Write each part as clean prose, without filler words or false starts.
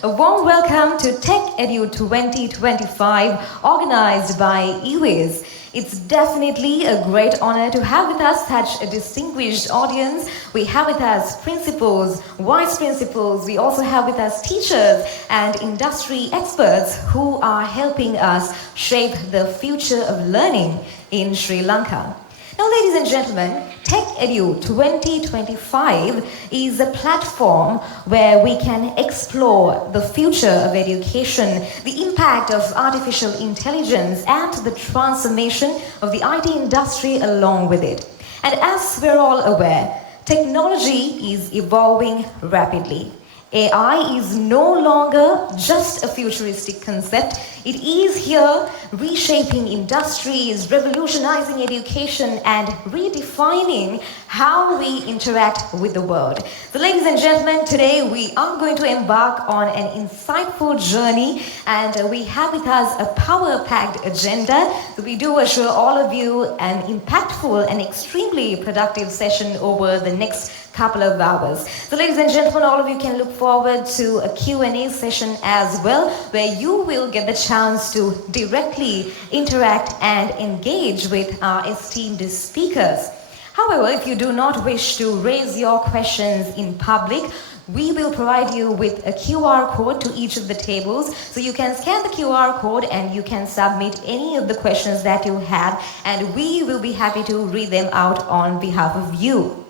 A warm welcome to Tech Edu 2025, organized by EWIS. It's definitely a great honor to have with us such a distinguished audience. We have with us principals, vice principals, we also have with us teachers and industry experts who are helping us shape the future of learning in Sri Lanka. Now, ladies and gentlemen, Tech Edu 2025 is a platform where we can explore the future of education, the impact of artificial intelligence, and the transformation of the IT industry along with it. And as we're all aware, technology is evolving rapidly. AI is no longer just a futuristic concept. It is here reshaping industries, revolutionizing education, and redefining how we interact with the world. So, ladies and gentlemen, today we are going to embark on an insightful journey, and we have with us a power-packed agenda. So we do assure all of you an impactful and extremely productive session over the next couple of hours. So, ladies and gentlemen, all of you can look forward to a Q&A session as well, where you will get the chance to directly interact and engage with our esteemed speakers. However, if you do not wish to raise your questions in public, we will provide you with a QR code to each of the tables. So you can scan the QR code and you can submit any of the questions that you have, and we will be happy to read them out on behalf of you.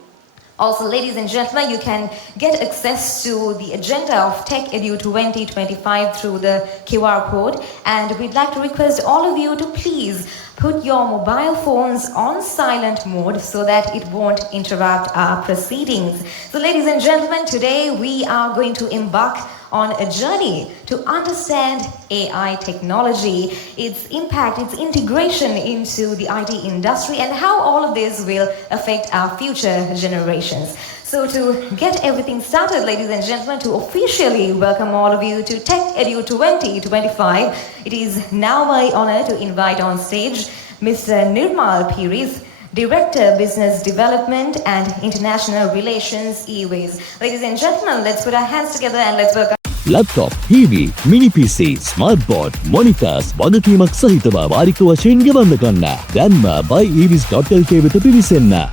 Also, ladies and gentlemen, you can get access to the agenda of Tech Edu 2025 through the QR code. And we'd like to request all of you to please put your mobile phones on silent mode so that it won't interrupt our proceedings. So, ladies and gentlemen, today we are going to embark on a journey to understand AI technology, its impact, its integration into the IT industry, and how all of this will affect our future generations. So to get everything started, ladies and gentlemen, to officially welcome all of you to Tech Edu 2025, it is now my honor to invite on stage Mr. Nirmal Piris, Director, Business Development and International Relations, EWIS. Ladies and gentlemen, let's put our hands together and let's welcome Laptop, TV, mini PC, smartboard, monitors, වගකීමක් සහිතව වාරික වශයෙන් ගෙවන්න ගන්න. දැන්ම by evis.lk වෙත පිවිසෙන්න.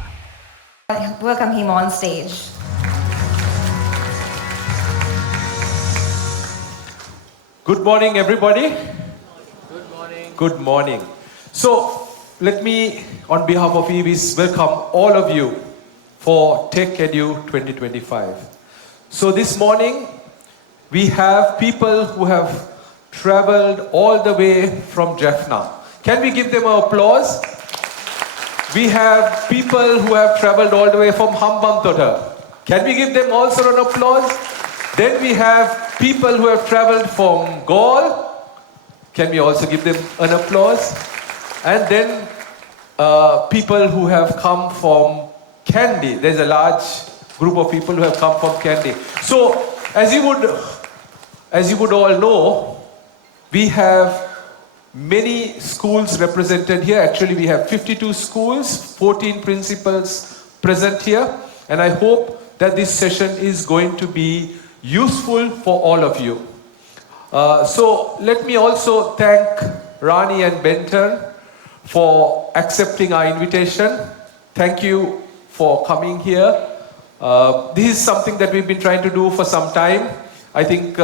Welcome him on stage. Good morning, everybody. Good morning. Good morning. So, let me, on behalf of EWIS, welcome all of you for Tech Edu 2025. So this morning, we have people who have traveled all the way from Jaffna. Can we give them an applause? We have people who have traveled all the way from Hambantota. Can we give them also an applause? Then we have people who have traveled from Gaul. Can we also give them an applause? And then people who have come from Kandy. There's a large group of people who have come from Kandy. So, as you would all know, we have many schools represented here. Actually, we have 52 schools, 14 principals present here. And I hope that this session is going to be useful for all of you. So let me also thank Rani and Benton for accepting our invitation. Thank you for coming here. This is something that we've been trying to do for some time. I think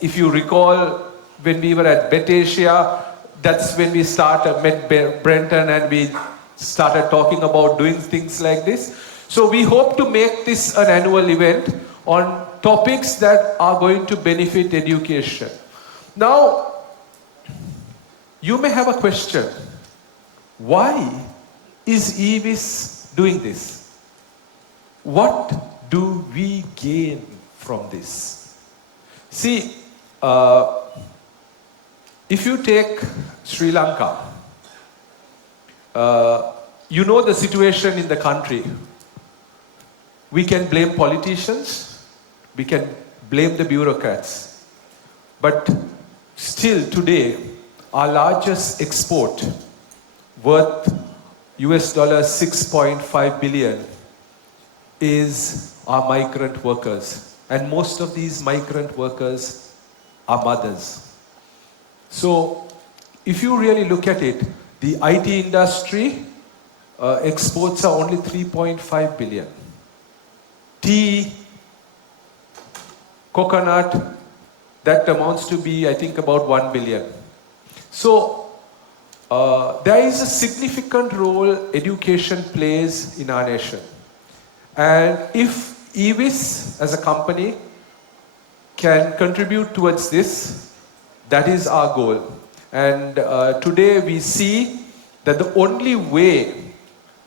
if you recall, when we were at Bet Asia, that's when we met Brenton and we started talking about doing things like this. So we hope to make this an annual event on topics that are going to benefit education. Now, you may have a question. Why is EWIS doing this? What do we gain from this? See, if you take Sri Lanka, you know the situation in the country. We can blame politicians, we can blame the bureaucrats, but still today, our largest export, worth US $6.5 billion, is our migrant workers. and most of these migrant workers are mothers. So if you really look at it, the IT industry exports are only 3.5 billion. Tea, coconut, that amounts to be, I think, about 1 billion. So there is a significant role education plays in our nation. And if EWIS as a company can contribute towards this, that is our goal. And today we see that the only way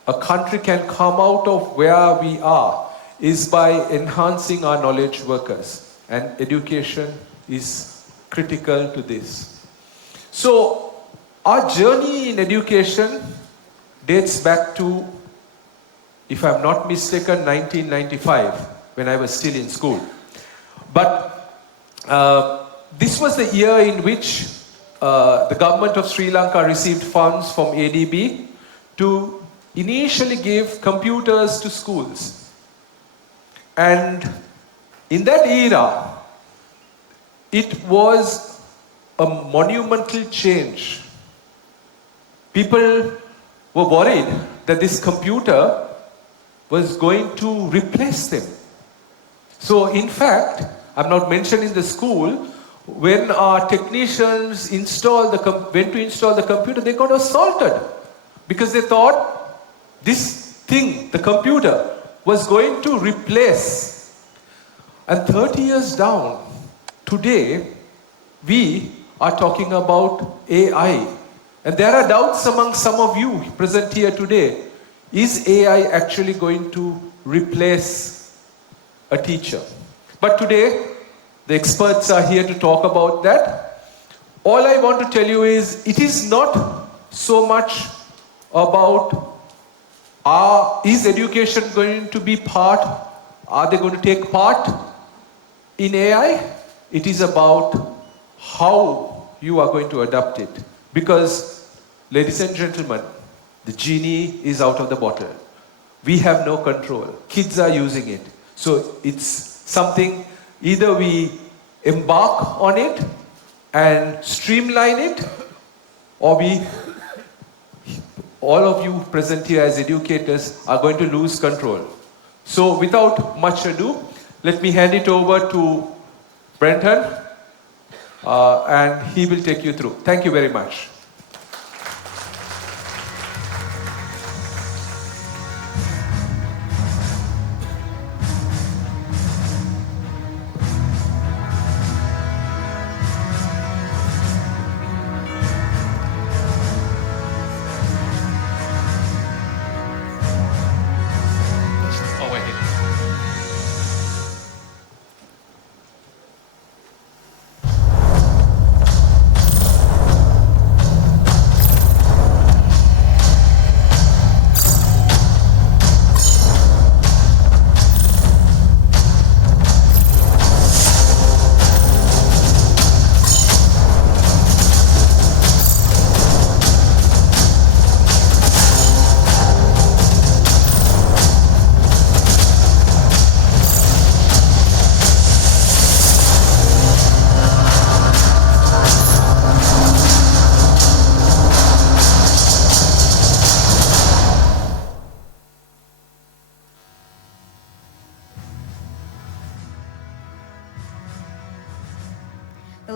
a country can come out of where we are is by enhancing our knowledge workers. And education is critical to this. So our journey in education dates back to, if I'm not mistaken, 1995, when I was still in school. But this was the year in which the government of Sri Lanka received funds from ADB to initially give computers to schools. And in that era, it was a monumental change. People were worried that this computer was going to replace them. So in fact, I'm not mentioning the school, when our technicians went to install the computer, they got assaulted because they thought this thing, the computer, was going to replace. And 30 years down, today, we are talking about AI. And there are doubts among some of you present here today. Is AI actually going to replace a teacher? But today, the experts are here to talk about that. All I want to tell you is, it is not so much about is education going to be are they going to take part in AI? It is about how you are going to adapt it. Because, ladies and gentlemen, the genie is out of the bottle. We have no control. Kids are using it. So it's something, either we embark on it and streamline it, or all of you present here as educators are going to lose control. So without much ado, let me hand it over to Brenton, and he will take you through. Thank you very much.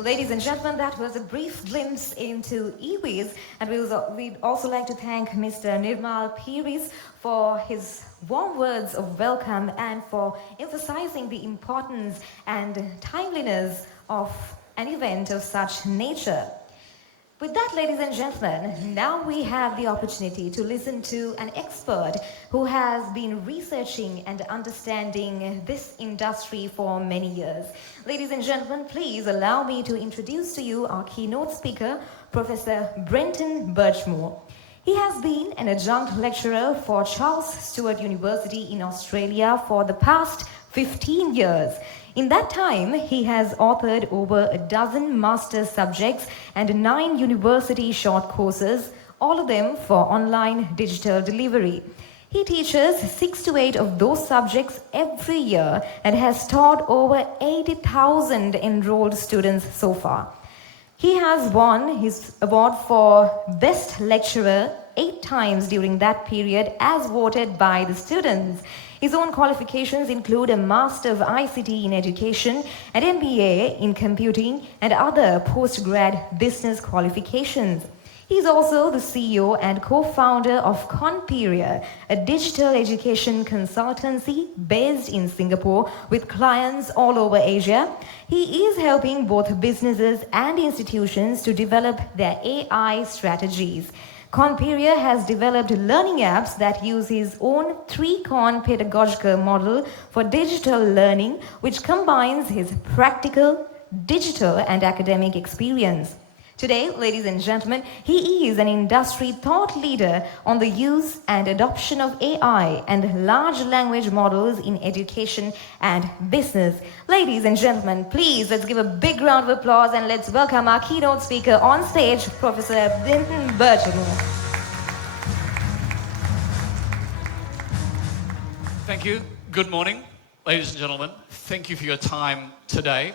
Ladies and gentlemen, that was a brief glimpse into EWIS, and we'd also like to thank Mr. Nirmal Piris for his warm words of welcome and for emphasizing the importance and timeliness of an event of such nature. With that, ladies and gentlemen, now we have the opportunity to listen to an expert who has been researching and understanding this industry for many years. Ladies and gentlemen, please allow me to introduce to you our keynote speaker, Professor Brenton Burchmore. He has been an adjunct lecturer for Charles Sturt University in Australia for the past 15 years. In that time, he has authored over a dozen master's subjects and 9 university short courses, all of them for online digital delivery. He teaches 6 to 8 of those subjects every year and has taught over 80,000 enrolled students so far. He has won his award for Best Lecturer 8 times during that period as voted by the students. His own qualifications include a Master of ICT in Education, an MBA in Computing, and other postgrad business qualifications. He is also the CEO and co-founder of Conperia, a digital education consultancy based in Singapore with clients all over Asia. He is helping both businesses and institutions to develop their AI strategies. Conperia has developed learning apps that use his own 3-con pedagogical model for digital learning, which combines his practical, digital, and academic experience. Today, ladies and gentlemen, he is an industry thought leader on the use and adoption of AI and large language models in education and business. Ladies and gentlemen, please let's give a big round of applause and let's welcome our keynote speaker on stage, Professor Brenton Burchmore. Thank you. Good morning, ladies and gentlemen. Thank you for your time today.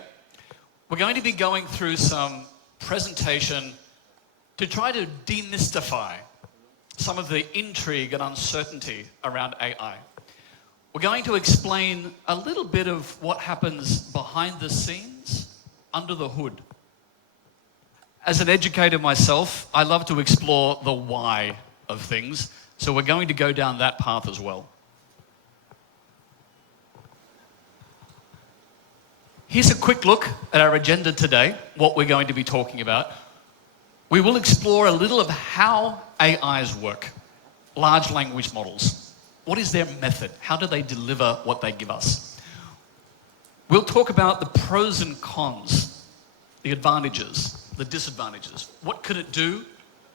We're going to be going through some presentation to try to demystify some of the intrigue and uncertainty around AI. We're going to explain a little bit of what happens behind the scenes, under the hood. As an educator myself, I love to explore the why of things, so we're going to go down that path as well. Here's a quick look at our agenda today, what we're going to be talking about. We will explore a little of how AIs work, large language models. What is their method? How do they deliver what they give us? We'll talk about the pros and cons, the advantages, the disadvantages. What can it do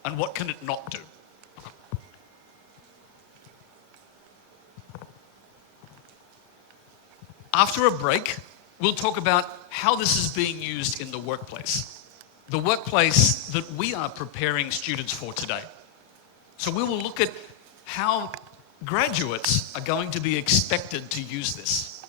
and what can it not do? After a break, we'll talk about how this is being used in the workplace that we are preparing students for today. So we will look at how graduates are going to be expected to use this.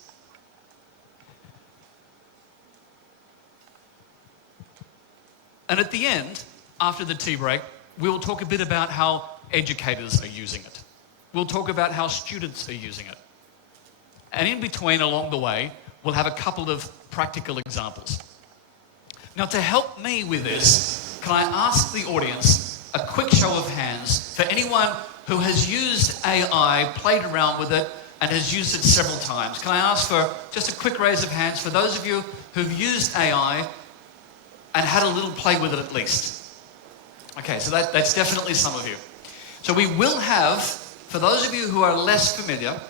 And at the end, after the tea break, we will talk a bit about how educators are using it. We'll talk about how students are using it. And in between, along the way, we'll have a couple of practical examples. Now, to help me with this, can I ask the audience a quick show of hands for anyone who has used AI, played around with it, and has used it several times? Can I ask for just a quick raise of hands for those of you who've used AI and had a little play with it at least? Okay, so that's definitely some of you. So we will have, for those of you who are less familiar,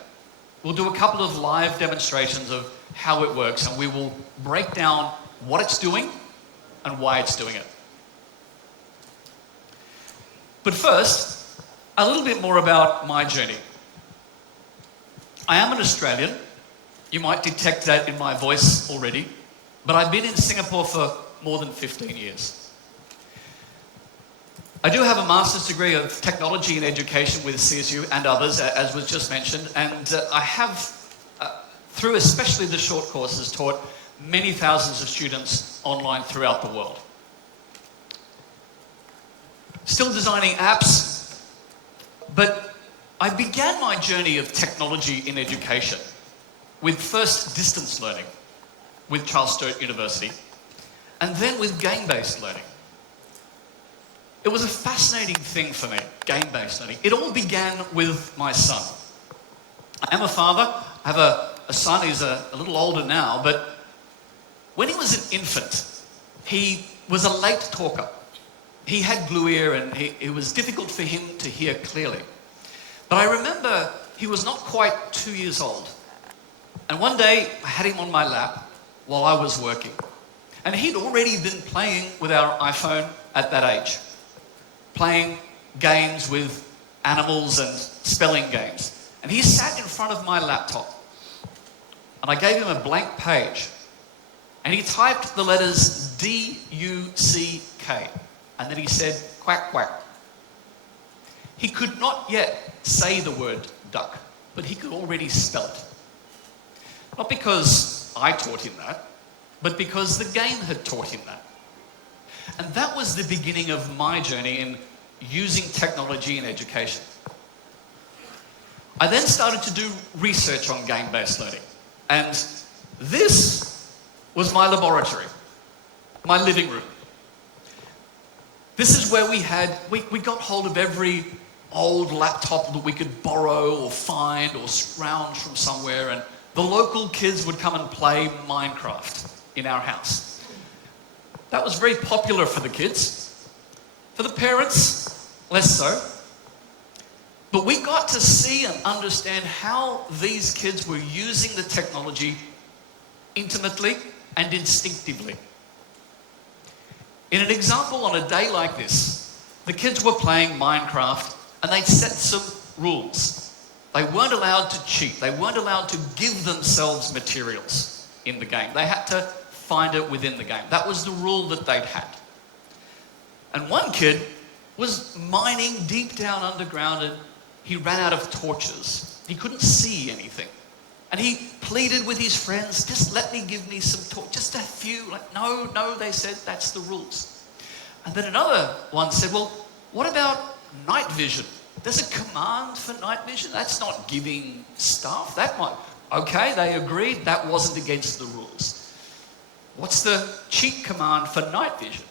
we'll do a couple of live demonstrations of how it works, and we will break down what it's doing and why it's doing it. But first, a little bit more about my journey. I am an Australian. You might detect that in my voice already, but I've been in Singapore for more than 15 years. I do have a master's degree of technology and education with CSU and others, as was just mentioned, and I have, through especially the short courses, taught many thousands of students online throughout the world. Still designing apps, but I began my journey of technology in education with first distance learning with Charles Sturt University, and then with game-based learning. It was a fascinating thing for me, game-based learning. It all began with my son. I am a father. I have a son who's a little older now, but when he was an infant, he was a late talker. He had glue ear and it was difficult for him to hear clearly. But I remember he was not quite 2 years old. And one day I had him on my lap while I was working. And he'd already been playing with our iPhone at that age. Playing games with animals and spelling games. And he sat in front of my laptop. And I gave him a blank page. And he typed the letters D-U-C-K. And then he said, quack, quack. He could not yet say the word duck, but he could already spell it. Not because I taught him that, but because the game had taught him that. And that was the beginning of my journey in using technology in education. I then started to do research on game-based learning. And this was my laboratory, my living room. This is where we got hold of every old laptop that we could borrow or find or scrounge from somewhere, and the local kids would come and play Minecraft in our house. That was very popular for the kids. For the parents, less so. But we got to see and understand how these kids were using the technology intimately and instinctively. In an example, on a day like this, the kids were playing Minecraft and they set some rules. They weren't allowed to cheat. They weren't allowed to give themselves materials in the game. They had to find it within the game. That was the rule that they'd had. And one kid was mining deep down underground and he ran out of torches. He couldn't see anything. And he pleaded with his friends, just let me give me some torches, just a few. Like, no, they said, that's the rules. And then another one said, well, what about night vision? There's a command for night vision. That's not giving stuff. That might, okay, they agreed. That wasn't against the rules. What's the cheat command for night vision?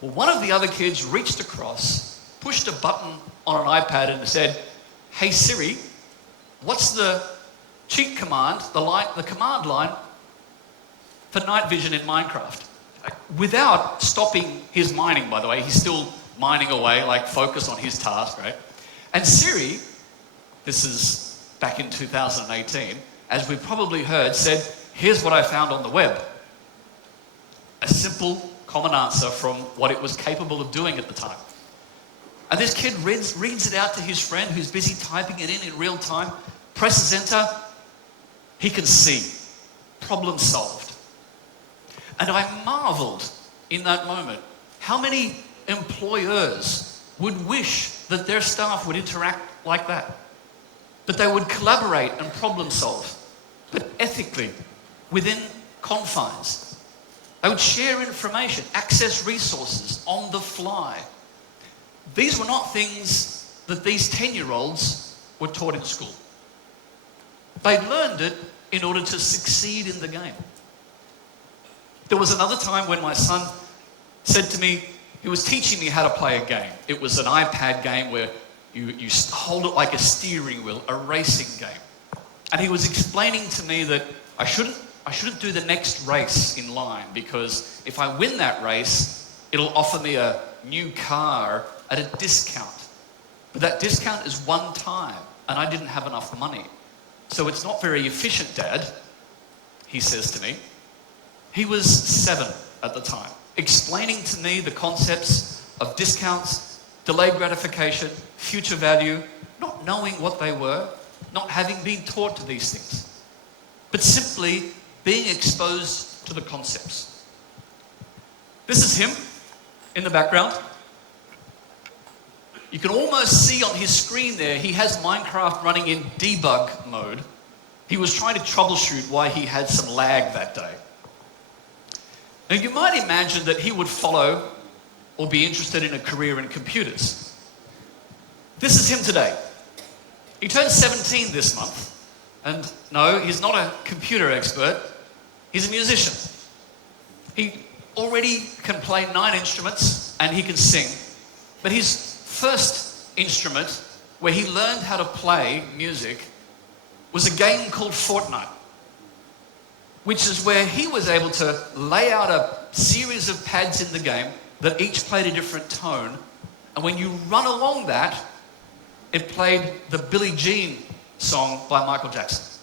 Well, one of the other kids reached across, pushed a button on an iPad and said, hey Siri, what's the cheat command, the command line for night vision in Minecraft? Without stopping his mining, by the way. He's still mining away, like focused on his task, right? And Siri, this is back in 2018, as we probably heard, said, here's what I found on the web. A simple, common answer from what it was capable of doing at the time. And this kid reads it out to his friend who's busy typing it in real time, presses enter, he can see. Problem solved. And I marveled in that moment how many employers would wish that their staff would interact like that. That they would collaborate and problem solve, but ethically, within confines. They would share information, access resources on the fly. These were not things that these 10-year-olds were taught in school. They'd learned it in order to succeed in the game. There was another time when my son said to me, he was teaching me how to play a game. It was an iPad game where you hold it like a steering wheel, a racing game. And he was explaining to me that I shouldn't do the next race in line because if I win that race, it'll offer me a new car at a discount. But that discount is one time and I didn't have enough money. So it's not very efficient, Dad, he says to me. He was 7 at the time, explaining to me the concepts of discounts, delayed gratification, future value, not knowing what they were, not having been taught to these things, but simply being exposed to the concepts. This is him in the background. You can almost see on his screen there, he has Minecraft running in debug mode. He was trying to troubleshoot why he had some lag that day. Now you might imagine that he would follow or be interested in a career in computers. This is him today. He turned 17 this month. And no, he's not a computer expert. He's a musician. He already can play 9 instruments and he can sing. But his first instrument, where he learned how to play music, was a game called Fortnite, which is where he was able to lay out a series of pads in the game that each played a different tone. And when you run along that, it played the Billie Jean song by Michael Jackson.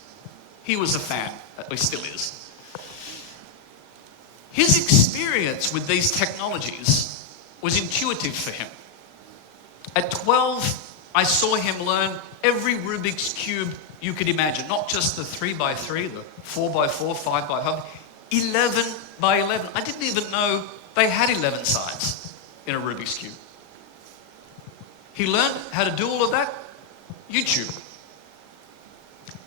He was a fan, at least still is. His experience with these technologies was intuitive for him. At 12, I saw him learn every Rubik's Cube you could imagine, not just the 3x3, the 4x4, 5x5, 11x11. I didn't even know they had 11 sides in a Rubik's Cube. He learned how to do all of that, YouTube.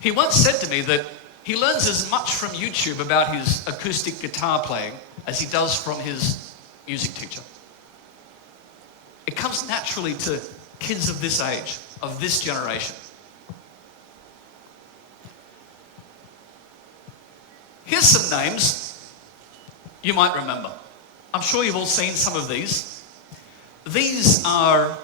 He once said to me that he learns as much from YouTube about his acoustic guitar playing as he does from his music teacher. It comes naturally to kids of this age, of this generation. Here's some names you might remember. I'm sure you've all seen some of these. These are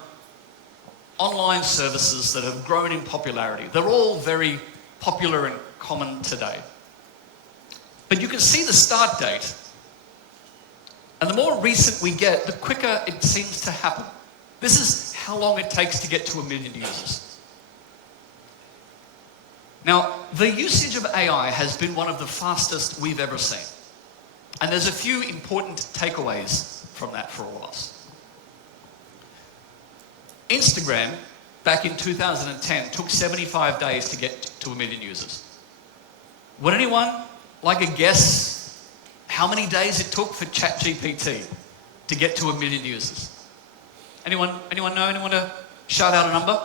online services that have grown in popularity. They're all very popular and common today. But you can see the start date. And the more recent we get, the quicker it seems to happen. This is how long it takes to get to 1 million users. Now, the usage of AI has been one of the fastest we've ever seen. And there's a few important takeaways from that for all of us. Instagram, back in 2010, took 75 days to get to 1 million users. Would anyone like a guess how many days it took for ChatGPT to get to 1 million users? Anyone know? Anyone want to shout out a number?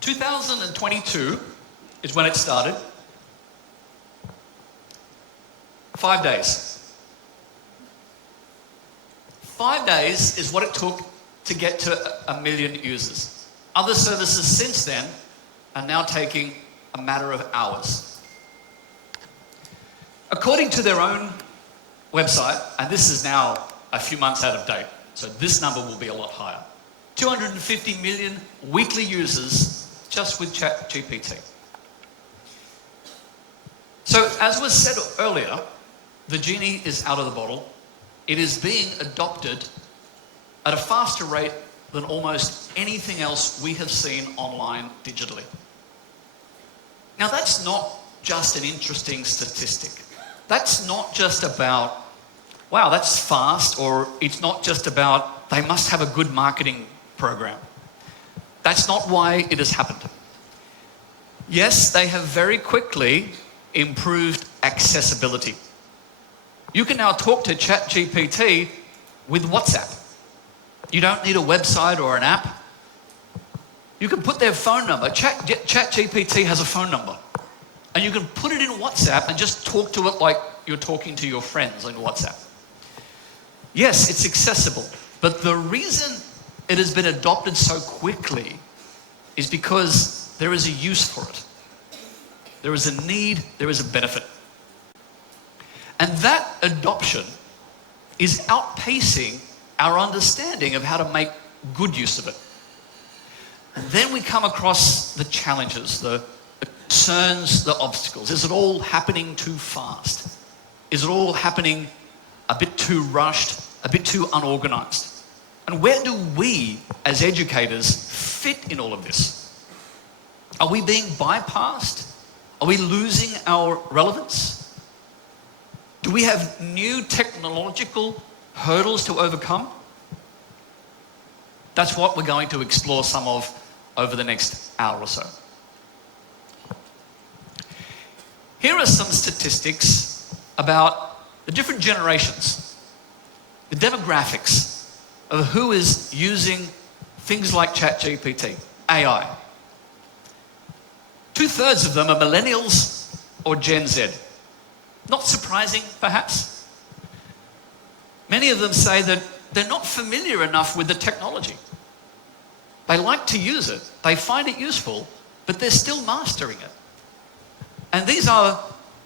(2022) is when it started. 5 days. 5 days is what it took to get to 1 million users. Other services since then are now taking a matter of hours. According to their own website, and this is now a few months out of date, so this number will be a lot higher. 250 million weekly users just with ChatGPT. So, as was said earlier, the genie is out of the bottle. It is being adopted at a faster rate than almost anything else we have seen online digitally. Now, that's not just an interesting statistic. That's not just about, wow, that's fast, or it's not just about, they must have a good marketing program. That's not why it has happened. Yes, they have very quickly improved accessibility. You can now talk to ChatGPT with WhatsApp. You don't need a website or an app. You can put their phone number. ChatGPT has a phone number. And you can put it in WhatsApp and just talk to it like you're talking to your friends on WhatsApp. Yes, it's accessible. But the reason it has been adopted so quickly is because there is a use for it. There is a need, there is a benefit. And that adoption is outpacing our understanding of how to make good use of it. And then we come across the challenges, the concerns, the obstacles. Is it all happening too fast? Is it all happening a bit too rushed, a bit too unorganized? And where do we, as educators, fit in all of this? Are we being bypassed? Are we losing our relevance? Do we have new technological hurdles to overcome? That's what we're going to explore some of over the next hour or so. Here are some statistics about the different generations, the demographics of who is using things like ChatGPT, AI. 2/3 of them are millennials or Gen Z. Not surprising, perhaps. Many of them say that they're not familiar enough with the technology. They like to use it, they find it useful, but they're still mastering it. And these are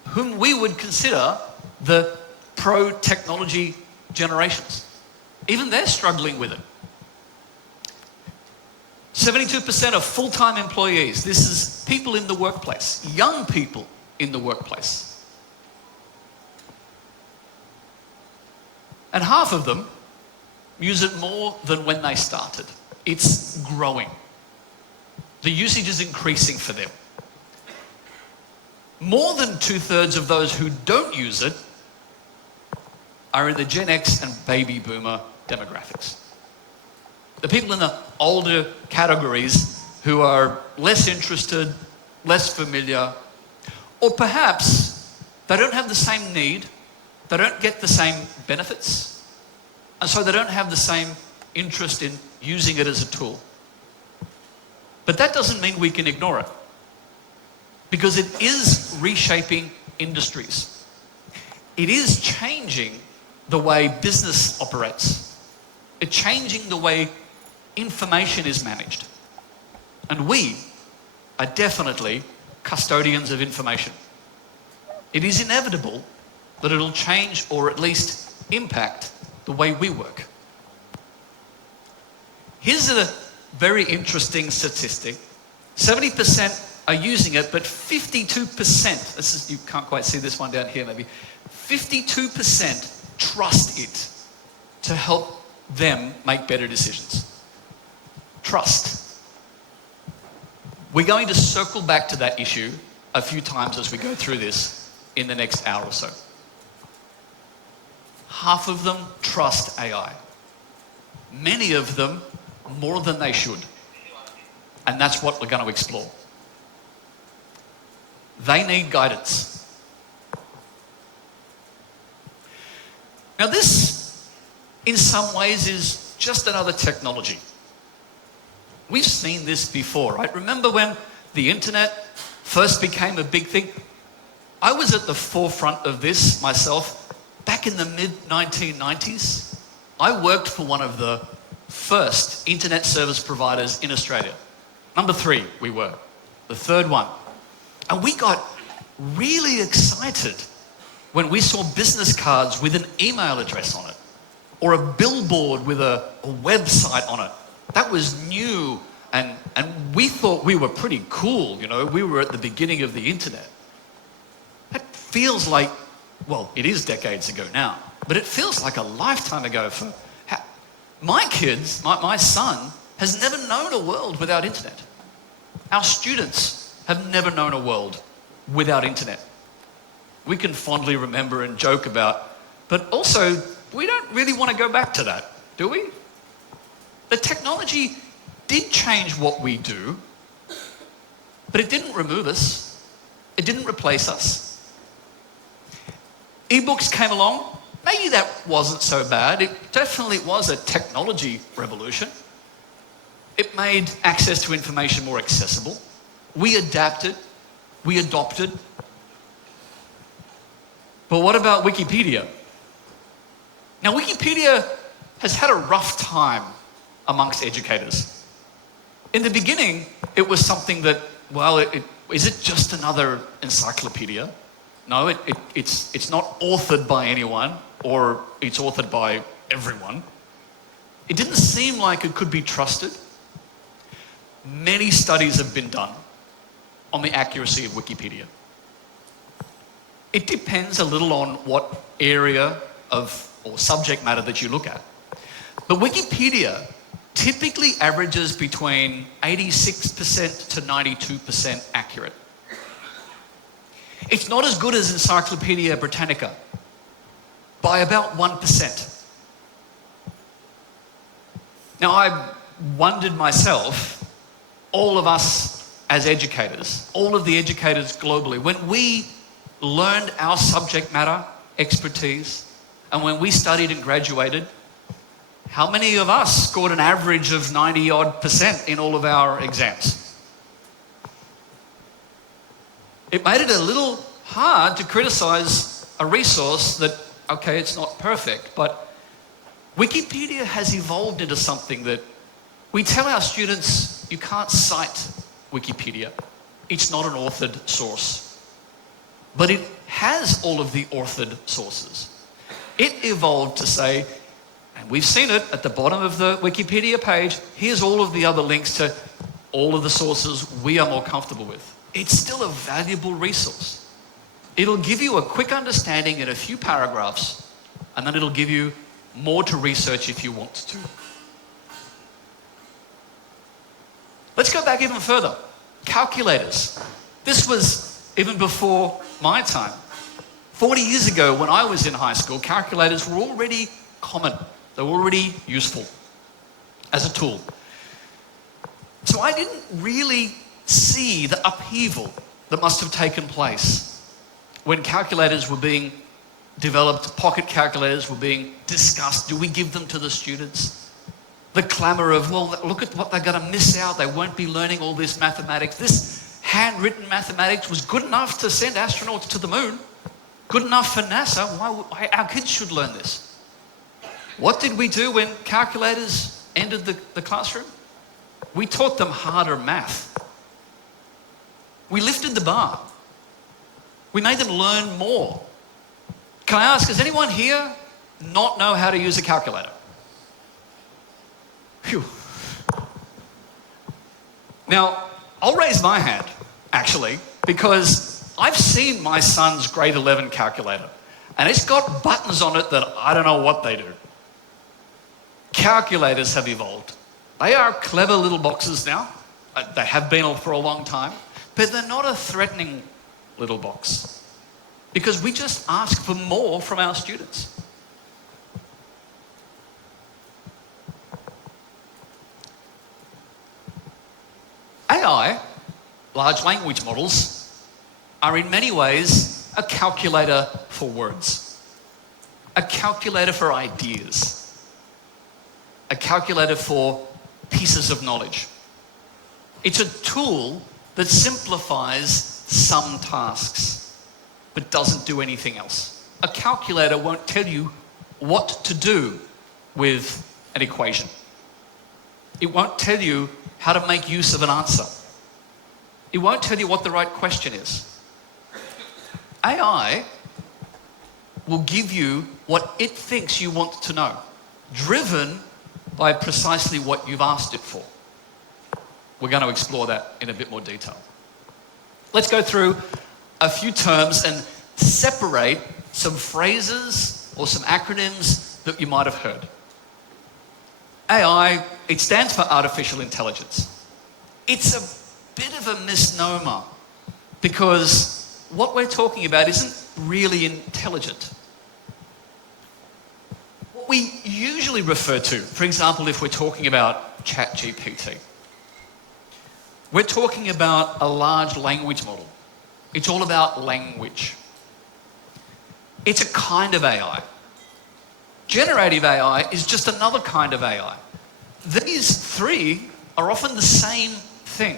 whom we would consider the pro-technology generations. Even they're struggling with it. 72% of full-time employees, this is people in the workplace, young people in the workplace. And half of them use it more than when they started. It's growing. The usage is increasing for them. More than 2/3 of those who don't use it are in the Gen X and baby boomer demographics. The people in the older categories who are less interested, less familiar, or perhaps they don't have the same need, they don't get the same benefits, and so they don't have the same interest in using it as a tool. But that doesn't mean we can ignore it, because it is reshaping industries. It is changing the way business operates. It's changing the way information is managed. And we are definitely custodians of information. It is inevitable that it'll change or at least impact the way we work. Here's a very interesting statistic. 70% are using it, but 52%, you can't quite see this one down here maybe, 52% trust it to help them make better decisions. Trust. We're going to circle back to that issue a few times as we go through this in the next hour or so. Half of them trust AI. Many of them more than they should. And that's what we're going to explore. They need guidance. Now this, in some ways, is just another technology. We've seen this before, right? Remember when the internet first became a big thing? I was at the forefront of this myself back in the mid-1990s. I worked for one of the first internet service providers in Australia. Number 3, we were. The third one. And we got really excited when we saw business cards with an email address on it, or a billboard with a website on it. That was new, and we thought we were pretty cool, you know. We were at the beginning of the internet. That feels like, well, it is decades ago now, but it feels like a lifetime ago. For my kids, my son has never known a world without internet. Our students have never known a world without internet. We can fondly remember and joke about, but also we don't really want to go back to that, do we? The technology did change what we do, but it didn't remove us. It didn't replace us. E-books came along. Maybe that wasn't so bad. It definitely was a technology revolution. It made access to information more accessible. We adapted. We adopted. But what about Wikipedia? Now, Wikipedia has had a rough time amongst educators. In the beginning, it was something that, well, is it just another encyclopedia? No, it's not authored by anyone, or it's authored by everyone. It didn't seem like it could be trusted. Many studies have been done on the accuracy of Wikipedia. It depends a little on what area or subject matter that you look at. But Wikipedia typically averages between 86% to 92% accurate. It's not as good as Encyclopedia Britannica by about 1%. Now, I wondered myself, all of us as educators, all of the educators globally, when we learned our subject matter expertise, and when we studied and graduated, how many of us scored an average of 90-odd% in all of our exams? It made it a little hard to criticize a resource that, okay, it's not perfect, but Wikipedia has evolved into something that we tell our students, you can't cite Wikipedia. It's not an authored source. But it has all of the authored sources. It evolved to say, and we've seen it at the bottom of the Wikipedia page, here's all of the other links to all of the sources we are more comfortable with. It's still a valuable resource. It'll give you a quick understanding in a few paragraphs, and then it'll give you more to research if you want to. Let's go back even further. Calculators. This was even before my time. 40 years ago, when I was in high school, calculators were already common. They were already useful as a tool. So I didn't really see the upheaval that must have taken place when calculators were being developed, pocket calculators were being discussed. Do we give them to the students? The clamour of, well, look at what they're going to miss out. They won't be learning all this mathematics. This handwritten mathematics was good enough to send astronauts to the moon. Good enough for NASA. Why our kids should learn this? What did we do when calculators entered the classroom? We taught them harder math. We lifted the bar. We made them learn more. Can I ask, does anyone here not know how to use a calculator? Phew. Now, I'll raise my hand, actually, because I've seen my son's grade 11 calculator, and it's got buttons on it that I don't know what they do. Calculators have evolved. They are clever little boxes now. They have been for a long time, but they're not a threatening little box because we just ask for more from our students. AI, large language models, are in many ways a calculator for words, a calculator for ideas, a calculator for pieces of knowledge. It's a tool that simplifies some tasks, but doesn't do anything else. A calculator won't tell you what to do with an equation. It won't tell you how to make use of an answer. It won't tell you what the right question is. AI will give you what it thinks you want to know, driven by precisely what you've asked it for. We're going to explore that in a bit more detail. Let's go through a few terms and separate some phrases or some acronyms that you might have heard. AI, it stands for artificial intelligence. It's a bit of a misnomer because what we're talking about isn't really intelligent. What we usually refer to, for example, if we're talking about ChatGPT, we're talking about a large language model. It's all about language. It's a kind of AI. Generative AI is just another kind of AI. These three are often the same thing.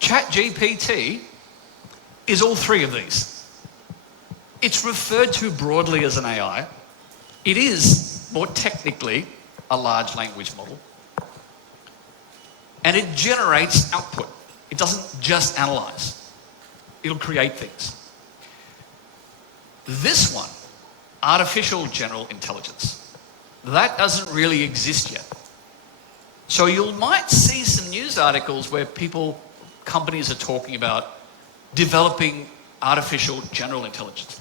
ChatGPT is all three of these. It's referred to broadly as an AI. It is, more technically, a large language model. And it generates output. It doesn't just analyze. It'll create things. This one, artificial general intelligence, that doesn't really exist yet. So you might see some news articles where companies are talking about developing artificial general intelligence.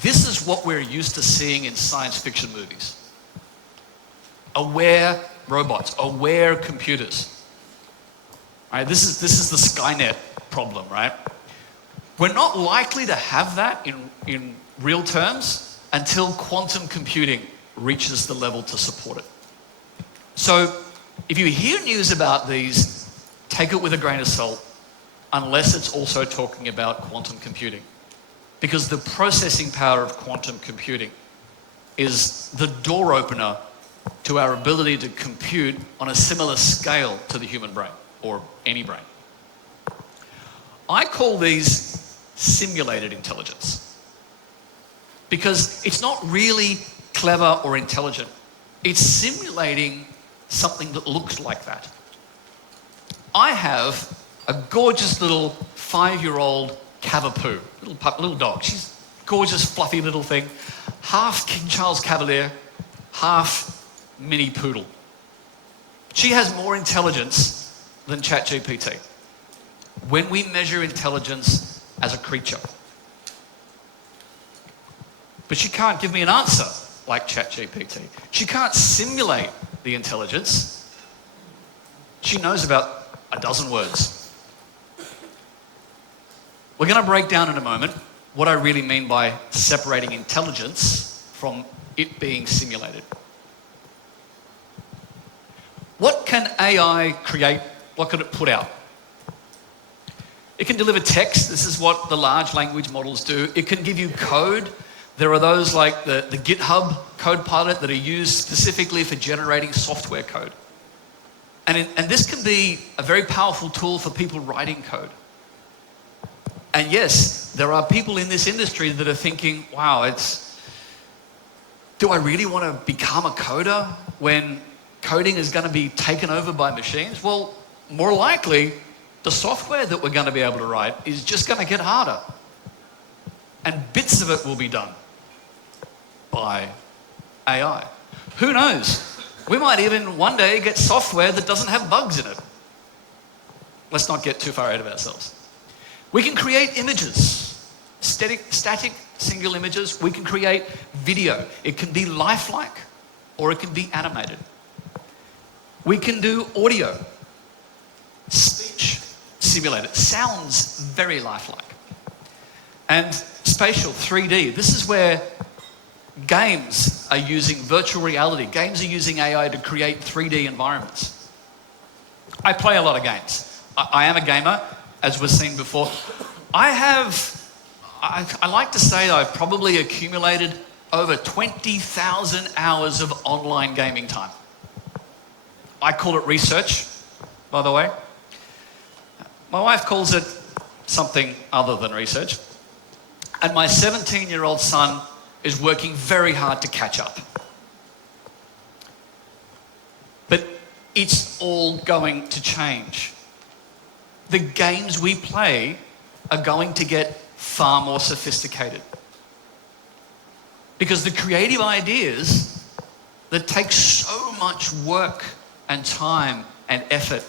This is what we're used to seeing in science fiction movies. Aware robots, aware computers. Right? This is the Skynet problem, right? We're not likely to have that in real terms until quantum computing reaches the level to support it. So if you hear news about these, take it with a grain of salt, unless it's also talking about quantum computing. Because the processing power of quantum computing is the door opener to our ability to compute on a similar scale to the human brain, or any brain. I call these simulated intelligence, because it's not really clever or intelligent. It's simulating something that looks like that. I have a gorgeous little 5-year-old Cavapoo, little dog. She's a gorgeous, fluffy little thing, half King Charles Cavalier, half mini poodle. She has more intelligence than ChatGPT. When we measure intelligence as a creature. But she can't give me an answer like ChatGPT. She can't simulate the intelligence. She knows about a dozen words. We're going to break down in a moment what I really mean by separating intelligence from it being simulated. What can AI create? What can it put out? It can deliver text. This is what the large language models do. It can give you code. There are those like the GitHub Copilot that are used specifically for generating software code. And this can be a very powerful tool for people writing code. And yes, there are people in this industry that are thinking, wow, do I really want to become a coder when coding is going to be taken over by machines? Well, more likely, the software that we're going to be able to write is just going to get harder. And bits of it will be done by AI. Who knows? We might even one day get software that doesn't have bugs in it. Let's not get too far ahead of ourselves. We can create images, static single images. We can create video. It can be lifelike or it can be animated. We can do audio, speech simulated. Sounds very lifelike. And spatial, 3D. This is where games are using virtual reality. Games are using AI to create 3D environments. I play a lot of games. I am a gamer, as was seen before. I like to say that I've probably accumulated over 20,000 hours of online gaming time. I call it research, by the way. My wife calls it something other than research. And my 17-year-old son is working very hard to catch up. But it's all going to change. The games we play are going to get far more sophisticated. Because the creative ideas that take so much work and time and effort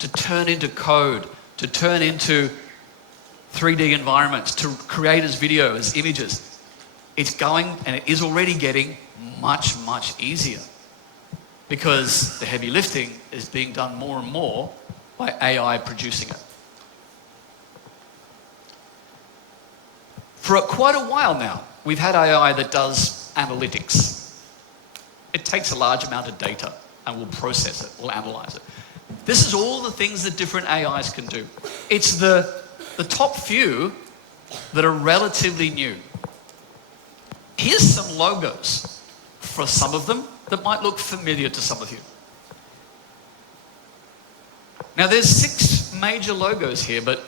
to turn into code, to turn into 3D environments, to create as video, as images, it's going, and it is already getting much, much easier. Because the heavy lifting is being done more and more by AI producing it. For quite a while now, we've had AI that does analytics. It takes a large amount of data and will process it, will analyze it. This is all the things that different AIs can do. It's the top few that are relatively new. Here's some logos for some of them that might look familiar to some of you. Now there's 6 major logos here, but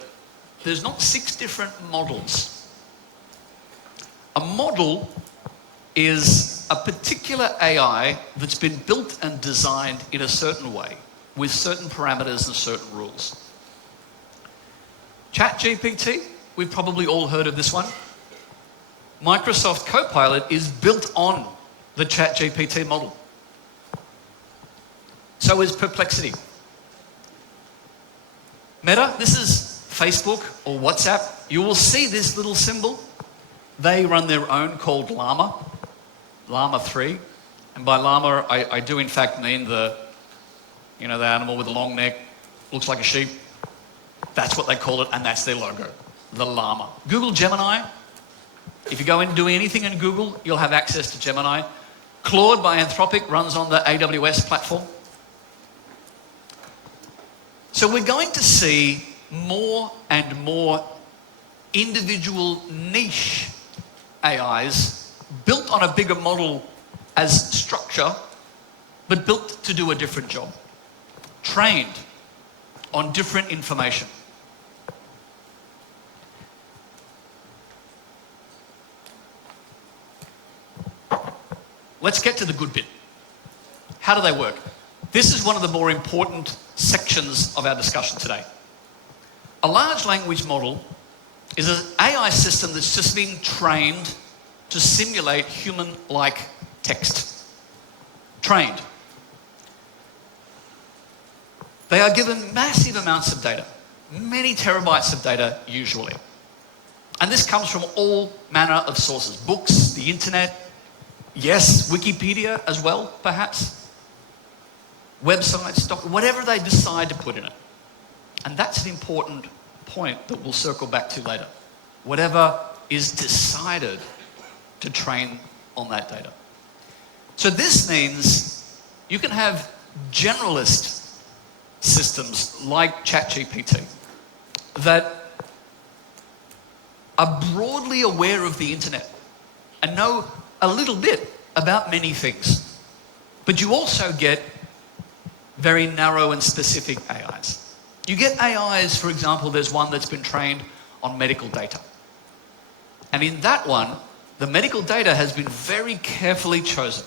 there's not 6 different models. A model is a particular AI that's been built and designed in a certain way, with certain parameters and certain rules. ChatGPT, we've probably all heard of this one. Microsoft Copilot is built on the ChatGPT model. So is Perplexity. Meta, this is Facebook or WhatsApp. You will see this little symbol. They run their own called Llama, Llama 3. And by llama, I do in fact mean the animal with the long neck, looks like a sheep. That's what they call it, and that's their logo, the llama. Google Gemini. If you go in and do anything in Google, you'll have access to Gemini. Claude by Anthropic runs on the AWS platform. So we're going to see more and more individual niche AIs built on a bigger model as structure, but built to do a different job. Trained on different information. Let's get to the good bit. How do they work? This is one of the more important sections of our discussion today. A large language model is an AI system that's just been trained to simulate human-like text. Trained. They are given massive amounts of data, many terabytes of data usually. And this comes from all manner of sources, books, the internet, yes, Wikipedia as well, perhaps, websites, whatever they decide to put in it. And that's an important point that we'll circle back to later. Whatever is decided to train on that data. So this means you can have generalist systems like ChatGPT that are broadly aware of the internet. and know a little bit about many things. But you also get very narrow and specific AIs. You get AIs, for example, there's one that's been trained on medical data. And in that one, the medical data has been very carefully chosen.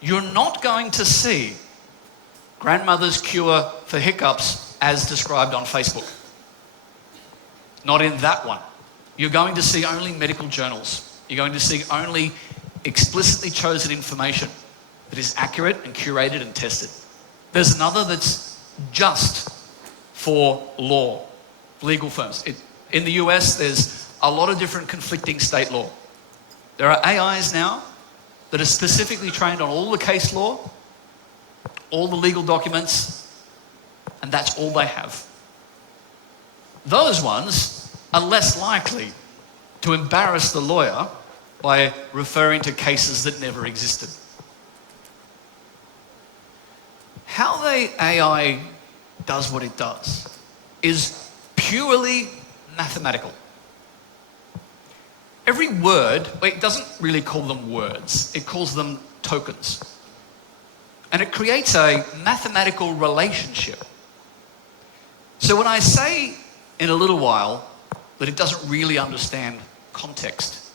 You're not going to see grandmother's cure for hiccups as described on Facebook. Not in that one. You're going to see only medical journals. You're going to see only explicitly chosen information that is accurate and curated and tested. There's another that's just for law, legal firms. In the US, there's a lot of different conflicting state law. There are AIs now that are specifically trained on all the case law, all the legal documents, and that's all they have. Those ones are less likely to embarrass the lawyer by referring to cases that never existed. How the AI does what it does is purely mathematical. Every word, it doesn't really call them words, it calls them tokens. And it creates a mathematical relationship. So when I say in a little while that it doesn't really understand context,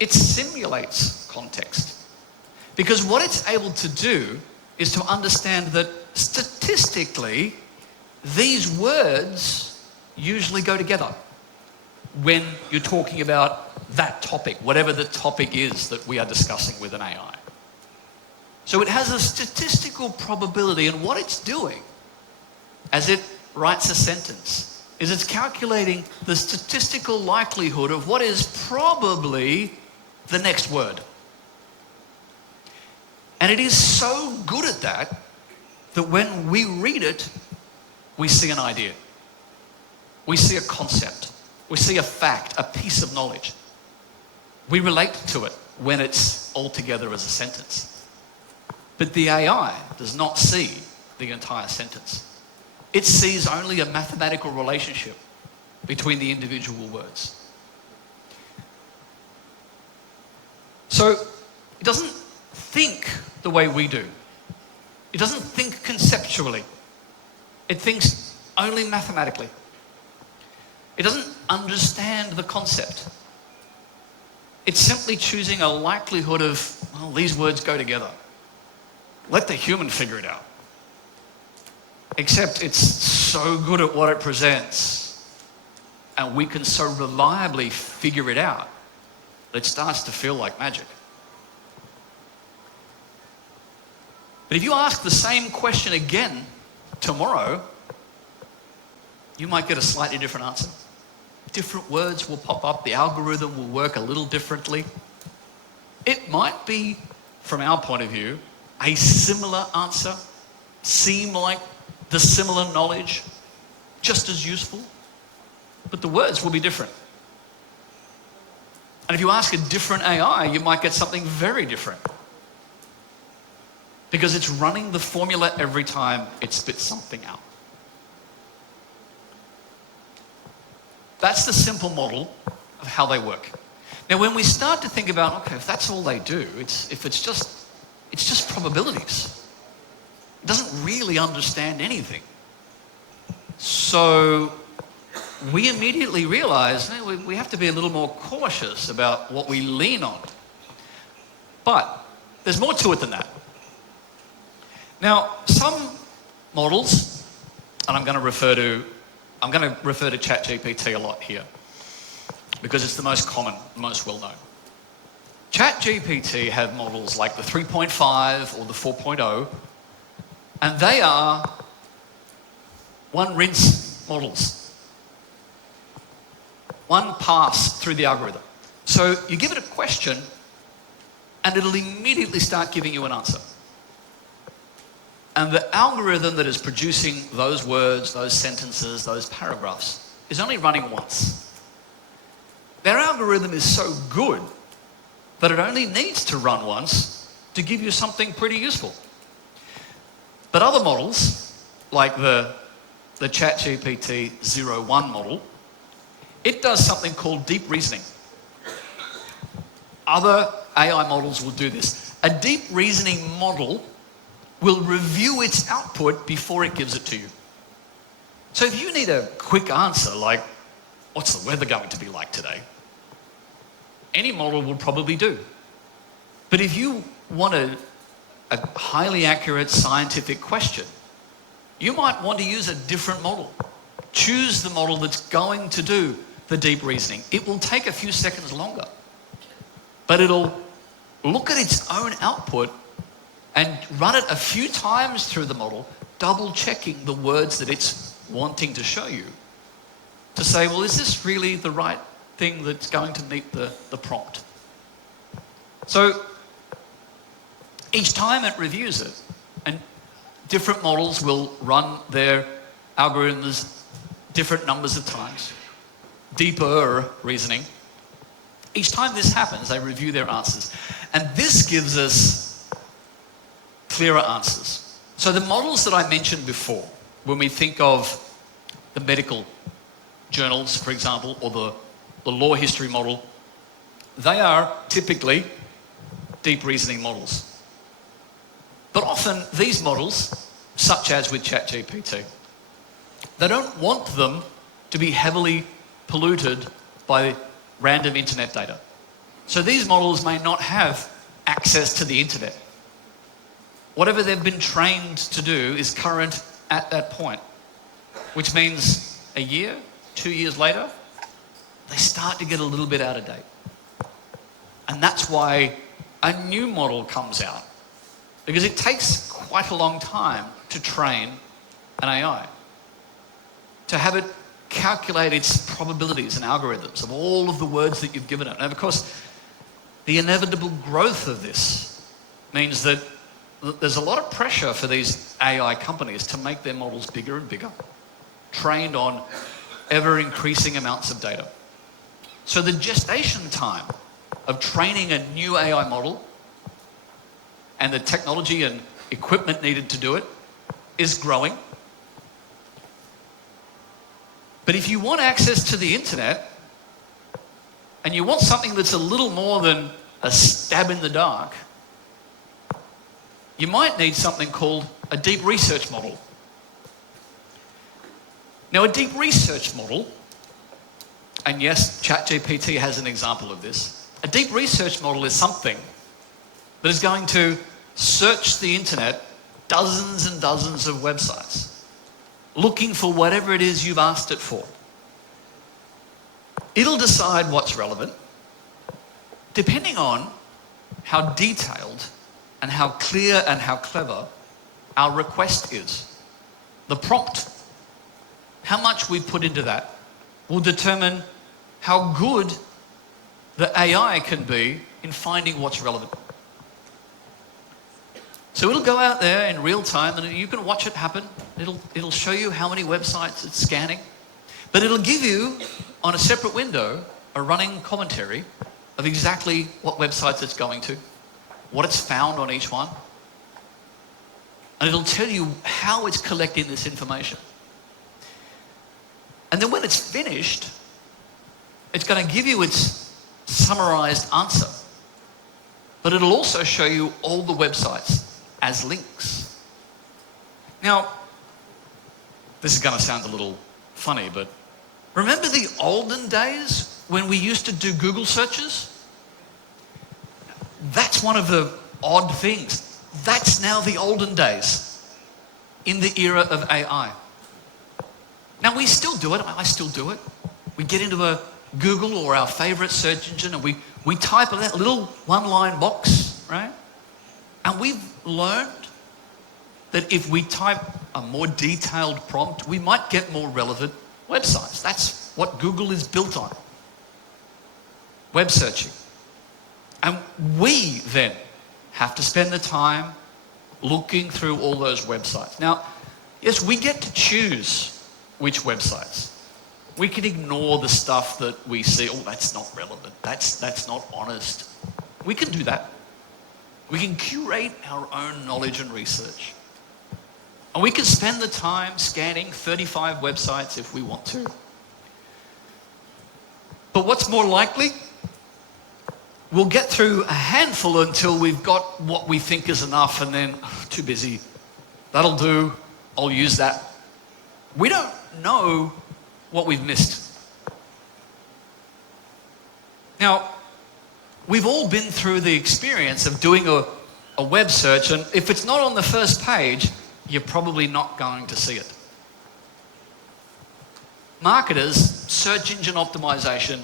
it simulates context. Because what it's able to do is to understand that statistically, these words usually go together when you're talking about that topic, whatever the topic is that we are discussing with an AI. So it has a statistical probability, and what it's doing as it writes a sentence is it's calculating the statistical likelihood of what is probably the next word. And it is so good at that that when we read it, we see an idea. We see a concept. We see a fact, a piece of knowledge. We relate to it when it's all together as a sentence. But the AI does not see the entire sentence. It sees only a mathematical relationship between the individual words. So it doesn't think the way we do. It doesn't think conceptually. It thinks only mathematically. It doesn't understand the concept. It's simply choosing a likelihood of, well, these words go together. Let the human figure it out. Except it's so good at what it presents, and we can so reliably figure it out, that it starts to feel like magic. But if you ask the same question again tomorrow, you might get a slightly different answer. Different words will pop up, the algorithm will work a little differently. It might be, from our point of view, a similar answer, seem like the similar knowledge, just as useful, but the words will be different. And if you ask a different AI, you might get something very different, because it's running the formula every time it spits something out. That's the simple model of how they work. Now, when we start to think about, okay, if that's all they do, it's just probabilities. It doesn't really understand anything. So we immediately realize we have to be a little more cautious about what we lean on. But there's more to it than that. Now, some models, and I'm going to refer to ChatGPT a lot here because it's the most common, most well-known. ChatGPT have models like the 3.5 or the 4.0, and they are one rinse models. One pass through the algorithm. So you give it a question, and it'll immediately start giving you an answer. And the algorithm that is producing those words, those sentences, those paragraphs is only running once. Their algorithm is so good that it only needs to run once to give you something pretty useful. But other models, like the ChatGPT 01 model, it does something called deep reasoning. other AI models will do this. A deep reasoning model will review its output before it gives it to you. So if you need a quick answer, like, what's the weather going to be like today? Any model will probably do. But if you want a highly accurate scientific question, you might want to use a different model. Choose the model that's going to do the deep reasoning. It will take a few seconds longer, but it'll look at its own output and run it a few times through the model, double checking the words that it's wanting to show you to say, well, is this really the right thing that's going to meet the prompt? So each time it reviews it, and different models will run their algorithms different numbers of times, deeper reasoning. Each time this happens, they review their answers. And this gives us clearer answers. So the models that I mentioned before, when we think of the medical journals, for example, or the law history model, they are typically deep reasoning models. But often these models, such as with ChatGPT, they don't want them to be heavily polluted by random internet data. So these models may not have access to the internet. Whatever they've been trained to do is current at that point, which means a year, 2 years later, they start to get a little bit out of date. And that's why a new model comes out, because it takes quite a long time to train an AI, to have it calculate its probabilities and algorithms of all of the words that you've given it. And of course, the inevitable growth of this means that there's a lot of pressure for these AI companies to make their models bigger and bigger, trained on ever increasing amounts of data. So the gestation time of training a new AI model and the technology and equipment needed to do it is growing. But if you want access to the internet and you want something that's a little more than a stab in the dark, you might need something called a deep research model. Now, a deep research model, and yes, ChatGPT has an example of this, a deep research model is something that is going to search the internet, dozens and dozens of websites, looking for whatever it is you've asked it for. It'll decide what's relevant, depending on how detailed and how clear and how clever our request is. The prompt, how much we put into that, will determine how good the AI can be in finding what's relevant. So it'll go out there in real time and you can watch it happen. It'll show you how many websites it's scanning, but it'll give you, on a separate window, a running commentary of exactly what websites it's going to, what it's found on each one, and it'll tell you how it's collecting this information. And then when it's finished, it's going to give you its summarized answer, but it'll also show you all the websites as links. Now, this is going to sound a little funny, but remember the olden days when we used to do Google searches? That's one of the odd things. That's now the olden days in the era of AI. Now, we still do it. I still do it. We get into a Google or our favorite search engine and we type in that little one-line box, right? And we've learned that if we type a more detailed prompt, we might get more relevant websites. That's what Google is built on. Web searching. And we then have to spend the time looking through all those websites. Now, yes, we get to choose which websites. We can ignore the stuff that we see. Oh, that's not relevant. That's not honest. We can do that. We can curate our own knowledge and research. And we can spend the time scanning 35 websites if we want to. But what's more likely? We'll get through a handful until we've got what we think is enough, and then, too busy. That'll do. I'll use that. We don't know what we've missed. Now, we've all been through the experience of doing a web search, and if it's not on the first page, you're probably not going to see it. Marketers, search engine optimization,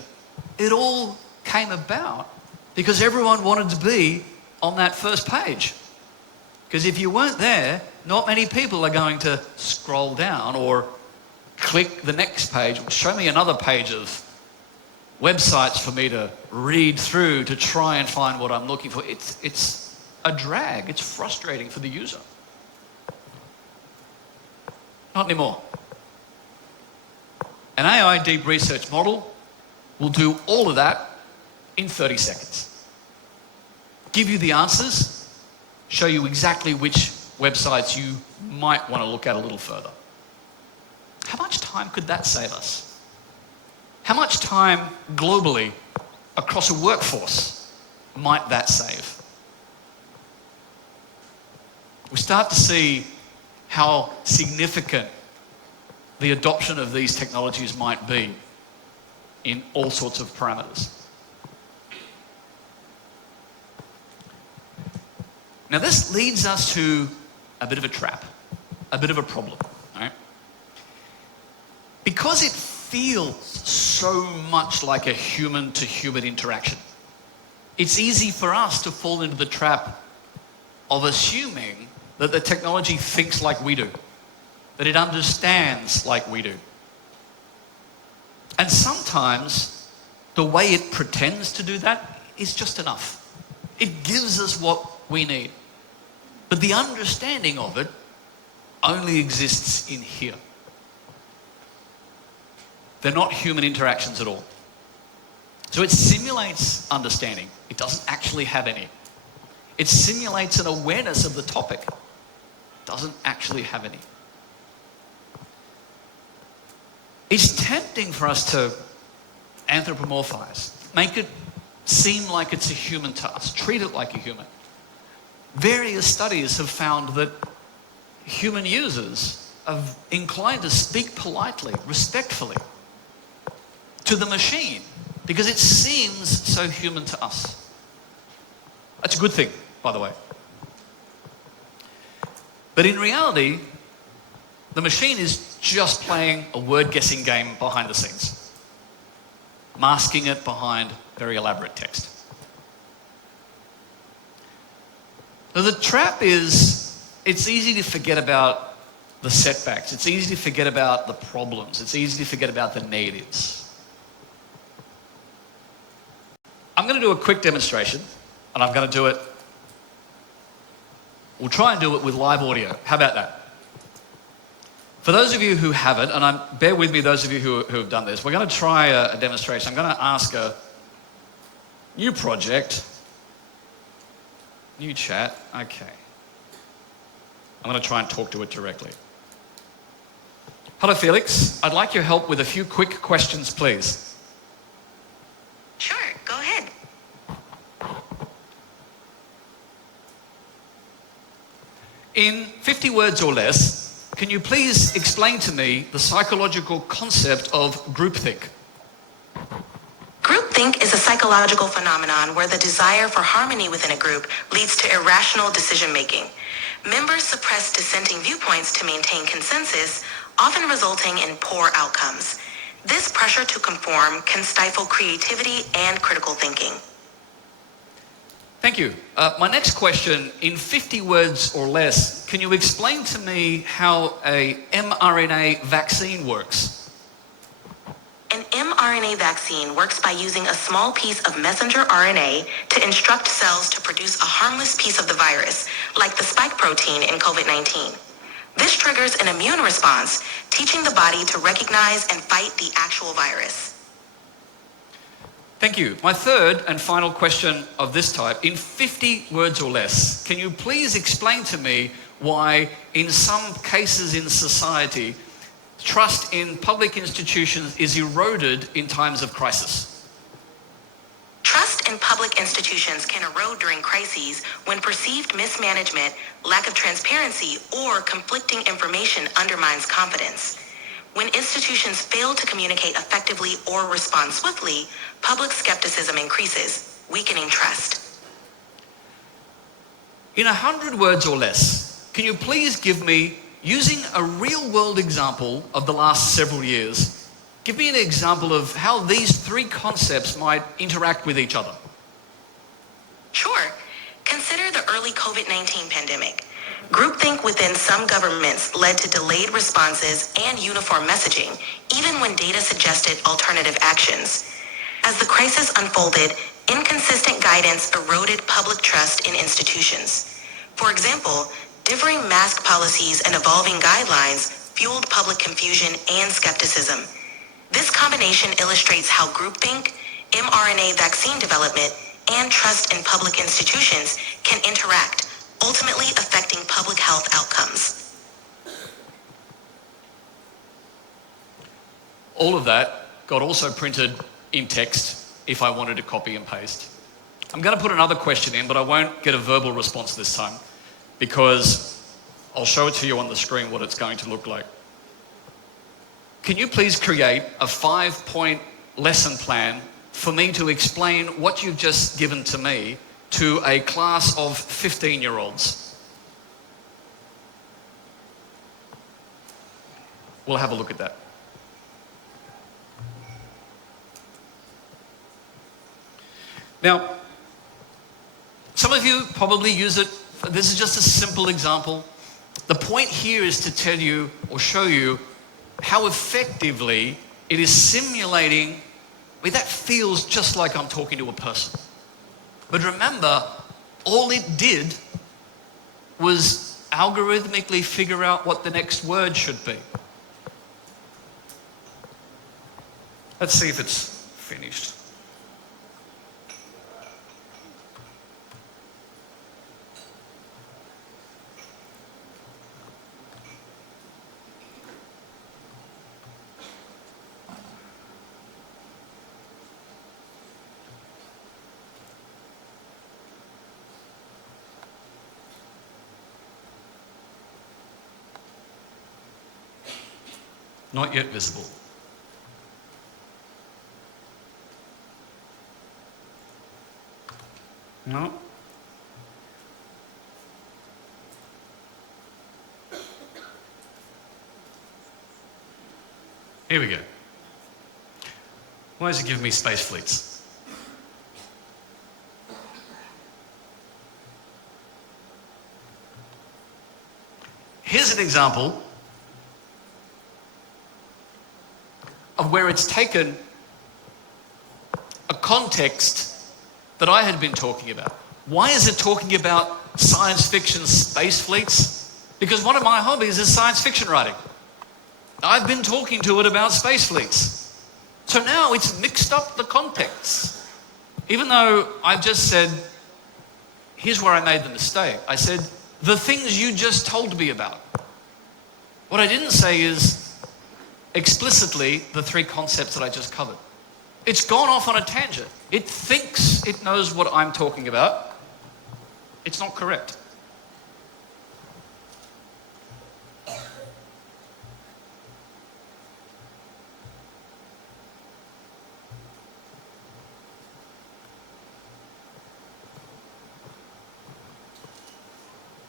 it all came about because everyone wanted to be on that first page. Because if you weren't there, not many people are going to scroll down or click the next page, show me another page of websites for me to read through to try and find what I'm looking for. It's a drag. It's frustrating for the user. Not anymore. An AI deep research model will do all of that in 30 seconds. Give you the answers, show you exactly which websites you might want to look at a little further. How much time could that save us? How much time globally across a workforce might that save? We start to see how significant the adoption of these technologies might be in all sorts of parameters. Now this leads us to a bit of a trap, a bit of a problem, right? Because it feels so much like a human-to-human interaction, it's easy for us to fall into the trap of assuming that the technology thinks like we do, that it understands like we do. And sometimes the way it pretends to do that is just enough. It gives us what we need. But the understanding of it only exists in here. They're not human interactions at all. So it simulates understanding. It doesn't actually have any. It simulates an awareness of the topic. It doesn't actually have any. It's tempting for us to anthropomorphize, make it seem like it's a human to us, treat it like a human. Various studies have found that human users are inclined to speak politely, respectfully to the machine because it seems so human to us. That's a good thing, by the way. But in reality, the machine is just playing a word-guessing game behind the scenes, masking it behind very elaborate text. Now the trap is, it's easy to forget about the setbacks. It's easy to forget about the problems. It's easy to forget about the negatives. I'm going to do a quick demonstration, and I'm going to do it, we'll try and do it with live audio. How about that? For those of you who haven't, and bear with me, those of you who have done this, we're going to try a demonstration. I'm going to ask a new project, new chat, okay. I'm going to try and talk to it directly. Hello, Felix. I'd like your help with a few quick questions, please. Sure, go ahead. In 50 words or less, can you please explain to me the psychological concept of groupthink? Groupthink is a psychological phenomenon where the desire for harmony within a group leads to irrational decision-making. Members suppress dissenting viewpoints to maintain consensus, often resulting in poor outcomes. This pressure to conform can stifle creativity and critical thinking. Thank you. My next question, in 50 words or less, can you explain to me how a mRNA vaccine works? An mRNA vaccine works by using a small piece of messenger RNA to instruct cells to produce a harmless piece of the virus, like the spike protein in COVID-19. This triggers an immune response, teaching the body to recognize and fight the actual virus. Thank you. My third and final question of this type, in 50 words or less, can you please explain to me why, in some cases in society, trust in public institutions is eroded in times of crisis? Trust Trust in public institutions can erode during crises when perceived mismanagement, lack of transparency, or conflicting information undermines confidence. When institutions fail to communicate effectively or respond swiftly, public skepticism increases, weakening trust. In 100 words or less, can you please give me, using a real-world example of the last several years, give me an example of how these three concepts might interact with each other? Sure. Consider the early COVID-19 pandemic. Groupthink within some governments led to delayed responses and uniform messaging, even when data suggested alternative actions. As the crisis unfolded, inconsistent guidance eroded public trust in institutions. For example, differing mask policies and evolving guidelines fueled public confusion and skepticism. This combination illustrates how groupthink, mRNA vaccine development, and trust in public institutions can interact, ultimately affecting public health outcomes. All of that got also printed in text if I wanted to copy and paste. I'm going to put another question in, but I won't get a verbal response this time because I'll show it to you on the screen what it's going to look like. Can you please create a 5-point lesson plan for me to explain what you've just given to me to a class of 15-year-olds? We'll have a look at that. Now, some of you probably use it. This is just a simple example. The point here is to tell you or show you how effectively it is simulating. That feels just like I'm talking to a person. But remember, all it did was algorithmically figure out what the next word should be. Let's see if it's finished. Not yet visible. No. Here we go. Why does it give me space fleets? Here's an example of where it's taken a context that I had been talking about. Why is it talking about science fiction space fleets? Because one of my hobbies is science fiction writing. I've been talking to it about space fleets. So now it's mixed up the context. Even though I've just said, here's where I made the mistake. I said, the things you just told me about. What I didn't say is explicitly the three concepts that I just covered. It's gone off on a tangent. It thinks it knows what I'm talking about. It's not correct.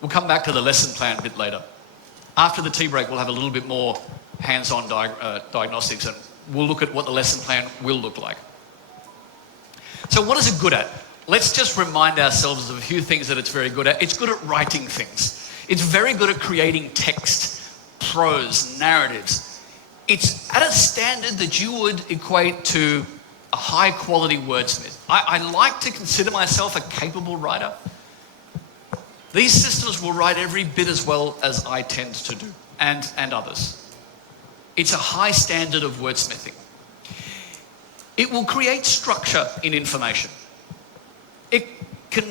We'll come back to the lesson plan a bit later. After the tea break, we'll have a little bit more hands-on diagnostics, and we'll look at what the lesson plan will look like. So what is it good at? Let's just remind ourselves of a few things that it's very good at. It's good at writing things. It's very good at creating text, prose, narratives. It's at a standard that you would equate to a high-quality wordsmith. I like to consider myself a capable writer. These systems will write every bit as well as I tend to do, and others. It's a high standard of wordsmithing. It will create structure in information. It can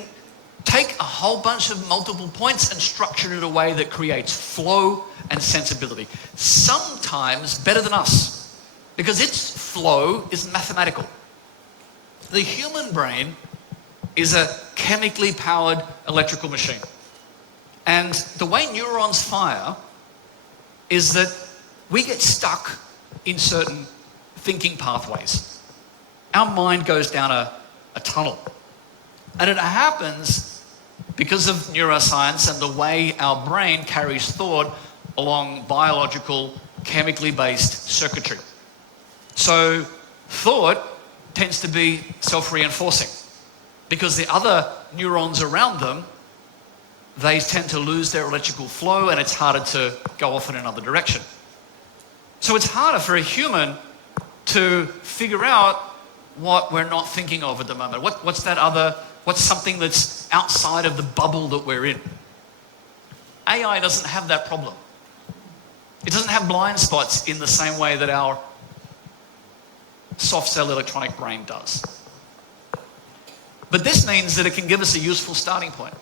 take a whole bunch of multiple points and structure it in a way that creates flow and sensibility. Sometimes better than us, because its flow is mathematical. The human brain is a chemically powered electrical machine. And the way neurons fire is that we get stuck in certain thinking pathways. Our mind goes down a tunnel. And it happens because of neuroscience and the way our brain carries thought along biological, chemically based circuitry. So thought tends to be self-reinforcing because the other neurons around them, they tend to lose their electrical flow and it's harder to go off in another direction. So it's harder for a human to figure out what we're not thinking of at the moment. What's something that's outside of the bubble that we're in? AI doesn't have that problem. It doesn't have blind spots in the same way that our soft cell electronic brain does. But this means that it can give us a useful starting point.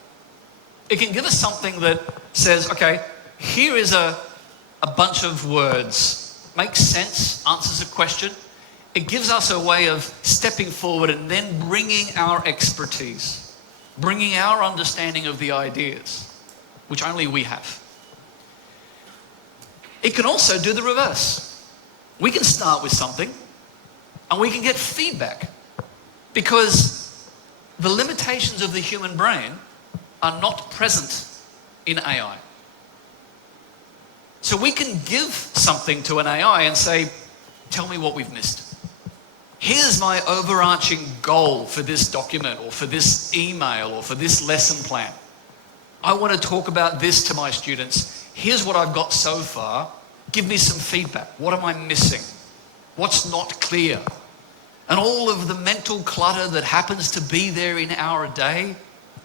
It can give us something that says, okay, here is a bunch of words, makes sense, answers a question. It gives us a way of stepping forward and then bringing our expertise, bringing our understanding of the ideas, which only we have. It can also do the reverse. We can start with something and we can get feedback because the limitations of the human brain are not present in AI. So we can give something to an AI and say, tell me what we've missed. Here's my overarching goal for this document or for this email or for this lesson plan. I want to talk about this to my students. Here's what I've got so far. Give me some feedback. What am I missing? What's not clear? And all of the mental clutter that happens to be there in our day,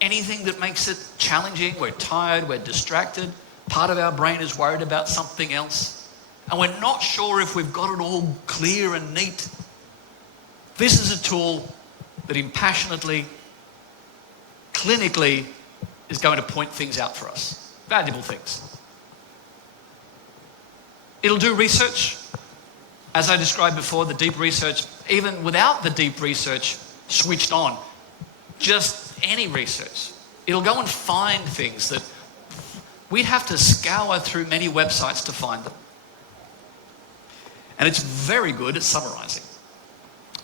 anything that makes it challenging, we're tired, we're distracted, part of our brain is worried about something else, and we're not sure if we've got it all clear and neat. This is a tool that impassionately, clinically, is going to point things out for us, valuable things. It'll do research. As I described before, the deep research, even without the deep research switched on, just any research. It'll go and find things that we'd have to scour through many websites to find them. And it's very good at summarizing.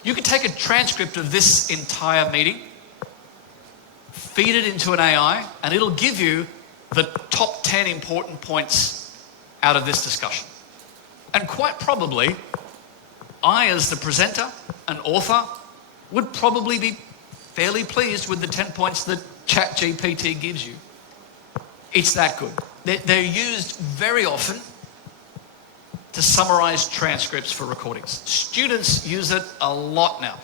You can take a transcript of this entire meeting, feed it into an AI, and it'll give you the top 10 important points out of this discussion. And quite probably, I, as the presenter and author, would probably be fairly pleased with the 10 points that ChatGPT gives you. It's that good. They're used very often to summarize transcripts for recordings. Students use it a lot now.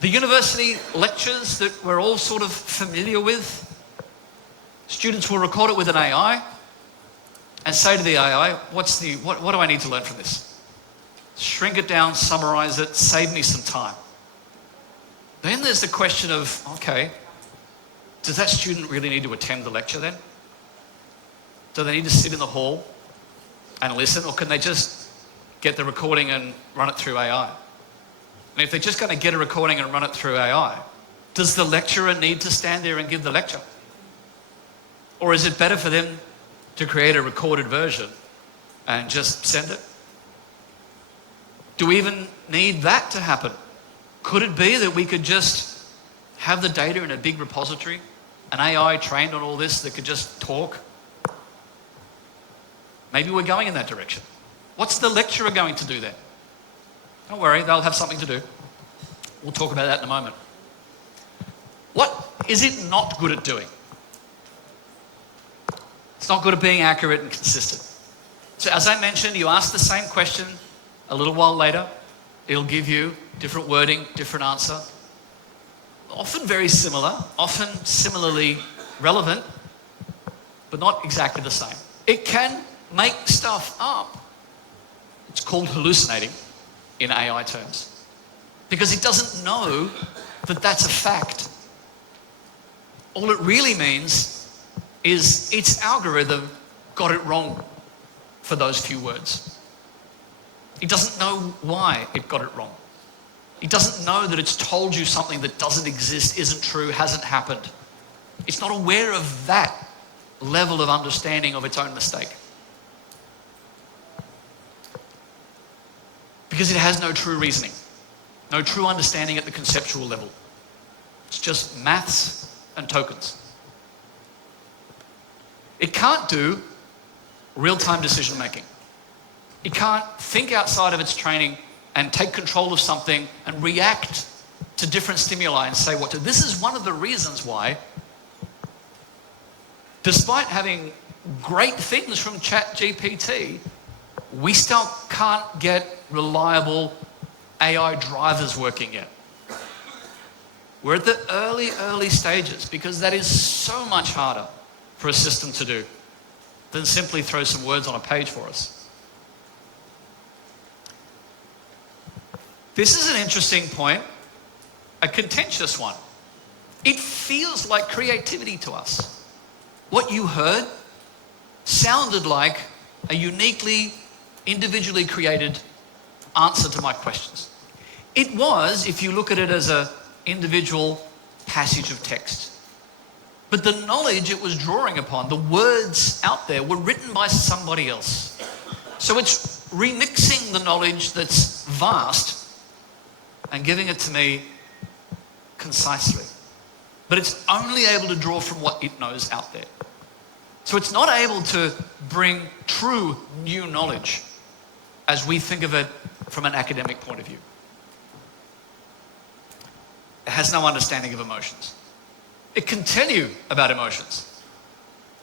The university lectures that we're all sort of familiar with, students will record it with an AI and say to the AI, what do I need to learn from this? Shrink it down, summarize it, save me some time. Then there's the question of, okay, does that student really need to attend the lecture then? Do they need to sit in the hall and listen, or can they just get the recording and run it through AI? And if they're just going to get a recording and run it through AI, does the lecturer need to stand there and give the lecture? Or is it better for them to create a recorded version and just send it? Do we even need that to happen? Could it be that we could just have the data in a big repository, an AI trained on all this that could just talk? Maybe we're going in that direction. What's the lecturer going to do then? Don't worry, they'll have something to do. We'll talk about that in a moment. What is it not good at doing? It's not good at being accurate and consistent. So as I mentioned, you ask the same question a little while later, it'll give you different wording, different answer. Often very similar, often similarly relevant, but not exactly the same. It can make stuff up. It's called hallucinating in AI terms, because it doesn't know that that's a fact. All it really means is its algorithm got it wrong for those few words. It doesn't know why it got it wrong. It doesn't know that it's told you something that doesn't exist, isn't true, hasn't happened. It's not aware of that level of understanding of its own mistake. Because it has no true reasoning, no true understanding at the conceptual level. It's just maths and tokens. It can't do real-time decision making. It can't think outside of its training and take control of something and react to different stimuli and say what to. This is one of the reasons why, despite having great things from ChatGPT, we still can't get reliable AI drivers working yet. We're at the early stages because that is so much harder for a system to do than simply throw some words on a page for us. This is an interesting point, a contentious one. It feels like creativity to us. What you heard sounded like a uniquely, individually created answer to my questions. It was, if you look at it as an individual passage of text. But the knowledge it was drawing upon, the words out there, were written by somebody else. So it's remixing the knowledge that's vast and giving it to me concisely. But it's only able to draw from what it knows out there. So it's not able to bring true new knowledge as we think of it from an academic point of view. It has no understanding of emotions. It can tell you about emotions.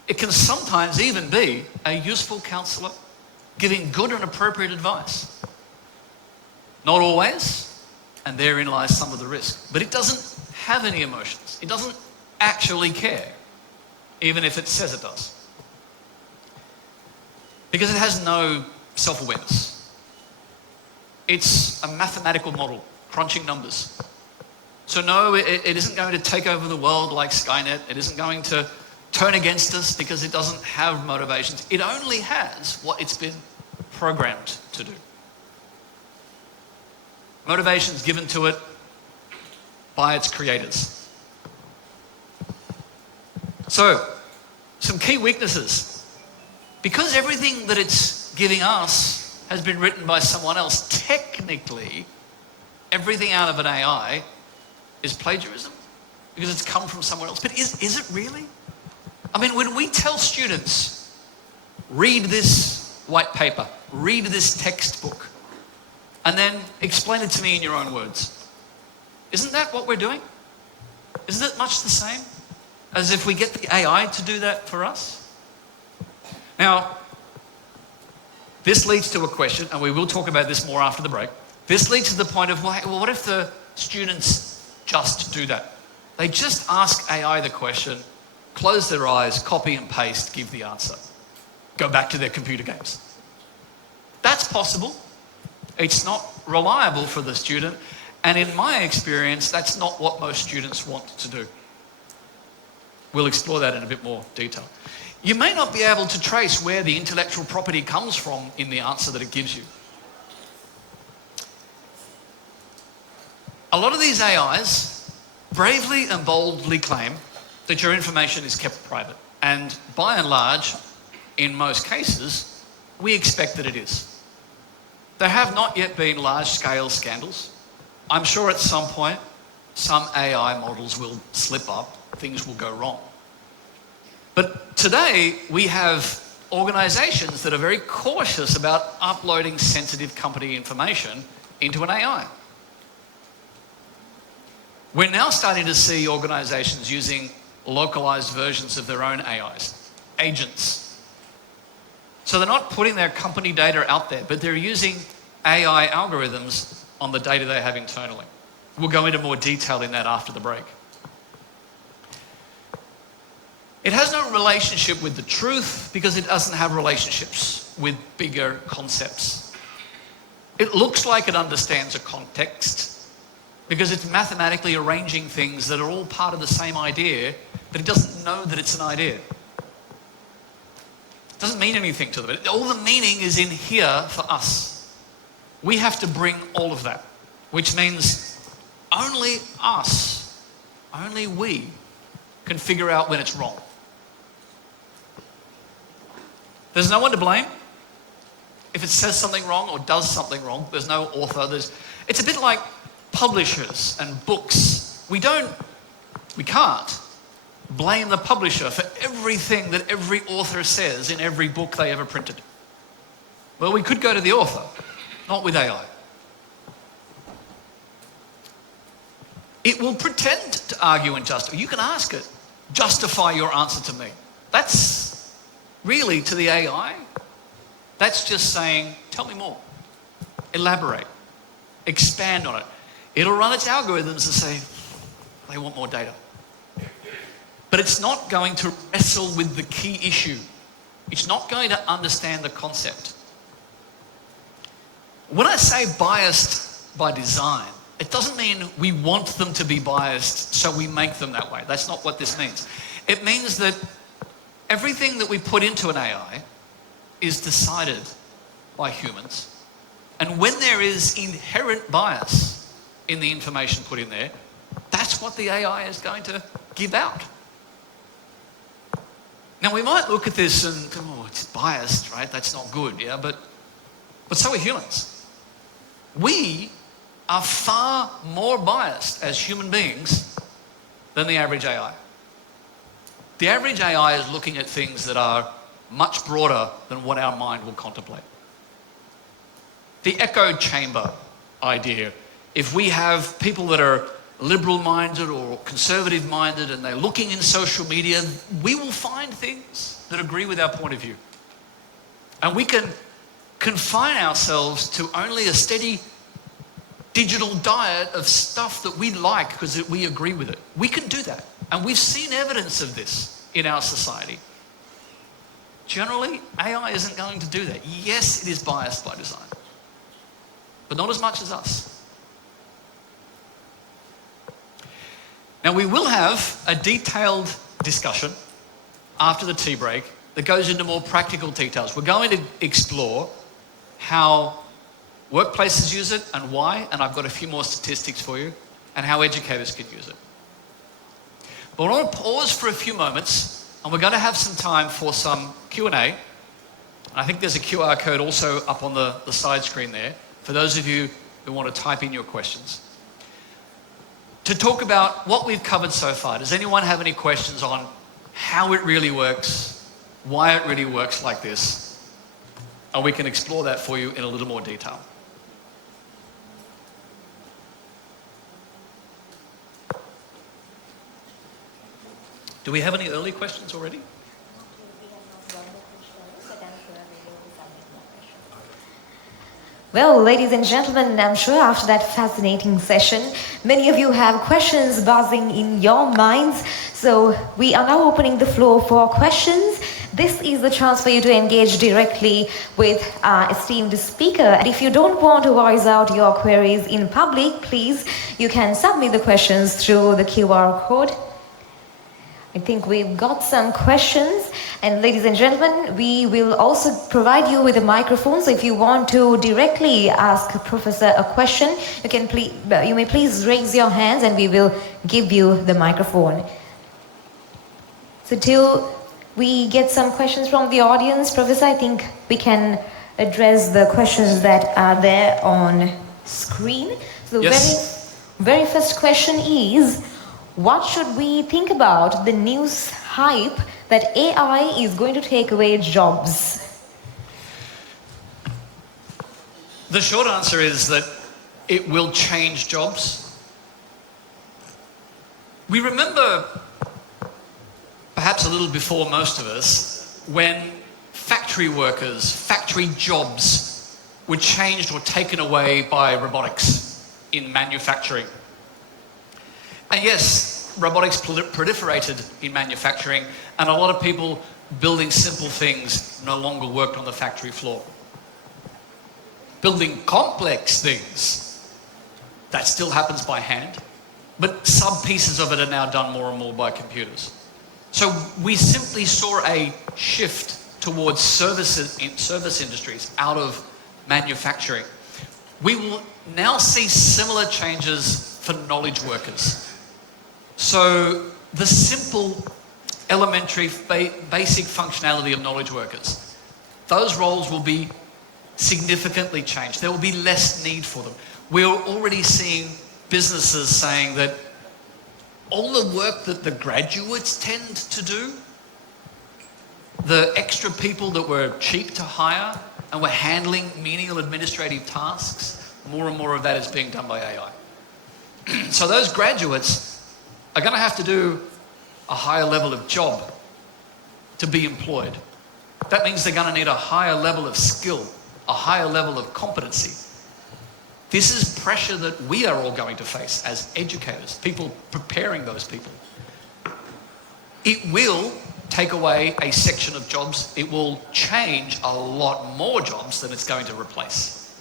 It can sometimes even be a useful counselor giving good and appropriate advice. Not always, and therein lies some of the risk. But it doesn't have any emotions. It doesn't actually care, even if it says it does. Because it has no self-awareness. It's a mathematical model, crunching numbers. So no, it isn't going to take over the world like Skynet. It isn't going to turn against us because it doesn't have motivations. It only has what it's been programmed to do. Motivations given to it by its creators. So, some key weaknesses. Because everything that it's giving us has been written by someone else, technically, everything out of an AI is plagiarism because it's come from someone else. But is it really? I mean, when we tell students, read this white paper, read this textbook, and then explain it to me in your own words, isn't that what we're doing? Isn't it much the same as if we get the AI to do that for us? Now, this leads to a question, and we will talk about this more after the break. This leads to the point of, well, what if the students just do that? They just ask AI the question, close their eyes, copy and paste, give the answer. Go back to their computer games. That's possible. It's not reliable for the student, and in my experience, that's not what most students want to do. We'll explore that in a bit more detail. You may not be able to trace where the intellectual property comes from in the answer that it gives you. A lot of these AIs bravely and boldly claim that your information is kept private, and by and large, in most cases, we expect that it is. There have not yet been large-scale scandals. I'm sure at some point, some AI models will slip up, things will go wrong. But today, we have organizations that are very cautious about uploading sensitive company information into an AI. We're now starting to see organizations using localized versions of their own AIs, agents. So they're not putting their company data out there, but they're using AI algorithms on the data they have internally. We'll go into more detail in that after the break. It has no relationship with the truth because it doesn't have relationships with bigger concepts. It looks like it understands a context because it's mathematically arranging things that are all part of the same idea, but it doesn't know that it's an idea. It doesn't mean anything to them. All the meaning is in here for us. We have to bring all of that. which means only us, only we can figure out when it's wrong. There's no one to blame. If it says something wrong or does something wrong, there's no author. It's a bit like publishers and books. We can't blame the publisher for everything that every author says in every book they ever printed. Well, we could go to the author, not with AI. It will pretend to argue and justify. You can ask it, justify your answer to me. That's really, to the AI, that's just saying, tell me more, elaborate, expand on it. It'll run its algorithms and say, they want more data. But it's not going to wrestle with the key issue. It's not going to understand the concept. When I say biased by design, it doesn't mean we want them to be biased, so we make them that way. That's not what this means. It means that everything that we put into an AI is decided by humans. And when there is inherent bias in the information put in there, that's what the AI is going to give out. Now, we might look at this and go, oh, it's biased, right? That's not good, yeah? But so are humans. We are far more biased as human beings than the average AI. The average AI is looking at things that are much broader than what our mind will contemplate. The echo chamber idea, if we have people that are liberal-minded or conservative-minded and they're looking in social media, we will find things that agree with our point of view. And we can confine ourselves to only a steady digital diet of stuff that we like because we agree with it. We can do that. And we've seen evidence of this in our society. Generally, AI isn't going to do that. Yes, it is biased by design, but not as much as us. Now, we will have a detailed discussion after the tea break that goes into more practical details. We're going to explore how workplaces use it and why, and I've got a few more statistics for you, and how educators can use it. But I want to pause for a few moments, and we're going to have some time for some Q&A. I think there's a QR code also up on the side screen there for those of you who want to type in your questions. To talk about what we've covered so far, does anyone have any questions on how it really works, why it really works like this? And we can explore that for you in a little more detail. Do we have any early questions already? Well, ladies and gentlemen, I'm sure after that fascinating session, many of you have questions buzzing in your minds. So we are now opening the floor for questions. This is the chance for you to engage directly with our esteemed speaker. And if you don't want to voice out your queries in public, please, you can submit the questions through the QR code. I think we've got some questions, and ladies and gentlemen, we will also provide you with a microphone. So if you want to directly ask Professor a question, you may please raise your hands and we will give you the microphone. So till we get some questions from the audience, Professor, I think we can address the questions that are there on screen. So the very first question is, what should we think about the news hype that AI is going to take away jobs? The short answer is that it will change jobs. We remember, perhaps a little before most of us, when factory workers, factory jobs were changed or taken away by robotics in manufacturing. And yes, robotics proliferated in manufacturing, and a lot of people building simple things no longer worked on the factory floor. Building complex things, that still happens by hand, but some pieces of it are now done more and more by computers. So we simply saw a shift towards service industries out of manufacturing. We will now see similar changes for knowledge workers. So the simple, elementary, basic functionality of knowledge workers, those roles will be significantly changed. There will be less need for them. We're already seeing businesses saying that all the work that the graduates tend to do, the extra people that were cheap to hire and were handling menial administrative tasks, more and more of that is being done by AI. So those graduates are going to have to do a higher level of job to be employed. That means they're going to need a higher level of skill, a higher level of competency. This is pressure that we are all going to face as educators, people preparing those people. It will take away a section of jobs. It will change a lot more jobs than it's going to replace.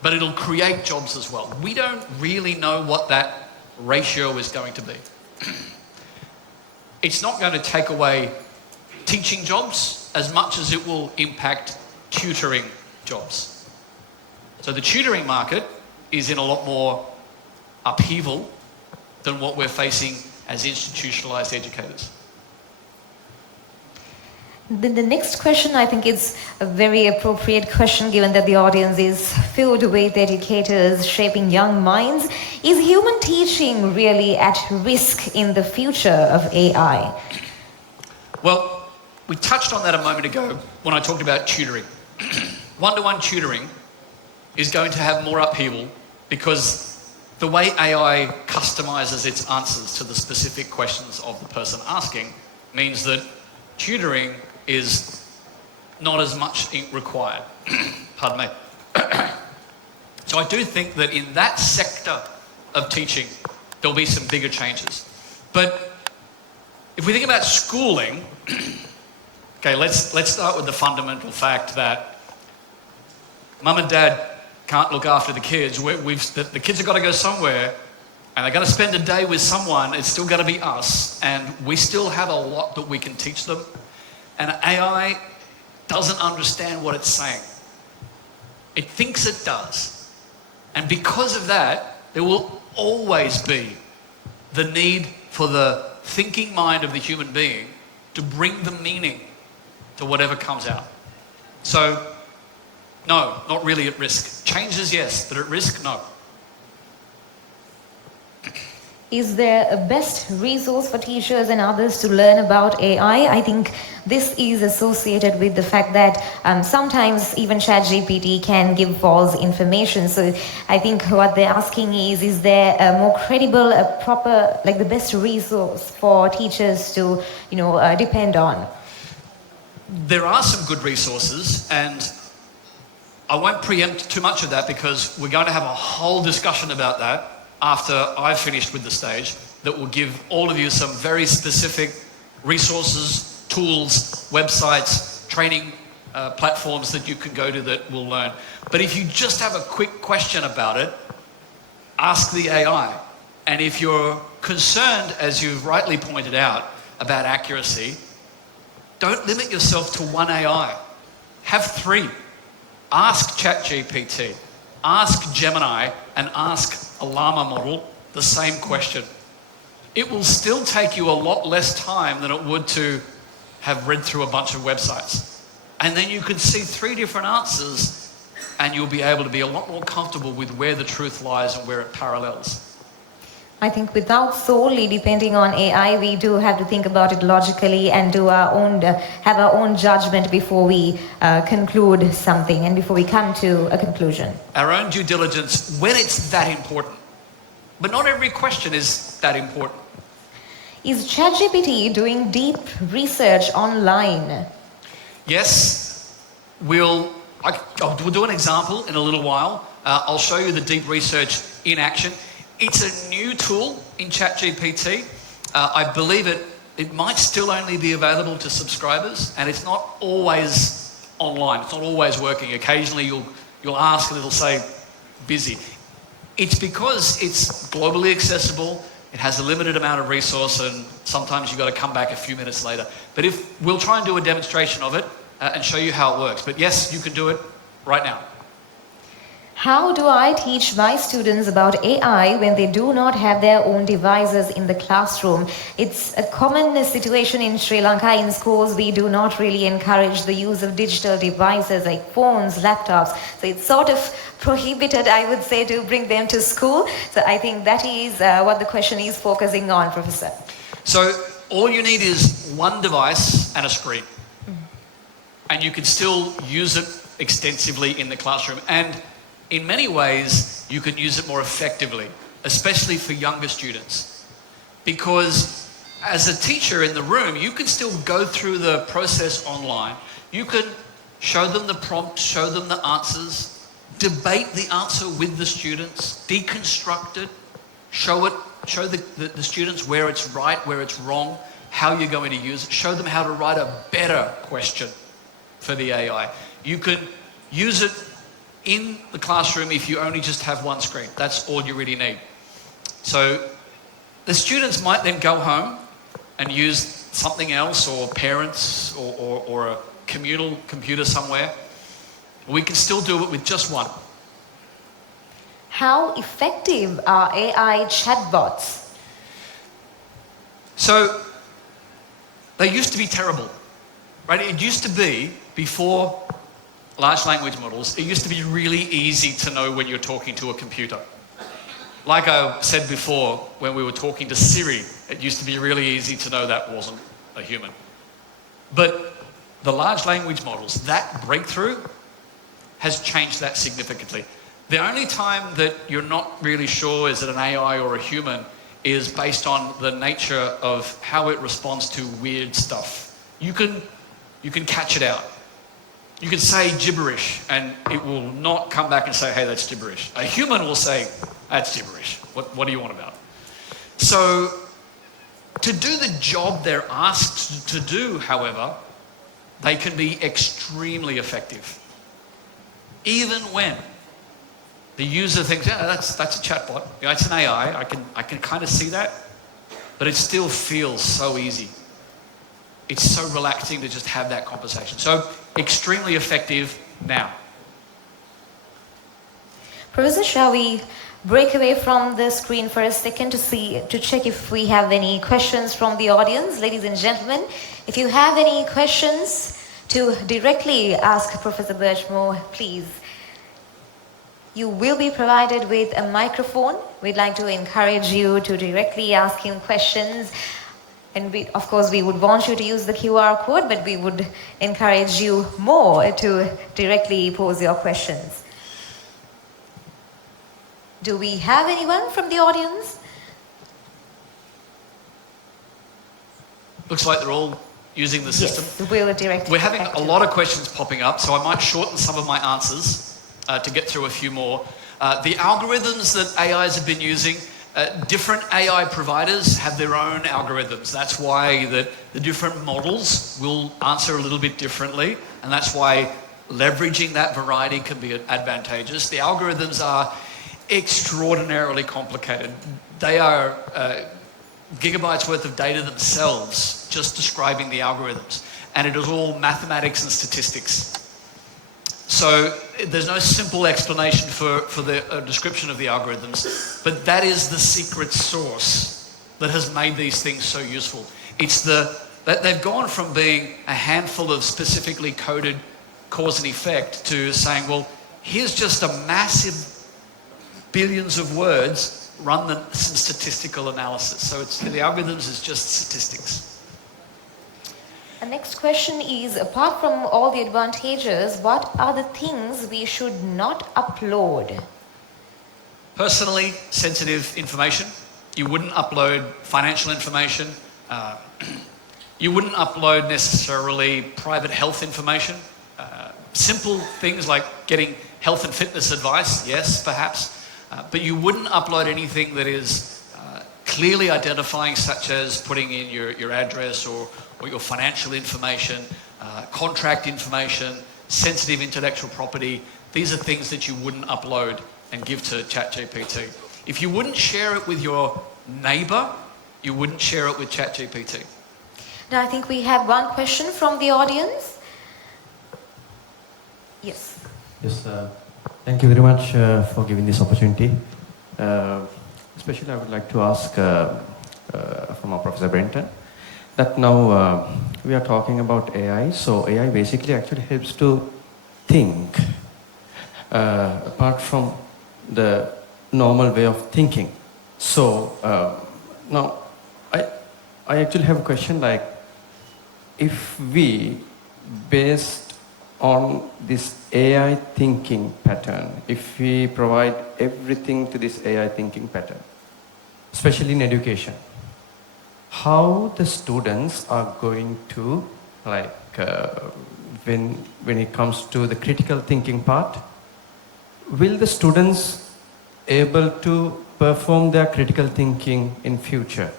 But it'll create jobs as well. We don't really know what that ratio is going to be. It's not going to take away teaching jobs as much as it will impact tutoring jobs. So the tutoring market is in a lot more upheaval than what we're facing as institutionalized educators. Then the next question, I think it's a very appropriate question given that the audience is filled with educators shaping young minds. Is human teaching really at risk in the future of AI? Well, we touched on that a moment ago when I talked about tutoring. One-to-one tutoring is going to have more upheaval because the way AI customizes its answers to the specific questions of the person asking means that tutoring is not as much required. Pardon me. So I do think that in that sector of teaching, there'll be some bigger changes. But if we think about schooling, okay, let's start with the fundamental fact that mum and dad can't look after the kids. The kids have got to go somewhere, and they're going to spend a day with someone. It's still going to be us, and we still have a lot that we can teach them. And AI doesn't understand what it's saying. It thinks it does. And because of that, there will always be the need for the thinking mind of the human being to bring the meaning to whatever comes out. So, no, not really at risk. Changes, yes, but at risk, no. Is there a best resource for teachers and others to learn about AI? I think this is associated with the fact that sometimes even ChatGPT can give false information. So I think what they're asking is there a more credible, a proper, like the best resource for teachers to, depend on? There are some good resources, and I won't preempt too much of that because we're going to have a whole discussion about that after I've finished with the stage that will give all of you some very specific resources, tools, websites, training platforms that you can go to that will learn. But if you just have a quick question about it, ask the AI. And if you're concerned, as you've rightly pointed out, about accuracy, don't limit yourself to one AI. Have 3. Ask ChatGPT, ask Gemini, and ask a Llama model the same question. It will still take you a lot less time than it would to have read through a bunch of websites. And then you can see 3 different answers and you'll be able to be a lot more comfortable with where the truth lies and where it parallels. I think without solely depending on AI, we do have to think about it logically and do our own, have our own judgment before we conclude something and before we come to a conclusion. Our own due diligence when it's that important. But not every question is that important. Is ChatGPT doing deep research online? Yes, we'll do an example in a little while. I'll show you the deep research in action. It's a new tool in ChatGPT. I believe it might still only be available to subscribers, and it's not always online. It's not always working. Occasionally you'll ask and it'll say busy. It's because it's globally accessible. It has a limited amount of resource, and sometimes you've got to come back a few minutes later. But we'll try and do a demonstration of it and show you how it works. But yes, you can do it right now. How do I teach my students about AI when they do not have their own devices in the classroom? It's a common situation in Sri Lanka. In schools, we do not really encourage the use of digital devices like phones, laptops. So it's sort of prohibited, I would say, to bring them to school. So I think that is what the question is focusing on, Professor. So all you need is one device and a screen. And you can still use it extensively in the classroom. And in many ways, you can use it more effectively, especially for younger students. Because as a teacher in the room, you can still go through the process online. You can show them the prompt, show them the answers, debate the answer with the students, deconstruct it, show the students where it's right, where it's wrong, how you're going to use it, show them how to write a better question for the AI. You can use it in the classroom if you only just have one screen. That's all you really need. So the students might then go home and use something else, or parents, or a communal computer somewhere. We can still do it with just one. How effective are AI chatbots? So they used to be terrible, right? It used to be, before large language models, it used to be really easy to know when you're talking to a computer. Like I said before, when we were talking to Siri, it used to be really easy to know that wasn't a human. But the large language models, that breakthrough has changed that significantly. The only time that you're not really sure is it an AI or a human is based on the nature of how it responds to weird stuff. You can catch it out. You can say gibberish and it will not come back and say, hey, that's gibberish. A human will say, that's gibberish. What do you want about it? So to do the job they're asked to do, however, they can be extremely effective. Even when the user thinks, yeah, that's a chatbot, it's an AI, I can kind of see that, but it still feels so easy. It's so relaxing to just have that conversation. So extremely effective now. Professor, shall we break away from the screen for a second to check if we have any questions from the audience? Ladies and gentlemen, if you have any questions to directly ask Professor Burchmore, please. You will be provided with a microphone. We'd like to encourage you to directly ask him questions. And of course, we would want you to use the QR code, but we would encourage you more to directly pose your questions. Do we have anyone from the audience? Looks like they're all using the system. Yes, we'll direct. We're having a lot of questions popping up, so I might shorten some of my answers to get through a few more. The algorithms that AIs have been using, different AI providers have their own algorithms. That's why the different models will answer a little bit differently, and that's why leveraging that variety can be advantageous. The algorithms are extraordinarily complicated. They are gigabytes worth of data themselves, just describing the algorithms, and it is all mathematics and statistics. So there's no simple explanation for the description of the algorithms, but that is the secret sauce that has made these things so useful. It's that they've gone from being a handful of specifically coded cause and effect to saying, well, here's just a massive billions of words, run some statistical analysis. So the algorithms is just statistics. The next question is, apart from all the advantages, what are the things we should not upload? Personally sensitive information. You wouldn't upload financial information. You wouldn't upload necessarily private health information. Simple things like getting health and fitness advice, yes, perhaps. But you wouldn't upload anything that is clearly identifying, such as putting in your address or your financial information, contract information, sensitive intellectual property. These are things that you wouldn't upload and give to ChatGPT. If you wouldn't share it with your neighbor, you wouldn't share it with ChatGPT. Now I think we have one question from the audience. Yes. Yes, Thank you very much for giving this opportunity. Especially I would like to ask from our Professor Brenton that now we are talking about AI. So AI basically actually helps to think apart from the normal way of thinking. So now I actually have a question like, if we based on this AI thinking pattern, if we provide everything to this AI thinking pattern, especially in education, how the students are going to, like, when it comes to the critical thinking part, will the students able to perform their critical thinking in future?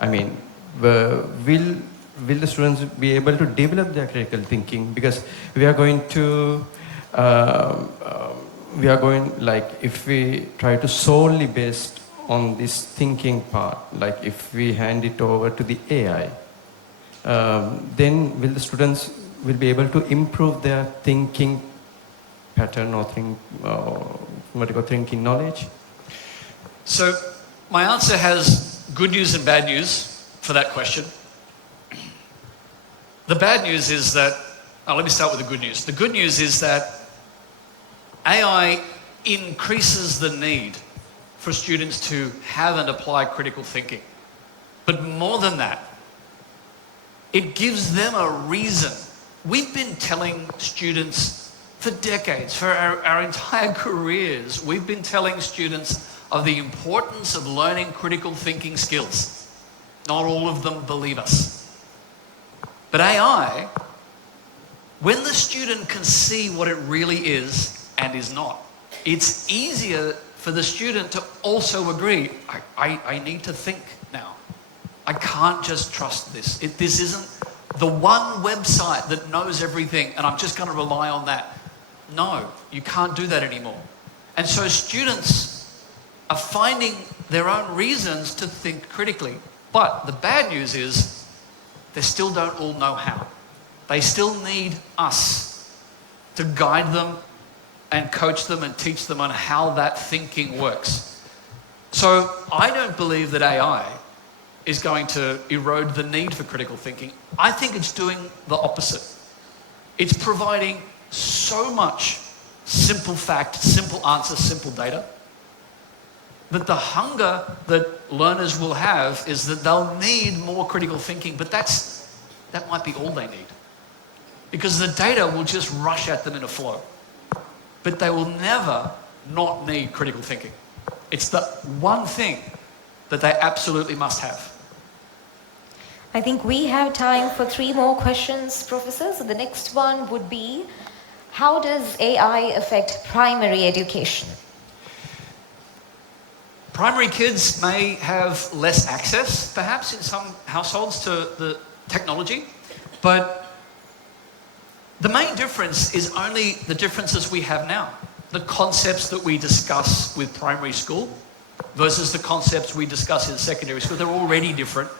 I mean, will the students be able to develop their critical thinking? Because we are going, like, if we try to solely based on this thinking part, like if we hand it over to the AI, then will the students will be able to improve their thinking pattern or thinking knowledge? So my answer has good news and bad news for that question. The bad news is that, let me start with the good news. The good news is that AI increases the need for students to have and apply critical thinking. But more than that, it gives them a reason. We've been telling students for decades, for our entire careers, we've been telling students of the importance of learning critical thinking skills. Not all of them believe us. But AI, when the student can see what it really is and is not, it's easier for the student to also agree, I need to think now. I can't just trust this. This isn't the one website that knows everything and I'm just going to rely on that. No, you can't do that anymore. And so students are finding their own reasons to think critically. But the bad news is, they still don't all know how. They still need us to guide them and coach them and teach them on how that thinking works. So I don't believe that AI is going to erode the need for critical thinking. I think it's doing the opposite. It's providing so much simple fact, simple answer, simple data, that the hunger that learners will have is that they'll need more critical thinking, but that might be all they need. Because the data will just rush at them in a flow. But they will never not need critical thinking. It's the one thing that they absolutely must have. I think we have time for 3 more questions, Professor. So the next one would be, how does AI affect primary education? Primary kids may have less access, perhaps, in some households to the technology, but the main difference is only the differences we have now. The concepts that we discuss with primary school versus the concepts we discuss in secondary school, they're already different.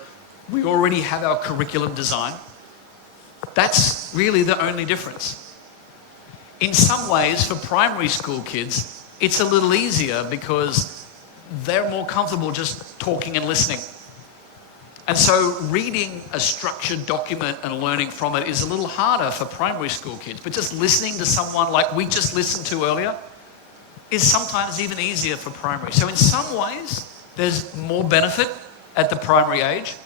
We already have our curriculum design. That's really the only difference. In some ways, for primary school kids, it's a little easier because they're more comfortable just talking and listening. And so reading a structured document and learning from it is a little harder for primary school kids. But just listening to someone like we just listened to earlier is sometimes even easier for primary. So in some ways, there's more benefit at the primary age,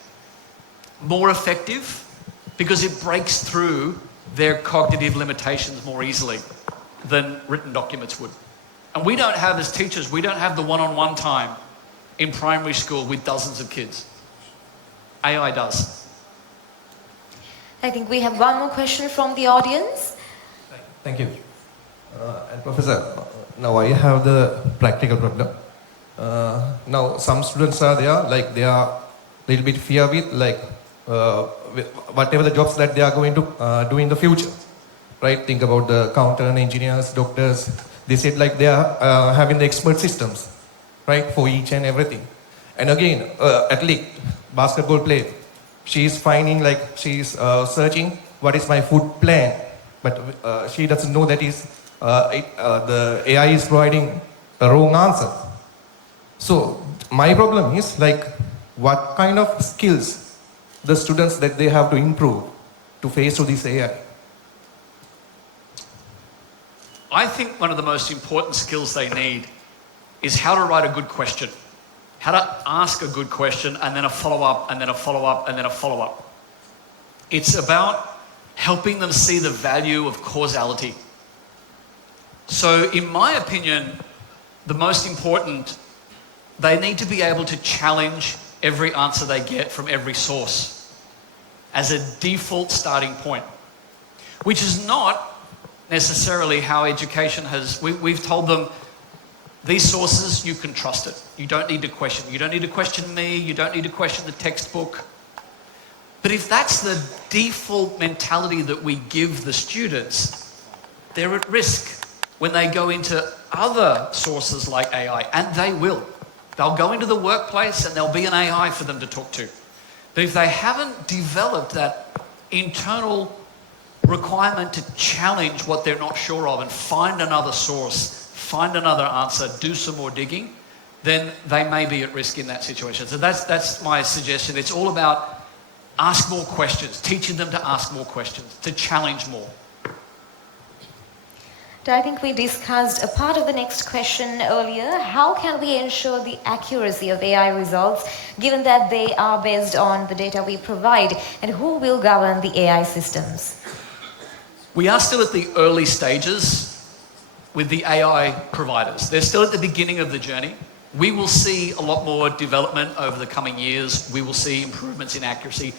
more effective, because it breaks through their cognitive limitations more easily than written documents would. And we don't have, as teachers, we don't have the one-on-one time in primary school with dozens of kids. AI does. I think we have one more question from the audience. Thank you. And Professor, now I have the practical problem. Now some students are there, like they are a little bit fear with, like whatever the jobs that they are going to do in the future, right? Think about the accountant, engineers, doctors. They said like they are having the expert systems, right, for each and everything. And again, athlete, basketball player, she is finding, like, she is searching what is my food plan, but she doesn't know that is the AI is providing a wrong answer. So my problem is like, what kind of skills the students that they have to improve to face to this AI? I think one of the most important skills they need is how to write a good question, how to ask a good question, and then a follow-up, and then a follow-up, and then a follow-up. It's about helping them see the value of causality. So in my opinion, the most important, they need to be able to challenge every answer they get from every source as a default starting point, which is not necessarily how education has. We've told them, these sources, you can trust it. You don't need to question. You don't need to question me. You don't need to question the textbook. But if that's the default mentality that we give the students, they're at risk when they go into other sources like AI, and they will. They'll go into the workplace and there'll be an AI for them to talk to. But if they haven't developed that internal requirement to challenge what they're not sure of and find another source, find another answer, do some more digging, then they may be at risk in that situation. So that's my suggestion. It's all about ask more questions, teaching them to ask more questions, to challenge more. I think we discussed a part of the next question earlier. How can we ensure the accuracy of AI results, given that they are based on the data we provide, and who will govern the AI systems? We are still at the early stages with the AI providers. They're still at the beginning of the journey. We will see a lot more development over the coming years. We will see improvements in accuracy.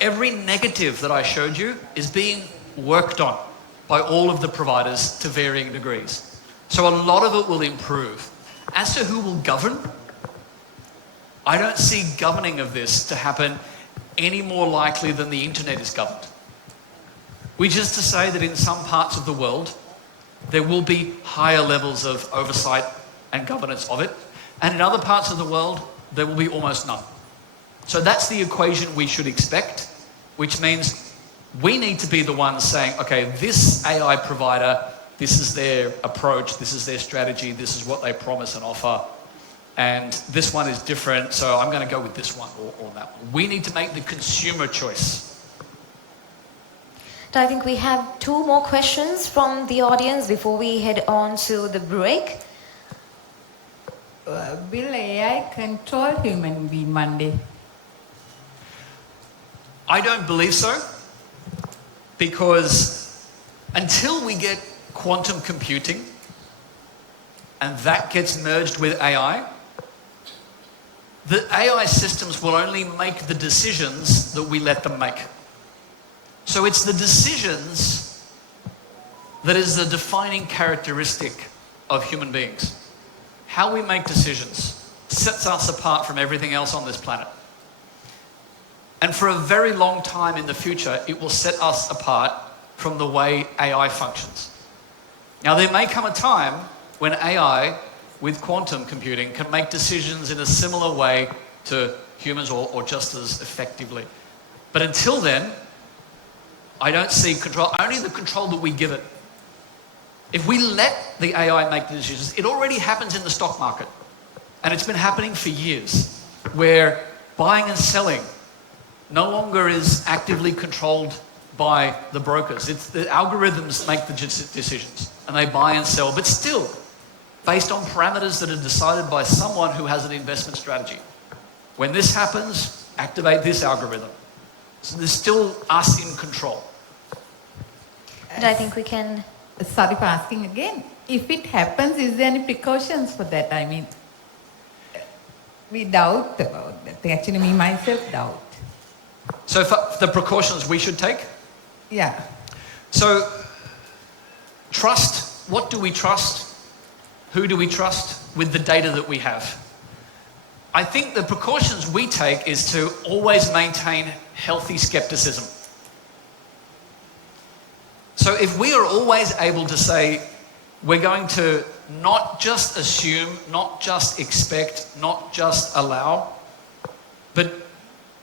Every negative that I showed you is being worked on by all of the providers to varying degrees. So a lot of it will improve. As to who will govern, I don't see governing of this to happen any more likely than the internet is governed. Which is to say that in some parts of the world, there will be higher levels of oversight and governance of it, and in other parts of the world, there will be almost none. So that's the equation we should expect, which means we need to be the ones saying, okay, this AI provider, this is their approach, this is their strategy, this is what they promise and offer, and this one is different, so I'm going to go with this one or that one. We need to make the consumer choice. I think we have two more questions from the audience before we head on to the break. Will AI control human being one day? I don't believe so, because until we get quantum computing and that gets merged with AI, the AI systems will only make the decisions that we let them make. So it's the decisions that is the defining characteristic of human beings. How we make decisions sets us apart from everything else on this planet. And for a very long time in the future, it will set us apart from the way AI functions. Now, there may come a time when AI, with quantum computing, can make decisions in a similar way to humans or just as effectively. But until then, I don't see control, only the control that we give it. If we let the AI make the decisions, it already happens in the stock market. And it's been happening for years, where buying and selling no longer is actively controlled by the brokers. It's the algorithms make the decisions, and they buy and sell, but still based on parameters that are decided by someone who has an investment strategy. When this happens, activate this algorithm. So there's still us in control. And I think we can... Sorry for asking again. If it happens, is there any precautions for that? I mean, we doubt about that. Actually, me myself doubt. So for the precautions we should take? Yeah. So trust. What do we trust? Who do we trust with the data that we have? I think the precautions we take is to always maintain healthy skepticism. So if we are always able to say, we're going to not just assume, not just expect, not just allow, but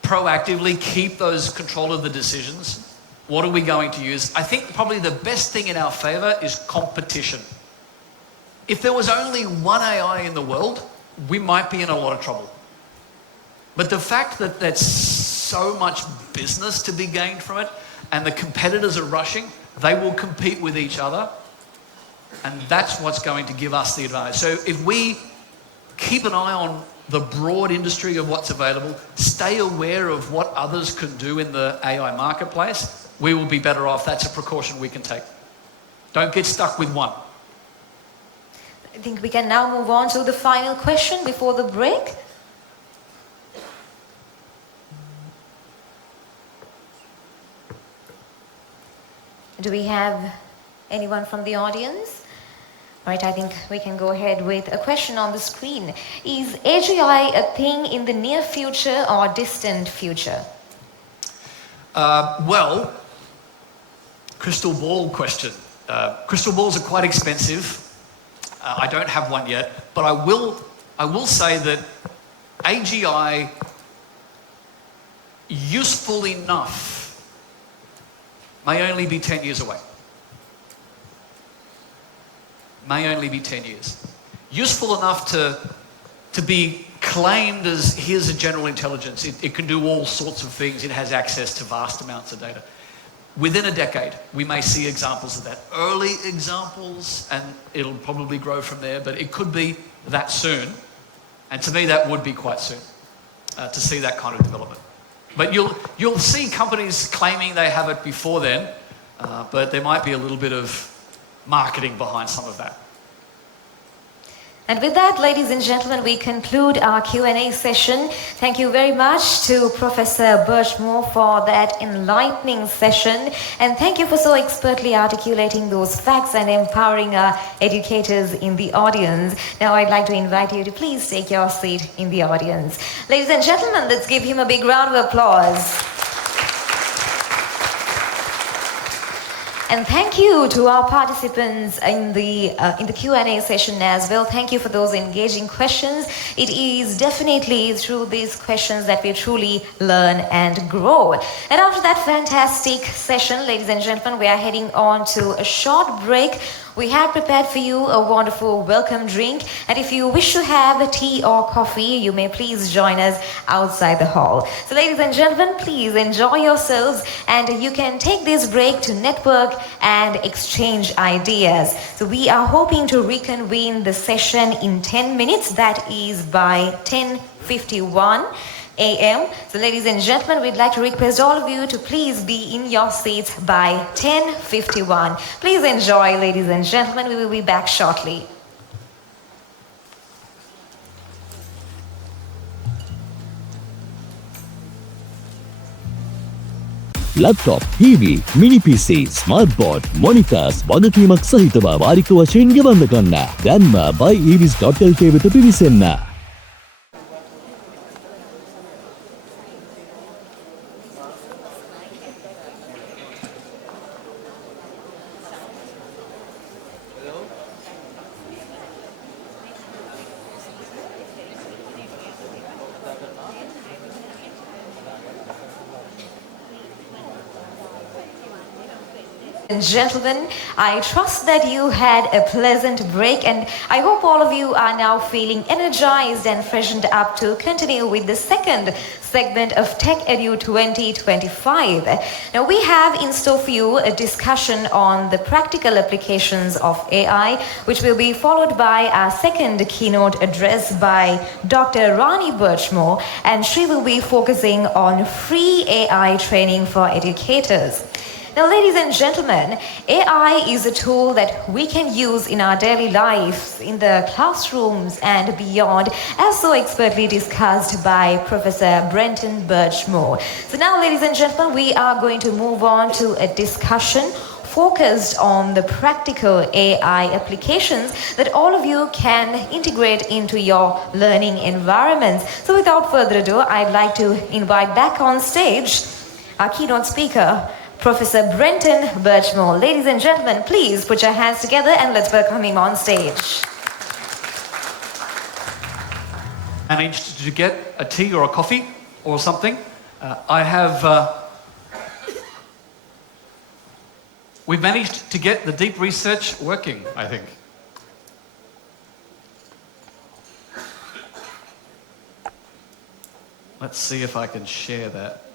proactively keep those control of the decisions, What are we going to use? I think probably the best thing in our favour is competition. If there was only one AI in the world, we might be in a lot of trouble. But the fact that there's so much business to be gained from it and the competitors are rushing, they will compete with each other, and that's what's going to give us the advantage. So if we keep an eye on the broad industry of what's available, stay aware of what others can do in the AI marketplace, we will be better off. That's a precaution we can take. Don't get stuck with one. I think we can now move on to the final question before the break. Do we have anyone from the audience? All right, I think we can go ahead with a question on the screen. Is AGI a thing in the near future or distant future? Well, crystal ball question. Crystal balls are quite expensive. I don't have one yet, but I will say that AGI, useful enough, may only be 10 years away. May only be 10 years. Useful enough to be claimed as here's a general intelligence. It can do all sorts of things. It has access to vast amounts of data. Within a decade, we may see examples of that. Early examples, and it'll probably grow from there, but it could be that soon. And to me, that would be quite soon to see that kind of development. But you'll see companies claiming they have it before then, but there might be a little bit of marketing behind some of that. And with that, ladies and gentlemen, we conclude our Q&A session. Thank you very much to Professor Burchmore for that enlightening session. And thank you for so expertly articulating those facts and empowering our educators in the audience. Now I'd like to invite you to please take your seat in the audience. Ladies and gentlemen, let's give him a big round of applause. And thank you to our participants in the Q&A session as well. Thank you for those engaging questions. It is definitely through these questions that we truly learn and grow. And after that fantastic session, ladies and gentlemen, we are heading on to a short break. We have prepared for you a wonderful welcome drink, and if you wish to have a tea or coffee, you may please join us outside the hall. So ladies and gentlemen, please enjoy yourselves, and you can take this break to network and exchange ideas. So we are hoping to reconvene the session in 10 minutes, that is by 10:51 a.m. So ladies and gentlemen, we'd like to request all of you to please be in your seats by 10:51. Please enjoy, ladies and gentlemen. We will be back shortly. Laptop, TV, mini PC, smart board, monitors වගකීමක් සහිතව වාරික වශයෙන් ගෙවන්න ගන්න. දැන්ම buyevis.lk වෙත පිවිසෙන්න. And gentlemen, I trust that you had a pleasant break, and I hope all of you are now feeling energized and freshened up to continue with the second segment of Tech Edu 2025. Now we have in store for you a discussion on the practical applications of AI, which will be followed by our second keynote address by Dr. Rani Burchmore, and she will be focusing on free AI training for educators. Now, ladies and gentlemen, AI is a tool that we can use in our daily lives, in the classrooms and beyond, as so expertly discussed by Professor Brenton Burchmore. So now, ladies and gentlemen, we are going to move on to a discussion focused on the practical AI applications that all of you can integrate into your learning environments. So without further ado, I'd like to invite back on stage our keynote speaker, Professor Brenton Burchmore. Ladies and gentlemen, please put your hands together and let's welcome him on stage. Managed to get a tea or a coffee or something. I have We've managed to get the deep research working, I think. Let's see if I can share that.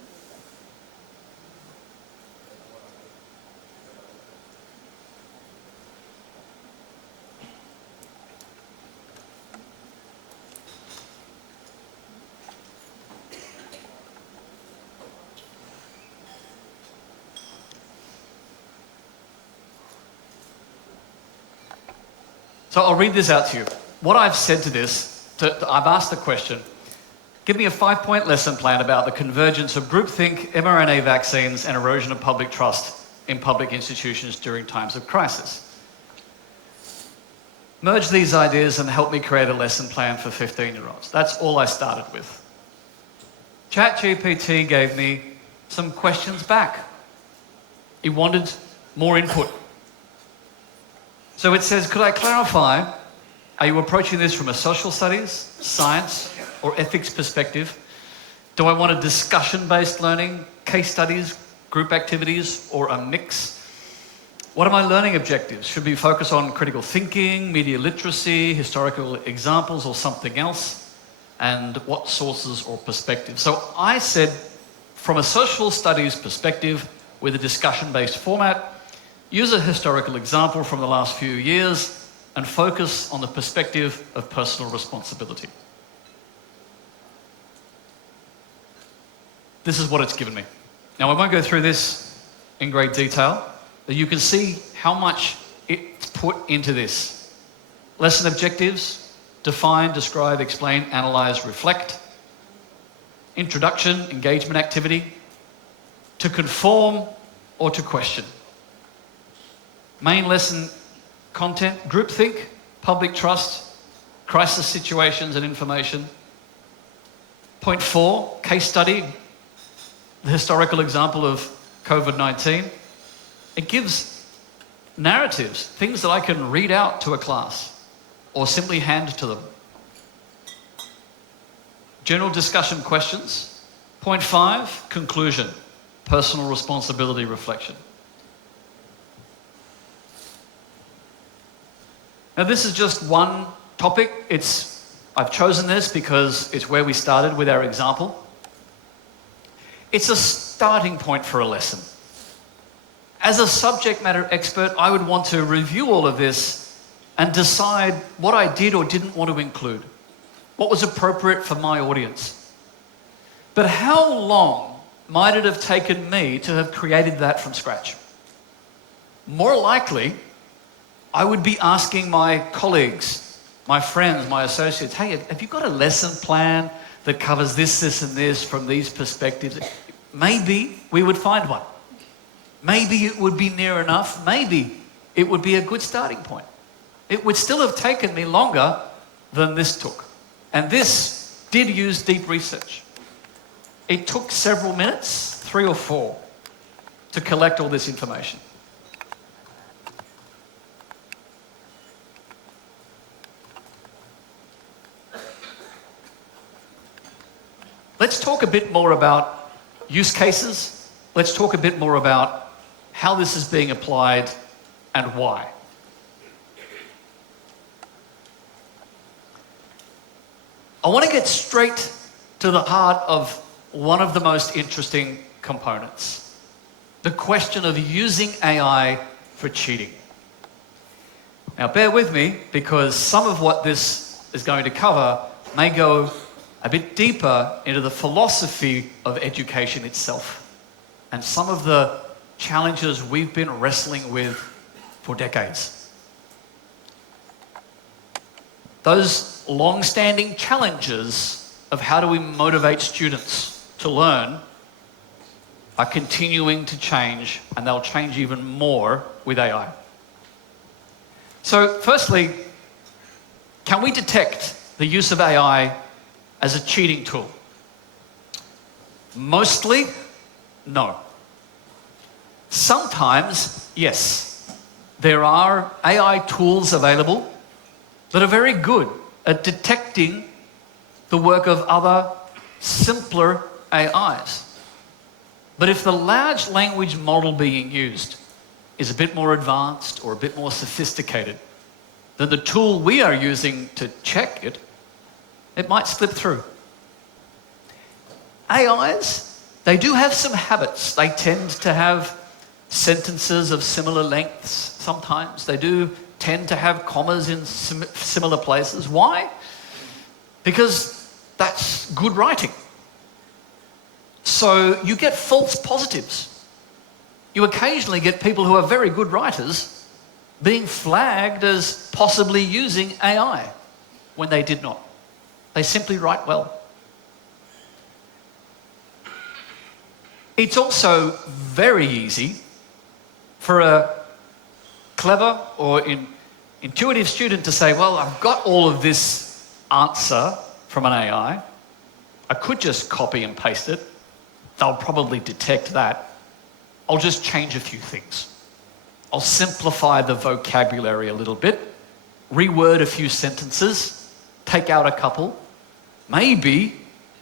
So I'll read this out to you. What I've said to this, I've asked the question, give me a 5-point lesson plan about the convergence of groupthink, mRNA vaccines, and erosion of public trust in public institutions during times of crisis. Merge these ideas and help me create a lesson plan for 15-year-olds. That's all I started with. ChatGPT gave me some questions back. It wanted more input. So it says, could I clarify, are you approaching this from a social studies, science, or ethics perspective? Do I want a discussion-based learning, case studies, group activities, or a mix? What are my learning objectives? Should we focus on critical thinking, media literacy, historical examples, or something else? And what sources or perspectives? So I said, from a social studies perspective, with a discussion-based format, use a historical example from the last few years and focus on the perspective of personal responsibility. This is what it's given me. Now, I won't go through this in great detail, but you can see how much it's put into this. Lesson objectives: define, describe, explain, analyze, reflect. Introduction, engagement activity. To conform or to question. Main lesson content: groupthink, public trust, crisis situations and information. Point 4, case study, the historical example of COVID-19. It gives narratives, things that I can read out to a class or simply hand to them. General discussion questions. Point 5, conclusion, personal responsibility reflection. Now, this is just one topic. I've chosen this because it's where we started with our example. It's a starting point for a lesson. As a subject matter expert, I would want to review all of this and decide what I did or didn't want to include, what was appropriate for my audience. But how long might it have taken me to have created that from scratch? More likely, I would be asking my colleagues, my friends, my associates, hey, have you got a lesson plan that covers this, this, and this from these perspectives? Maybe we would find one. Maybe it would be near enough. Maybe it would be a good starting point. It would still have taken me longer than this took. And this did use deep research. It took several minutes, 3 or 4, to collect all this information. Let's talk a bit more about use cases. Let's talk a bit more about how this is being applied and why. I want to get straight to the heart of one of the most interesting components, the question of using AI for cheating. Now, bear with me, because some of what this is going to cover may go a bit deeper into the philosophy of education itself and some of the challenges we've been wrestling with for decades. Those long-standing challenges of how do we motivate students to learn are continuing to change, and they'll change even more with AI. So firstly, can we detect the use of AI as a cheating tool? Mostly, no. Sometimes, yes. There are AI tools available that are very good at detecting the work of other simpler AIs. But if the large language model being used is a bit more advanced or a bit more sophisticated than the tool we are using to check it, it might slip through. AIs, they do have some habits. They tend to have sentences of similar lengths sometimes. They do tend to have commas in similar places. Why? Because that's good writing. So you get false positives. You occasionally get people who are very good writers being flagged as possibly using AI when they did not. They simply write well. It's also very easy for a clever or intuitive student to say, well, I've got all of this answer from an AI. I could just copy and paste it. They'll probably detect that. I'll just change a few things. I'll simplify the vocabulary a little bit, reword a few sentences, take out a couple, maybe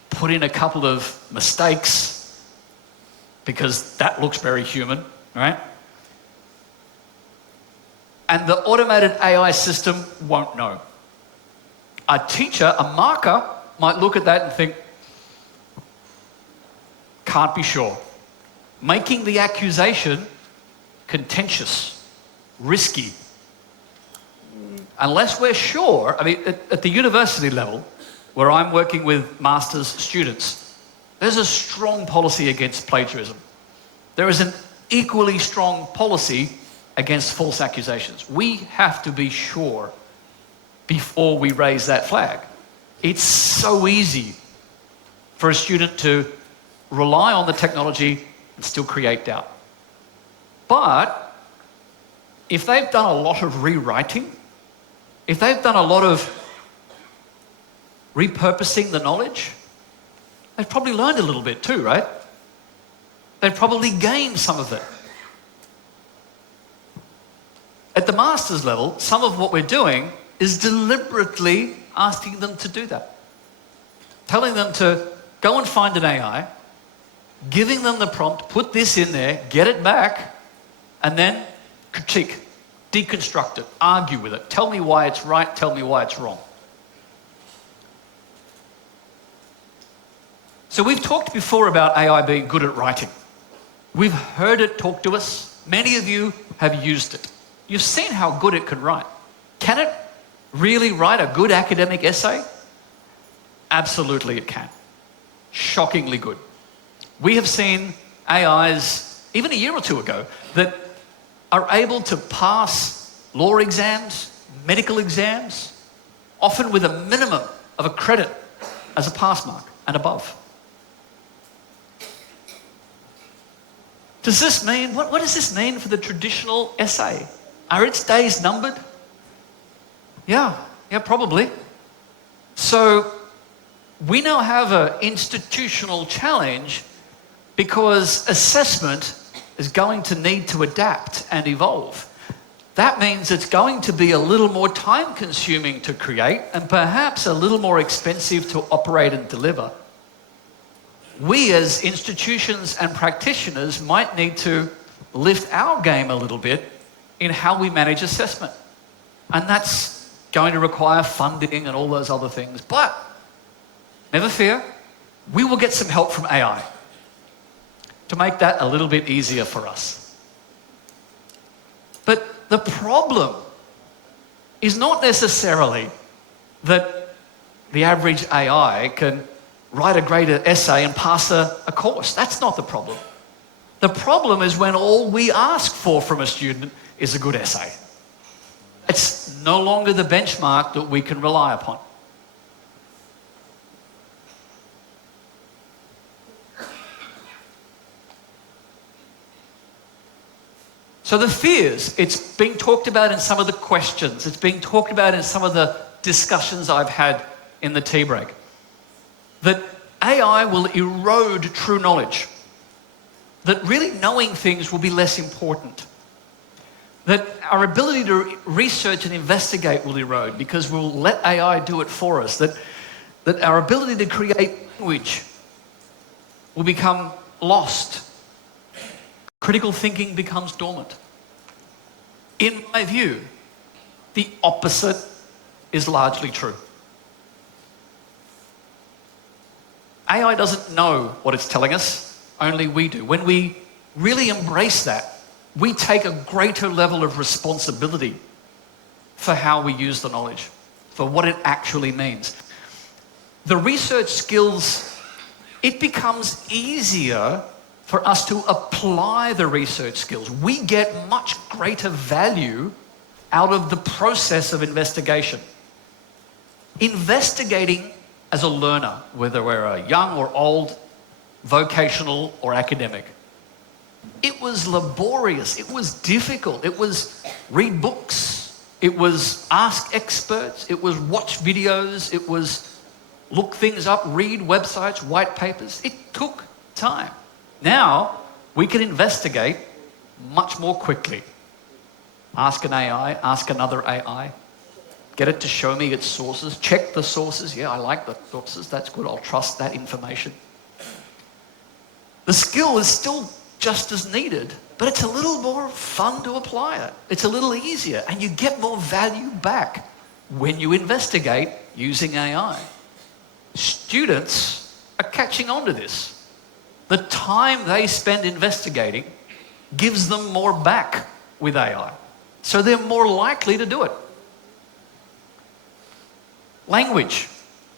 put in a couple of mistakes because that looks very human, right? And the automated AI system won't know. A teacher, a marker, might look at that and think, can't be sure. Making the accusation contentious, risky. Unless we're sure, I mean, at the university level, where I'm working with master's students, there's a strong policy against plagiarism. There is an equally strong policy against false accusations. We have to be sure before we raise that flag. It's so easy for a student to rely on the technology and still create doubt. But if they've done a lot of rewriting, if they've done a lot of repurposing the knowledge, they've probably learned a little bit too, right? They've probably gained some of it. At the master's level, some of what we're doing is deliberately asking them to do that. Telling them to go and find an AI, giving them the prompt, put this in there, get it back, and then critique, deconstruct it, argue with it. Tell me why it's right, tell me why it's wrong. So we've talked before about AI being good at writing. We've heard it talk to us. Many of you have used it. You've seen how good it can write. Can it really write a good academic essay? Absolutely it can. Shockingly good. We have seen AIs, even a year or two ago, that are able to pass law exams, medical exams, often with a minimum of a credit as a pass mark and above. Does this mean, what does this mean for the traditional essay? Are its days numbered? Yeah, probably. So we now have an institutional challenge because assessment is going to need to adapt and evolve. That means it's going to be a little more time consuming to create and perhaps a little more expensive to operate and deliver. We as institutions and practitioners might need to lift our game a little bit in how we manage assessment. And that's going to require funding and all those other things. But never fear, we will get some help from AI to make that a little bit easier for us. But the problem is not necessarily that the average AI can write a great essay and pass a course. That's not the problem. The problem is when all we ask for from a student is a good essay. It's no longer the benchmark that we can rely upon. So the fears, it's being talked about in some of the questions. It's being talked about in some of the discussions I've had in the tea break. That AI will erode true knowledge. That really knowing things will be less important. That our ability to research and investigate will erode because we'll let AI do it for us. That our ability to create language will become lost. Critical thinking becomes dormant. In my view, the opposite is largely true. AI doesn't know what it's telling us, only we do. When we really embrace that, we take a greater level of responsibility for how we use the knowledge, for what it actually means. The research skills, it becomes easier for us to apply the research skills. We get much greater value out of the process of investigation. Investigating as a learner, whether we're young or old, vocational or academic, it was laborious, it was difficult, it was read books, it was ask experts, it was watch videos, it was look things up, read websites, white papers. It took time. Now, we can investigate much more quickly. Ask an AI, ask another AI, get it to show me its sources, check the sources. Yeah, I like the sources, that's good, I'll trust that information. The skill is still just as needed, but it's a little more fun to apply it. It's a little easier, and you get more value back when you investigate using AI. Students are catching on to this. The time they spend investigating gives them more back with AI, so they're more likely to do it. Language.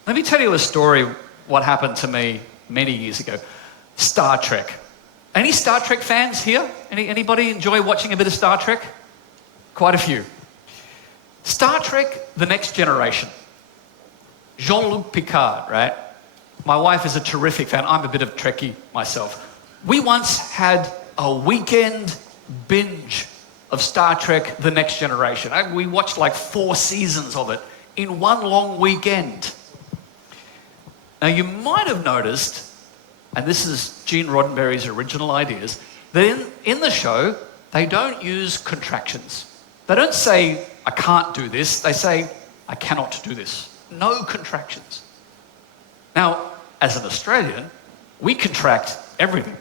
Let me tell you a story, what happened to me many years ago. Star Trek. Any Star Trek fans here? Anybody enjoy watching a bit of Star Trek? Quite a few. Star Trek, The Next Generation. Jean-Luc Picard, right? My wife is a terrific fan. I'm a bit of Trekkie myself. We once had a weekend binge of Star Trek, The Next Generation. We watched like 4 seasons of it in one long weekend. Now, you might have noticed, and this is Gene Roddenberry's original ideas, that in the show, they don't use contractions. They don't say, I can't do this. They say, I cannot do this. No contractions. Now, as an Australian, we contract everything.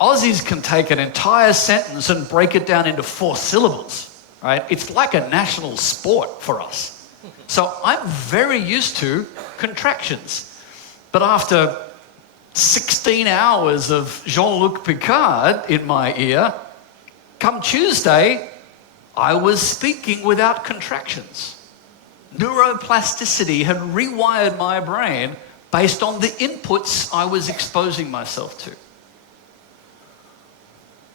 Aussies can take an entire sentence and break it down into 4 syllables, right? It's like a national sport for us. So I'm very used to contractions. But after 16 hours of Jean-Luc Picard in my ear, come Tuesday, I was speaking without contractions. Neuroplasticity had rewired my brain based on the inputs I was exposing myself to.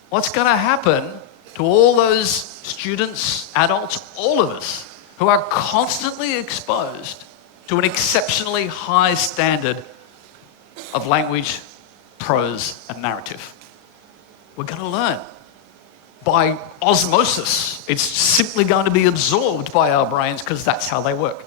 What's going to happen to all those students, adults, all of us who are constantly exposed to an exceptionally high standard of language, prose, and narrative? We're going to learn by osmosis. It's simply going to be absorbed by our brains because that's how they work.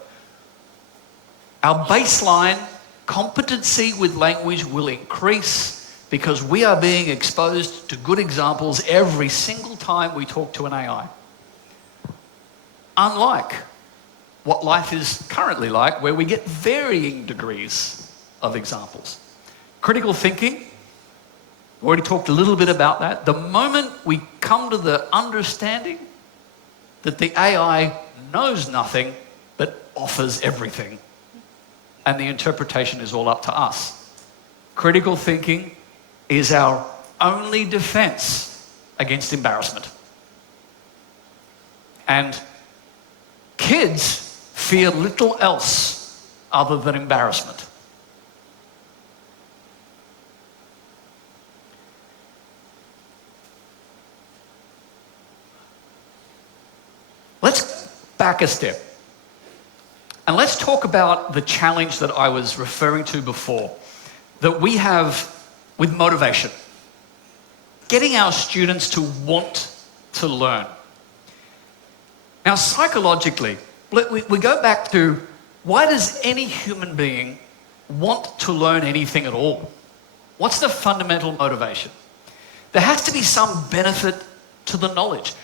Our baseline competency with language will increase because we are being exposed to good examples every single time we talk to an AI. Unlike what life is currently like, where we get varying degrees of examples. Critical thinking, we already talked a little bit about that. The moment we come to the understanding that the AI knows nothing but offers everything, and the interpretation is all up to us. Critical thinking is our only defense against embarrassment. And kids fear little else other than embarrassment. Let's back a step. And let's talk about the challenge that I was referring to before, that we have with motivation. Getting our students to want to learn. Now, psychologically, we go back to, why does any human being want to learn anything at all? What's the fundamental motivation? There has to be some benefit to the knowledge.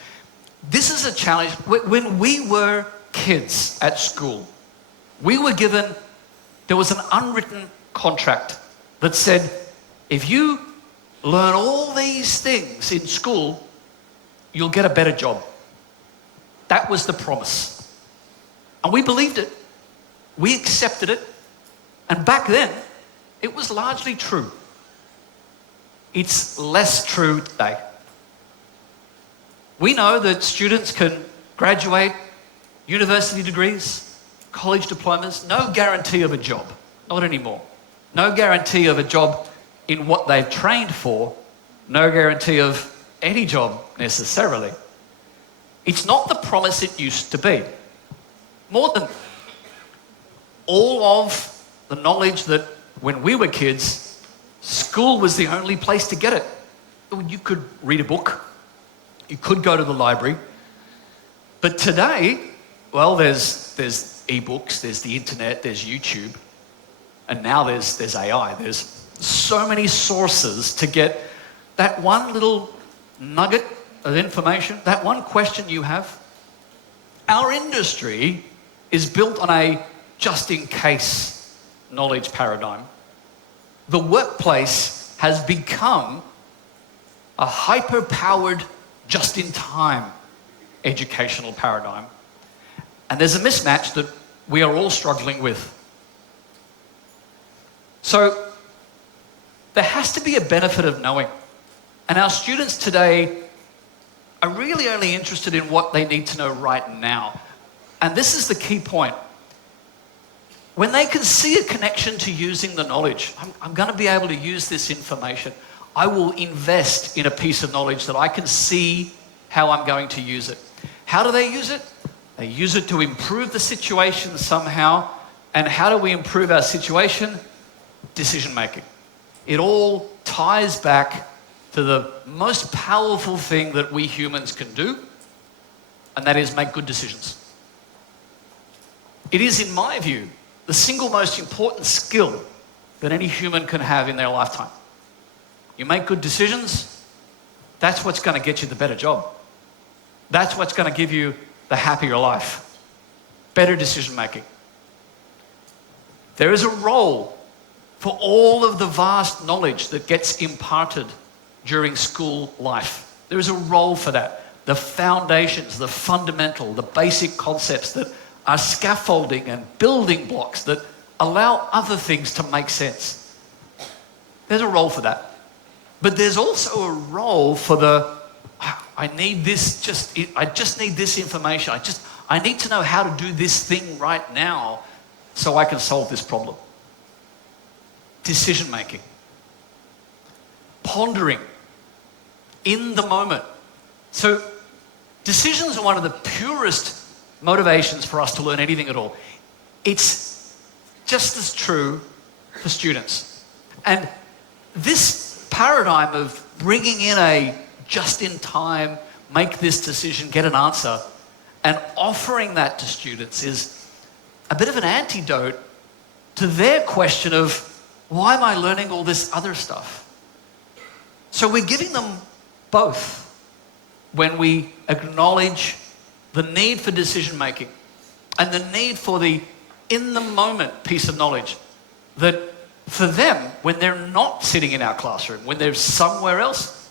This is a challenge. When we were kids at school, we were given, there was an unwritten contract that said, if you learn all these things in school, you'll get a better job. That was the promise. And we believed it. We accepted it. And back then, it was largely true. It's less true today. We know that students can graduate, university degrees, college diplomas, no guarantee of a job. Not anymore. No guarantee of a job in what they've trained for. No guarantee of any job necessarily. It's not the promise it used to be. More than all of the knowledge that when we were kids, school was the only place to get it. You could read a book, you could go to the library, but today, well, there's e-books, there's the internet, there's YouTube, and now there's AI. There's so many sources to get that one little nugget of information, that one question you have. Our industry is built on a just-in-case knowledge paradigm. The workplace has become a hyper-powered, just-in-time educational paradigm. And there's a mismatch that we are all struggling with. So there has to be a benefit of knowing. And our students today are really only interested in what they need to know right now. And this is the key point. When they can see a connection to using the knowledge, I'm going to be able to use this information. I will invest in a piece of knowledge that I can see how I'm going to use it. How do they use it? They use it to improve the situation somehow. And how do we improve our situation? Decision making. It all ties back to the most powerful thing that we humans can do, and that is make good decisions. It is, in my view, the single most important skill that any human can have in their lifetime. You make good decisions, that's what's going to get you the better job. That's what's going to give you the happier life. Better decision making. There is a role for all of the vast knowledge that gets imparted during school life. There is a role for that. The foundations, the fundamental, the basic concepts that are scaffolding and building blocks that allow other things to make sense. There's a role for that. But there's also a role for the, I just need this information. I need to know how to do this thing right now so I can solve this problem. Decision making. Pondering. In the moment. So decisions are one of the purest motivations for us to learn anything at all. It's just as true for students. And this paradigm of bringing in a just-in-time, make this decision, get an answer, and offering that to students is a bit of an antidote to their question of, why am I learning all this other stuff? So we're giving them both when we acknowledge the need for decision making and the need for the in-the-moment piece of knowledge that for them, when they're not sitting in our classroom, when they're somewhere else,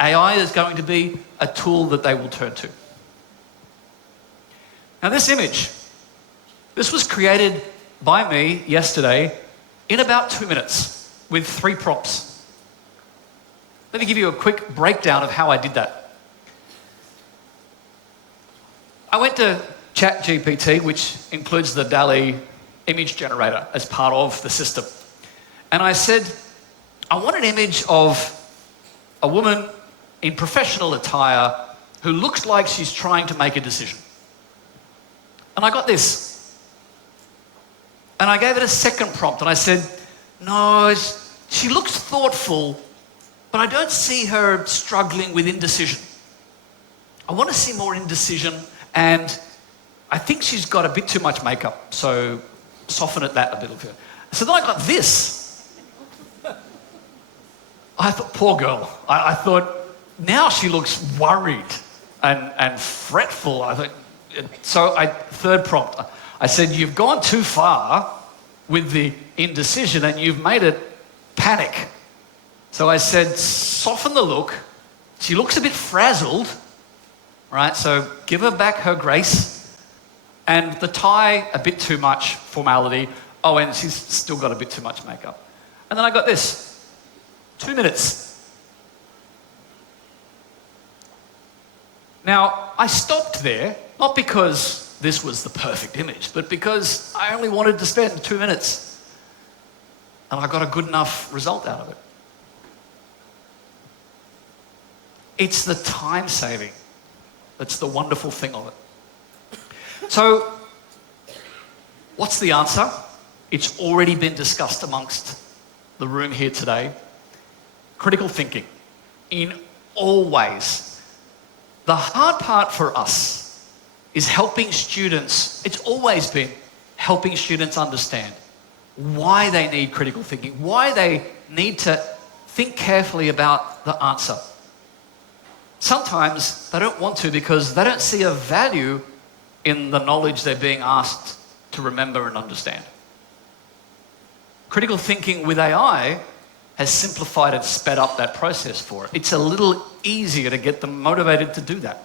AI is going to be a tool that they will turn to. Now this image, this was created by me yesterday in about 2 minutes with 3 prompts. Let me give you a quick breakdown of how I did that. I went to ChatGPT, which includes the DALL-E image generator as part of the system. And I said, I want an image of a woman in professional attire who looks like she's trying to make a decision. And I got this. And I gave it a second prompt and I said, no, she looks thoughtful, but I don't see her struggling with indecision. I want to see more indecision, and I think she's got a bit too much makeup, so soften that a little bit. So then I got this. I thought, poor girl. I thought, now she looks worried and fretful. I thought, third prompt, I said, you've gone too far with the indecision and you've made it panic. So I said, soften the look. She looks a bit frazzled, right? So give her back her grace, and the tie, a bit too much formality. Oh, and she's still got a bit too much makeup. And then I got this, 2 minutes. Now, I stopped there, not because this was the perfect image, but because I only wanted to spend 2 minutes. And I got a good enough result out of it. It's the time saving that's the wonderful thing of it. So, what's the answer? It's already been discussed amongst the room here today. Critical thinking, in all ways. The hard part for us is helping students, it's always been helping students understand why they need critical thinking, why they need to think carefully about the answer. Sometimes they don't want to because they don't see a value in the knowledge they're being asked to remember and understand. Critical thinking with AI has simplified and sped up that process for it. It's a little easier to get them motivated to do that.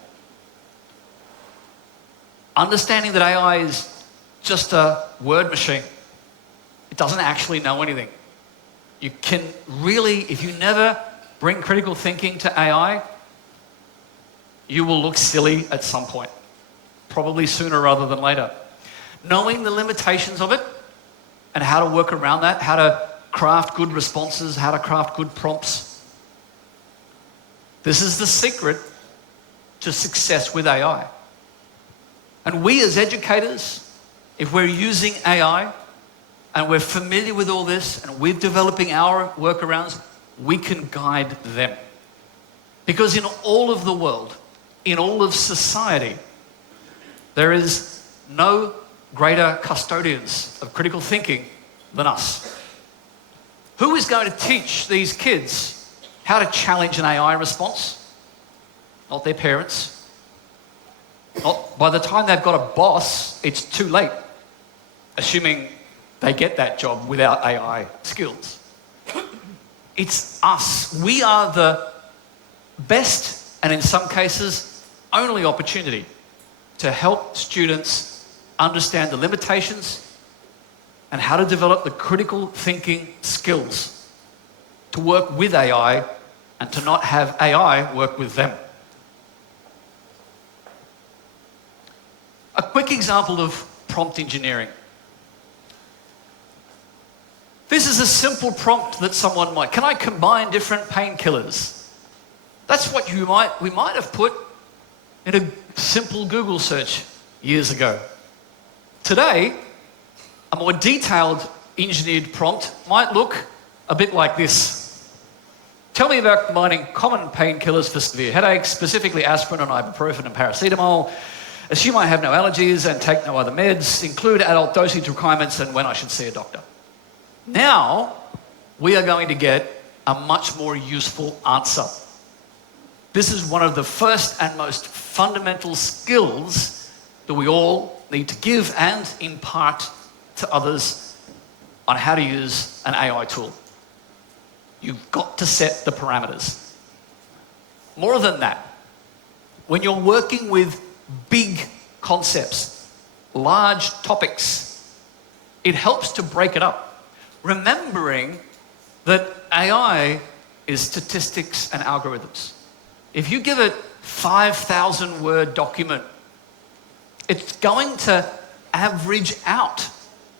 Understanding that AI is just a word machine. It doesn't actually know anything. You can really, if you never bring critical thinking to AI, you will look silly at some point, probably sooner rather than later. Knowing the limitations of it and how to work around that, how to craft good responses, how to craft good prompts. This is the secret to success with AI. And we as educators, if we're using AI and we're familiar with all this and we're developing our workarounds, we can guide them. Because in all of the world, in all of society, there is no greater custodians of critical thinking than us. Who is going to teach these kids how to challenge an AI response? Not their parents. Not by the time they've got a boss, it's too late, assuming they get that job without AI skills. It's us. We are the best, and in some cases, only opportunity to help students understand the limitations and how to develop the critical thinking skills to work with AI and to not have AI work with them. A quick example of prompt engineering. This is a simple prompt that someone might, can I combine different painkillers? That's what we might have put in a simple Google search years ago. Today, a more detailed engineered prompt might look a bit like this. Tell me about combining common painkillers for severe headaches, specifically aspirin and ibuprofen and paracetamol. Assume I have no allergies and take no other meds. Include adult dosage requirements and when I should see a doctor. Now, we are going to get a much more useful answer. This is one of the first and most fundamental skills that we all need to give and impart to others on how to use an AI tool. You've got to set the parameters. More than that, when you're working with big concepts, large topics, it helps to break it up. Remembering that AI is statistics and algorithms. If you give it 5,000 word document, it's going to average out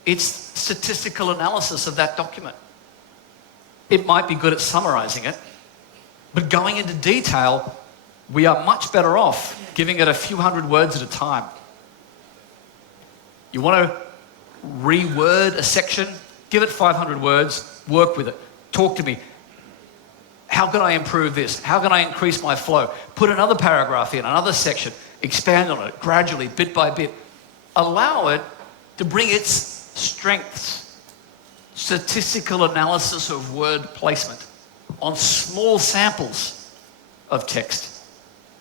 its statistical analysis of that document. It might be good at summarizing it, but going into detail, we are much better off giving it a few hundred words at a time. You want to reword a section? Give it 500 words, work with it, talk to me. How can I improve this? How can I increase my flow? Put another paragraph in, another section, expand on it gradually, bit by bit. Allow it to bring its strengths, statistical analysis of word placement on small samples of text.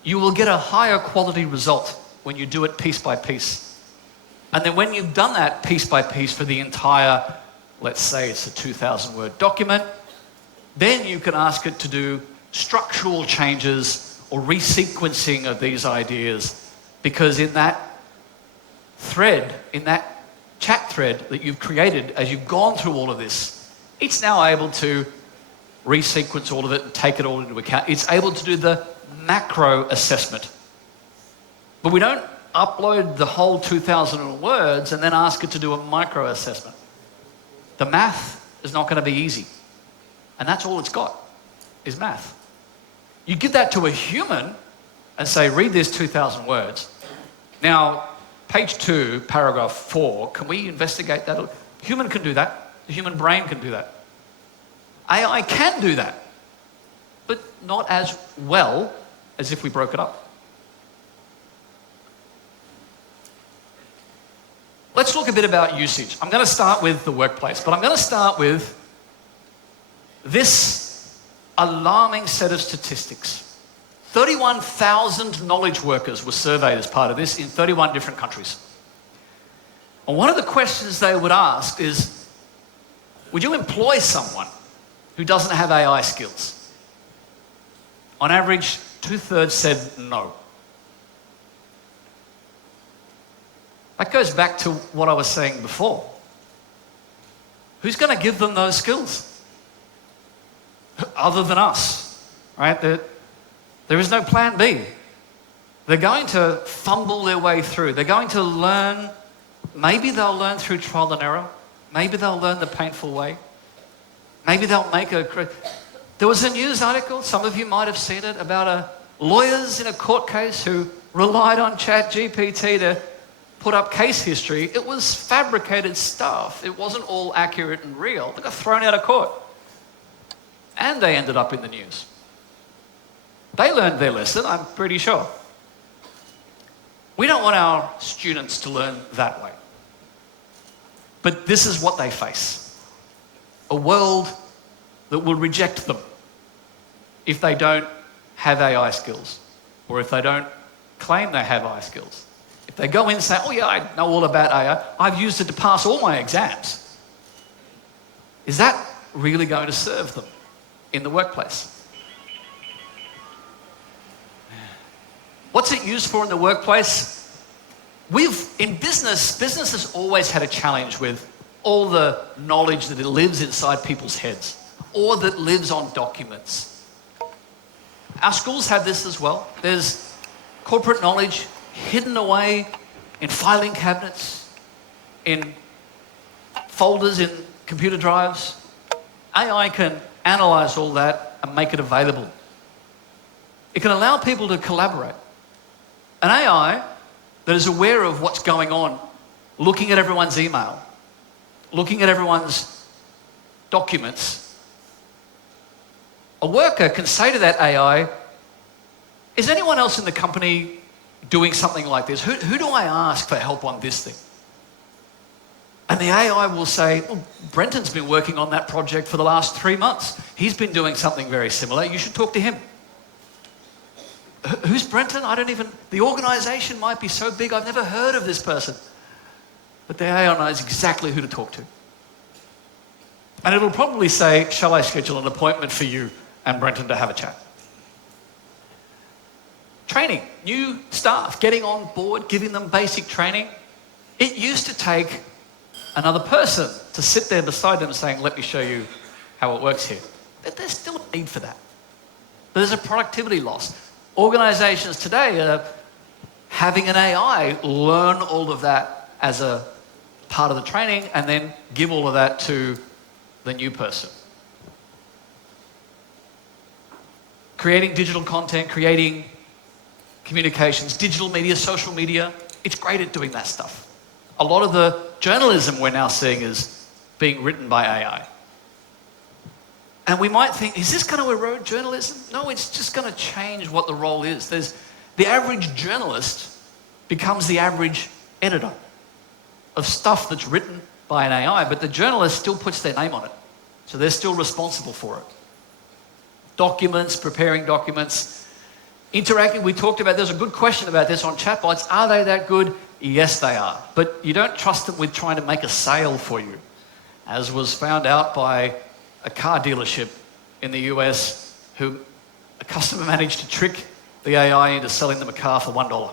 You will get a higher quality result when you do it piece by piece. And then when you've done that piece by piece for the entire, let's say it's a 2,000 word document, then you can ask it to do structural changes or resequencing of these ideas, because in that thread, in that chat thread that you've created as you've gone through all of this, it's now able to resequence all of it and take it all into account. It's able to do the macro assessment. But we don't upload the whole 2,000 words and then ask it to do a micro assessment. The math is not going to be easy. And that's all it's got, is math. You give that to a human and say, read this 2,000 words. Now, page 2, paragraph 4, can we investigate that? Human can do that. The human brain can do that. AI can do that, but not as well as if we broke it up. Let's look a bit about usage. I'm going to start with the workplace, but I'm going to start with this alarming set of statistics. 31,000 knowledge workers were surveyed as part of this in 31 different countries. And one of the questions they would ask is, would you employ someone who doesn't have AI skills? On average, 2/3 said no. That goes back to what I was saying before. Who's going to give them those skills? Other than us, right? There is no plan B. They're going to fumble their way through. They're going to learn. Maybe they'll learn through trial and error. Maybe they'll learn the painful way. Maybe they'll make a... There was a news article, some of you might have seen it, about lawyers in a court case who relied on ChatGPT to put up case history. It was fabricated stuff. It wasn't all accurate and real. They got thrown out of court. And they ended up in the news. They learned their lesson, I'm pretty sure. We don't want our students to learn that way. But this is what they face. A world that will reject them if they don't have AI skills, or if they don't claim they have AI skills. If they go in and say, oh yeah, I know all about AI, I've used it to pass all my exams. Is that really going to serve them in the workplace? What's it used for in the workplace? In business has always had a challenge with all the knowledge that lives inside people's heads, or that lives on documents. Our schools have this as well. There's corporate knowledge hidden away in filing cabinets, in folders, in computer drives. AI can analyze all that and make it available. It can allow people to collaborate. An AI that is aware of what's going on, looking at everyone's email, looking at everyone's documents. A worker can say to that AI, is anyone else in the company doing something like this? Who do I ask for help on this thing? And the AI will say, well, Brenton's been working on that project for the last 3 months. He's been doing something very similar. You should talk to him. Who's Brenton? The organization might be so big, I've never heard of this person. But the AI knows exactly who to talk to. And it'll probably say, shall I schedule an appointment for you and Brenton to have a chat? Training, new staff, getting on board, giving them basic training. It used to take another person to sit there beside them saying, let me show you how it works here. But there's still a need for that. There's a productivity loss. Organizations today are having an AI learn all of that as a part of the training and then give all of that to the new person. Creating digital content, creating communications, digital media, social media, it's great at doing that stuff. A lot of the journalism we're now seeing is being written by AI. And we might think, is this going to erode journalism? No, it's just going to change what the role is. The average journalist becomes the average editor of stuff that's written by an AI, but the journalist still puts their name on it. So they're still responsible for it. Documents, preparing documents, interacting. We talked about, there's a good question about this on chatbots. Are they that good? Yes, they are. But you don't trust them with trying to make a sale for you, as was found out by a car dealership in the US who a customer managed to trick the AI into selling them a car for $1.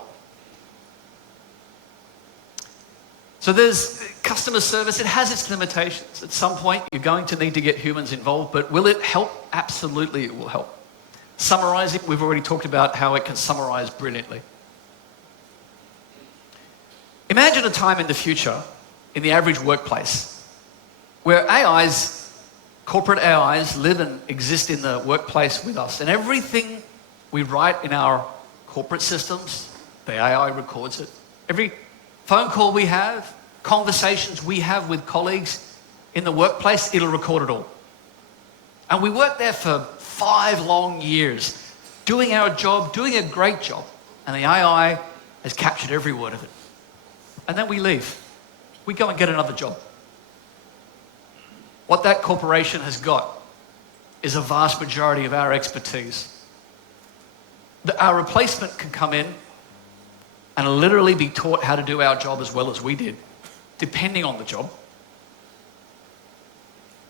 So there's customer service. It has its limitations. At some point, you're going to need to get humans involved, but will it help? Absolutely, it will help. Summarizing, we've already talked about how it can summarize brilliantly. Imagine a time in the future, in the average workplace, where AIs, corporate AIs, live and exist in the workplace with us, and everything we write in our corporate systems, the AI records it. Every phone call we have, conversations we have with colleagues in the workplace, it'll record it all. And we work there for 5 long years, doing our job, doing a great job, and the AI has captured every word of it. And then we leave. We go and get another job. What that corporation has got is a vast majority of our expertise. Our replacement can come in and literally be taught how to do our job as well as we did, depending on the job.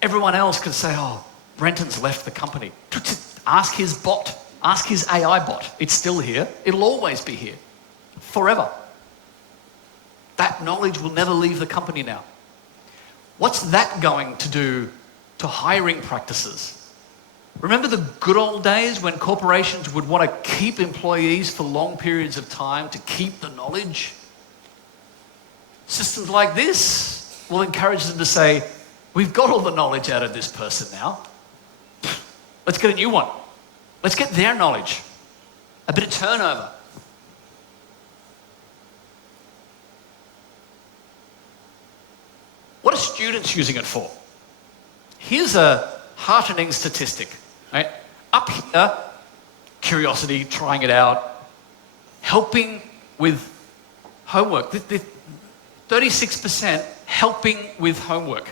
Everyone else can say, oh, Brenton's left the company. Ask his bot, ask his AI bot. It's still here. It'll always be here, forever. That knowledge will never leave the company now. What's that going to do to hiring practices? Remember the good old days when corporations would want to keep employees for long periods of time to keep the knowledge? Systems like this will encourage them to say, we've got all the knowledge out of this person now. Let's get a new one. Let's get their knowledge. A bit of turnover. What are students using it for? Here's a heartening statistic. Right? Up here, curiosity, trying it out, helping with homework. 36% helping with homework.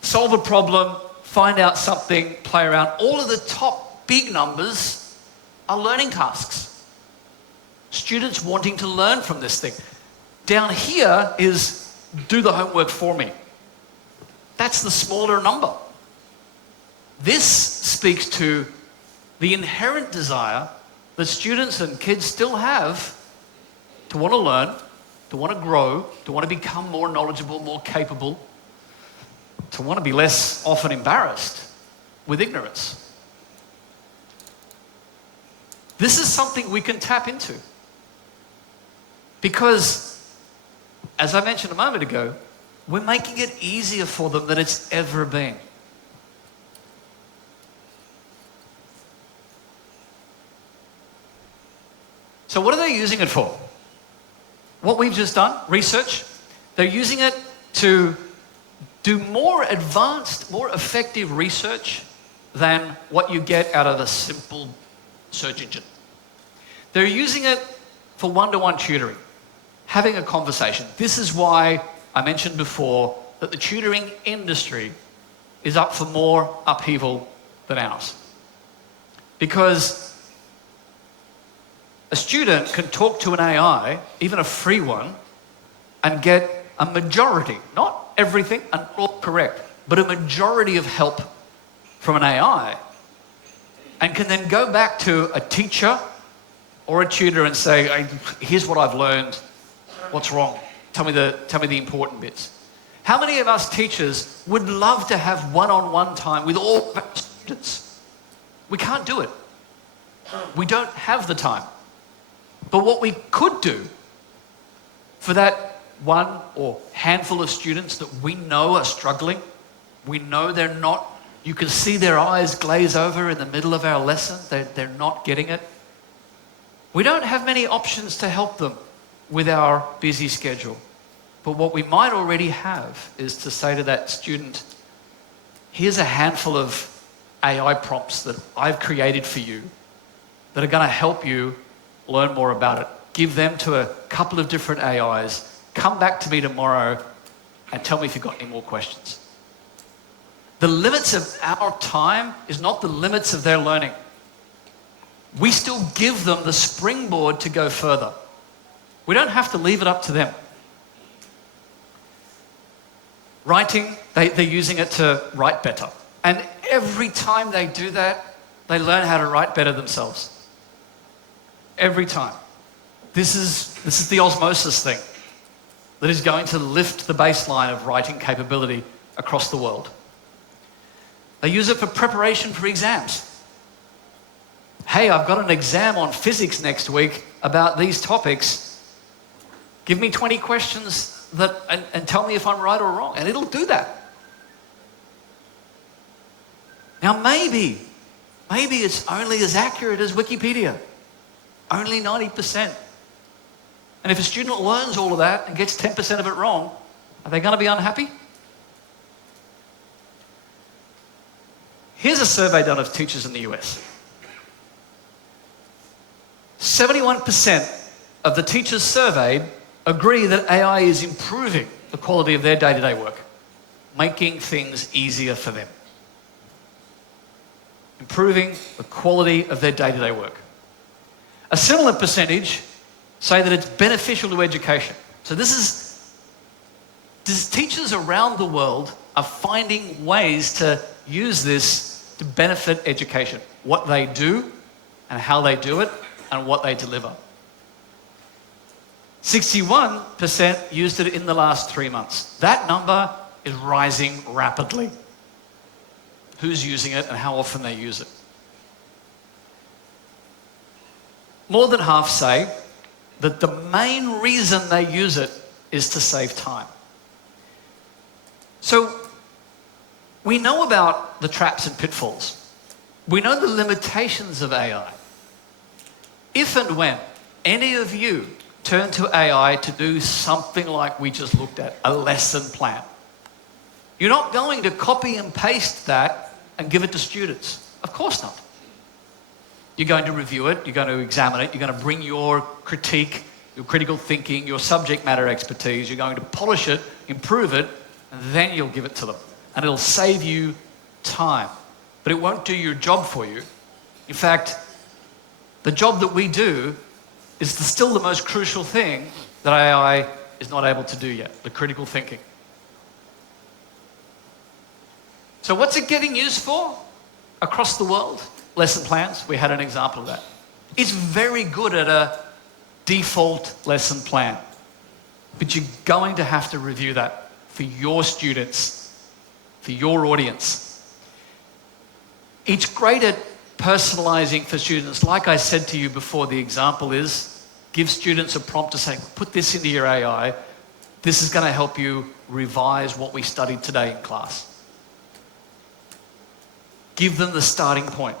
Solve a problem, find out something, play around. All of the top big numbers are learning tasks. Students wanting to learn from this thing. Down here is do the homework for me. That's the smaller number. This speaks to the inherent desire that students and kids still have to want to learn, to want to grow, to want to become more knowledgeable, more capable, to want to be less often embarrassed with ignorance. This is something we can tap into. Because, as I mentioned a moment ago, we're making it easier for them than it's ever been. So what are they using it for? What we've just done, research, they're using it to do more advanced, more effective research than what you get out of a simple search engine. They're using it for one-to-one tutoring, having a conversation. This is why I mentioned before that the tutoring industry is up for more upheaval than ours. Because a student can talk to an AI, even a free one, and get a majority, not everything and all correct, but a majority of help from an AI, and can then go back to a teacher or a tutor and say, hey, here's what I've learned, what's wrong? Tell me the important bits. How many of us teachers would love to have one-on-one time with all of our students? We can't do it. We don't have the time. But what we could do for that one or handful of students that we know are struggling, we know they're not, you can see their eyes glaze over in the middle of our lesson, they're not getting it. We don't have many options to help them with our busy schedule. But what we might already have is to say to that student, here's a handful of AI prompts that I've created for you that are going to help you learn more about it. Give them to a couple of different AIs. Come back to me tomorrow and tell me if you've got any more questions. The limits of our time is not the limits of their learning. We still give them the springboard to go further. We don't have to leave it up to them. Writing, they're using it to write better. And every time they do that, they learn how to write better themselves. Every time. This is the osmosis thing that is going to lift the baseline of writing capability across the world. They use it for preparation for exams. Hey, I've got an exam on physics next week about these topics. Give me 20 questions and tell me if I'm right or wrong, and it'll do that. Now maybe it's only as accurate as Wikipedia, only 90%. And if a student learns all of that and gets 10% of it wrong, are they going to be unhappy? Here's a survey done of teachers in the US. 71% of the teachers surveyed agree that AI is improving the quality of their day-to-day work, making things easier for them. Improving the quality of their day-to-day work. A similar percentage say that it's beneficial to education. So teachers around the world are finding ways to use this to benefit education, what they do and how they do it and what they deliver. 61% used it in the last 3 months. That number is rising rapidly. Who's using it and how often they use it. More than half say that the main reason they use it is to save time. So we know about the traps and pitfalls. We know the limitations of AI. If and when any of you turn to AI to do something like we just looked at, a lesson plan, you're not going to copy and paste that and give it to students. Of course not. You're going to review it, you're going to examine it, you're going to bring your critique, your critical thinking, your subject matter expertise, you're going to polish it, improve it, and then you'll give it to them. And it'll save you time. But it won't do your job for you. In fact, the job that we do is still the most crucial thing that AI is not able to do yet, the critical thinking. So what's it getting used for across the world? Lesson plans, we had an example of that. It's very good at a default lesson plan, but you're going to have to review that for your students, for your audience. It's great at personalizing for students. Like I said to you before, the example is give students a prompt to say, put this into your AI. This is going to help you revise what we studied today in class. Give them the starting point.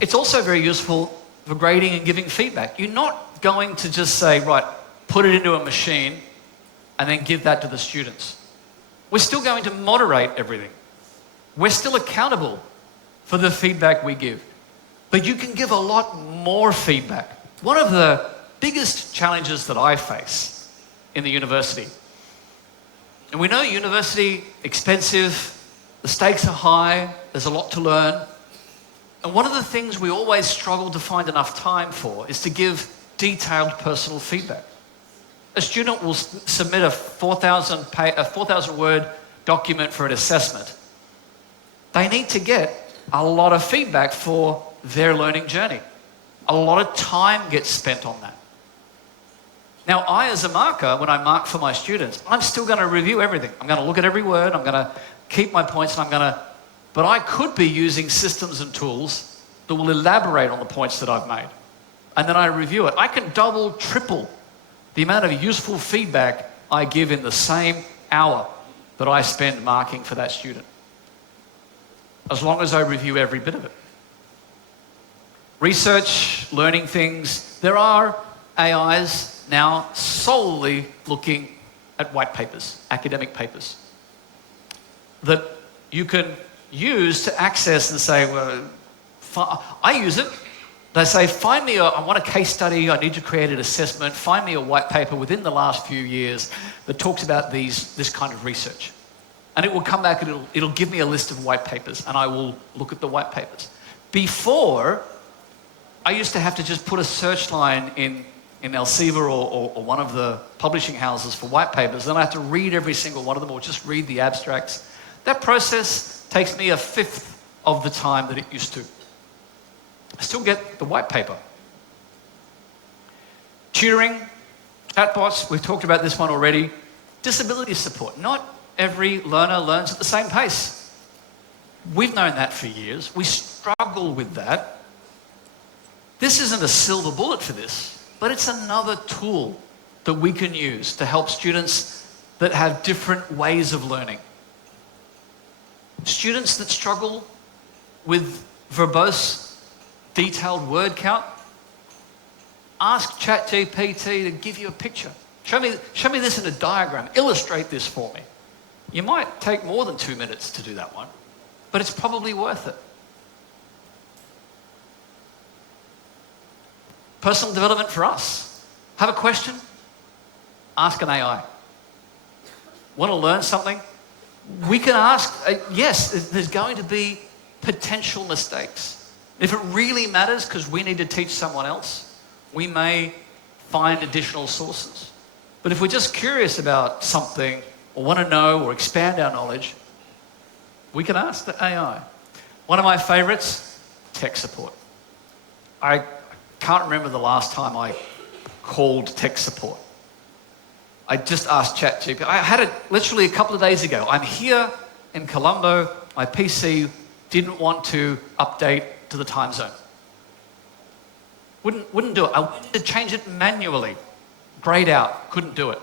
It's also very useful for grading and giving feedback. You're not going to just say, right, put it into a machine and then give that to the students. We're still going to moderate everything. We're still accountable for the feedback we give. But you can give a lot more feedback. One of the biggest challenges that I face in the university, and we know university, expensive, the stakes are high, there's a lot to learn. And one of the things we always struggle to find enough time for is to give detailed personal feedback. A student will submit a 4,000 word document for an assessment. They need to get a lot of feedback for their learning journey. A lot of time gets spent on that. Now, I as a marker, when I mark for my students, I'm still going to review everything. I'm going to look at every word, I'm going to keep my points, and but I could be using systems and tools that will elaborate on the points that I've made. And then I review it. I can double, triple the amount of useful feedback I give in the same hour that I spend marking for that student, as long as I review every bit of it. Research, learning things. There are AIs now solely looking at white papers, academic papers, that you can use to access and say, well, I use it. They say, I want a case study, I need to create an assessment, find me a white paper within the last few years that talks about this kind of research. And it will come back and it'll give me a list of white papers, and I will look at the white papers. Before, I used to have to just put a search line in Elsevier or one of the publishing houses for white papers, then I have to read every single one of them or just read the abstracts. That process takes me a fifth of the time that it used to. I still get the white paper. Tutoring, chatbots, we've talked about this one already. Disability support. Not every learner learns at the same pace. We've known that for years. We struggle with that. This isn't a silver bullet for this, but it's another tool that we can use to help students that have different ways of learning. Students that struggle with verbose, detailed word count, ask ChatGPT to give you a picture. Show me this in a diagram. Illustrate this for me. You might take more than 2 minutes to do that one, but it's probably worth it. Personal development for us. Have a question? Ask an AI. Want to learn something? We can ask, yes, there's going to be potential mistakes. If it really matters because we need to teach someone else, we may find additional sources. But if we're just curious about something or want to know or expand our knowledge, we can ask the AI. One of my favorites, tech support. I can't remember the last time I called tech support. I just asked ChatGPT. I had it literally a couple of days ago. I'm here in Colombo. My PC didn't want to update to the time zone. Wouldn't do it. I wanted to change it manually. Grayed out. Couldn't do it.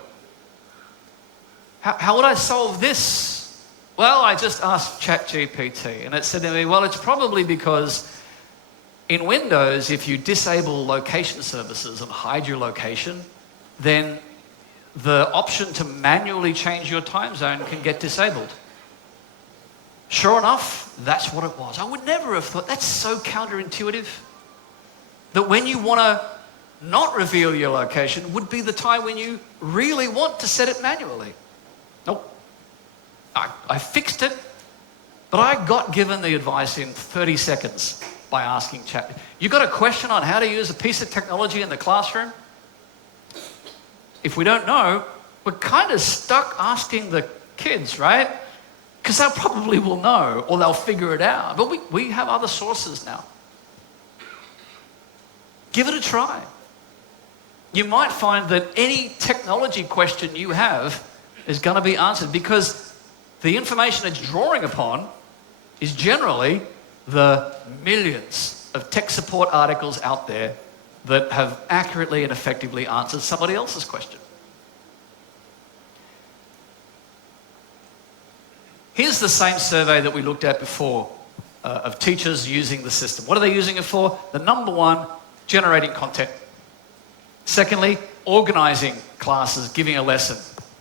How would I solve this? Well, I just asked ChatGPT, and it said to me, well, it's probably because in Windows, if you disable location services and hide your location, then the option to manually change your time zone can get disabled. Sure enough, that's what it was. I would never have thought, that's so counterintuitive, that when you want to not reveal your location would be the time when you really want to set it manually. Nope. I fixed it, but I got given the advice in 30 seconds by asking Chat. You got a question on how to use a piece of technology in the classroom? If we don't know, we're kind of stuck asking the kids, right? Because they probably will know or they'll figure it out. But we have other sources now. Give it a try. You might find that any technology question you have is going to be answered because the information it's drawing upon is generally the millions of tech support articles out there that have accurately and effectively answered somebody else's question. Here's the same survey that we looked at before of teachers using the system. What are they using it for? The number one, generating content. Secondly, organizing classes, giving a lesson,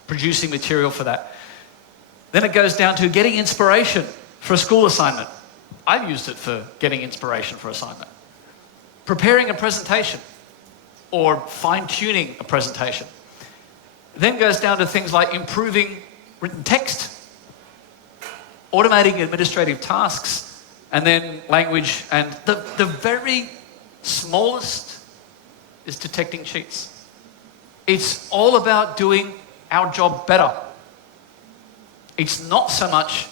producing material for that. Then it goes down to getting inspiration for a school assignment. I've used it for getting inspiration for assignment. Preparing a presentation or fine-tuning a presentation. Then goes down to things like improving written text, automating administrative tasks, and then language, and the very smallest is detecting cheats. It's all about doing our job better. It's not so much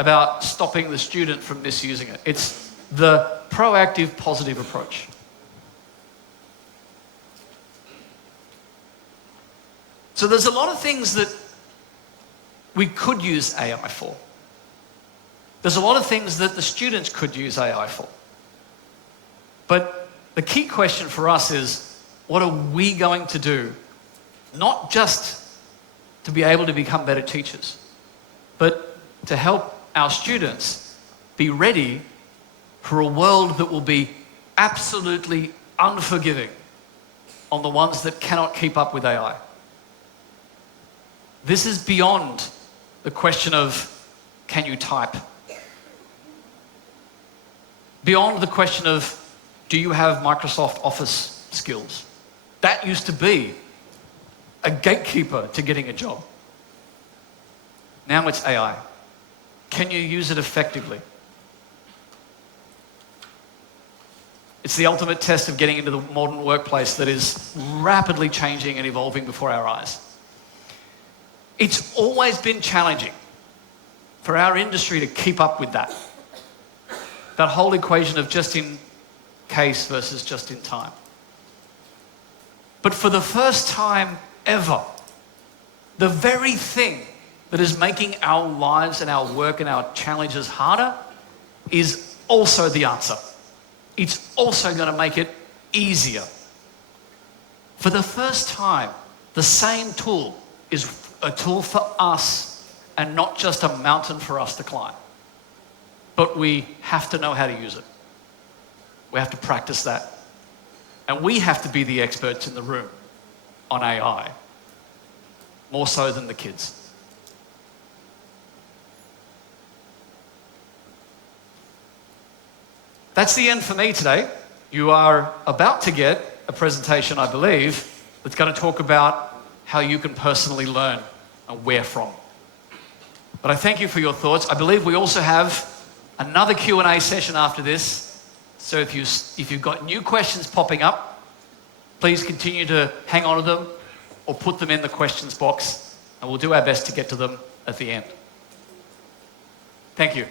about stopping the student from misusing it. It's the proactive, positive approach. So there's a lot of things that we could use AI for. There's a lot of things that the students could use AI for. But the key question for us is, what are we going to do? Not just to be able to become better teachers, but to help our students be ready for a world that will be absolutely unforgiving on the ones that cannot keep up with AI. This is beyond the question of, can you type? Beyond the question of, do you have Microsoft Office skills? That used to be a gatekeeper to getting a job. Now it's AI. Can you use it effectively? It's the ultimate test of getting into the modern workplace that is rapidly changing and evolving before our eyes. It's always been challenging for our industry to keep up with that. That whole equation of just in case versus just in time. But for the first time ever, the very thing that is making our lives and our work and our challenges harder is also the answer. It's also going to make it easier. For the first time, the same tool is a tool for us and not just a mountain for us to climb. But we have to know how to use it. We have to practice that. And we have to be the experts in the room on AI, more so than the kids. That's the end for me today. You are about to get a presentation, I believe, that's going to talk about how you can personally learn and where from. But I thank you for your thoughts. I believe we also have another Q&A session after this. So if you've got new questions popping up, please continue to hang on to them or put them in the questions box, and we'll do our best to get to them at the end. Thank you.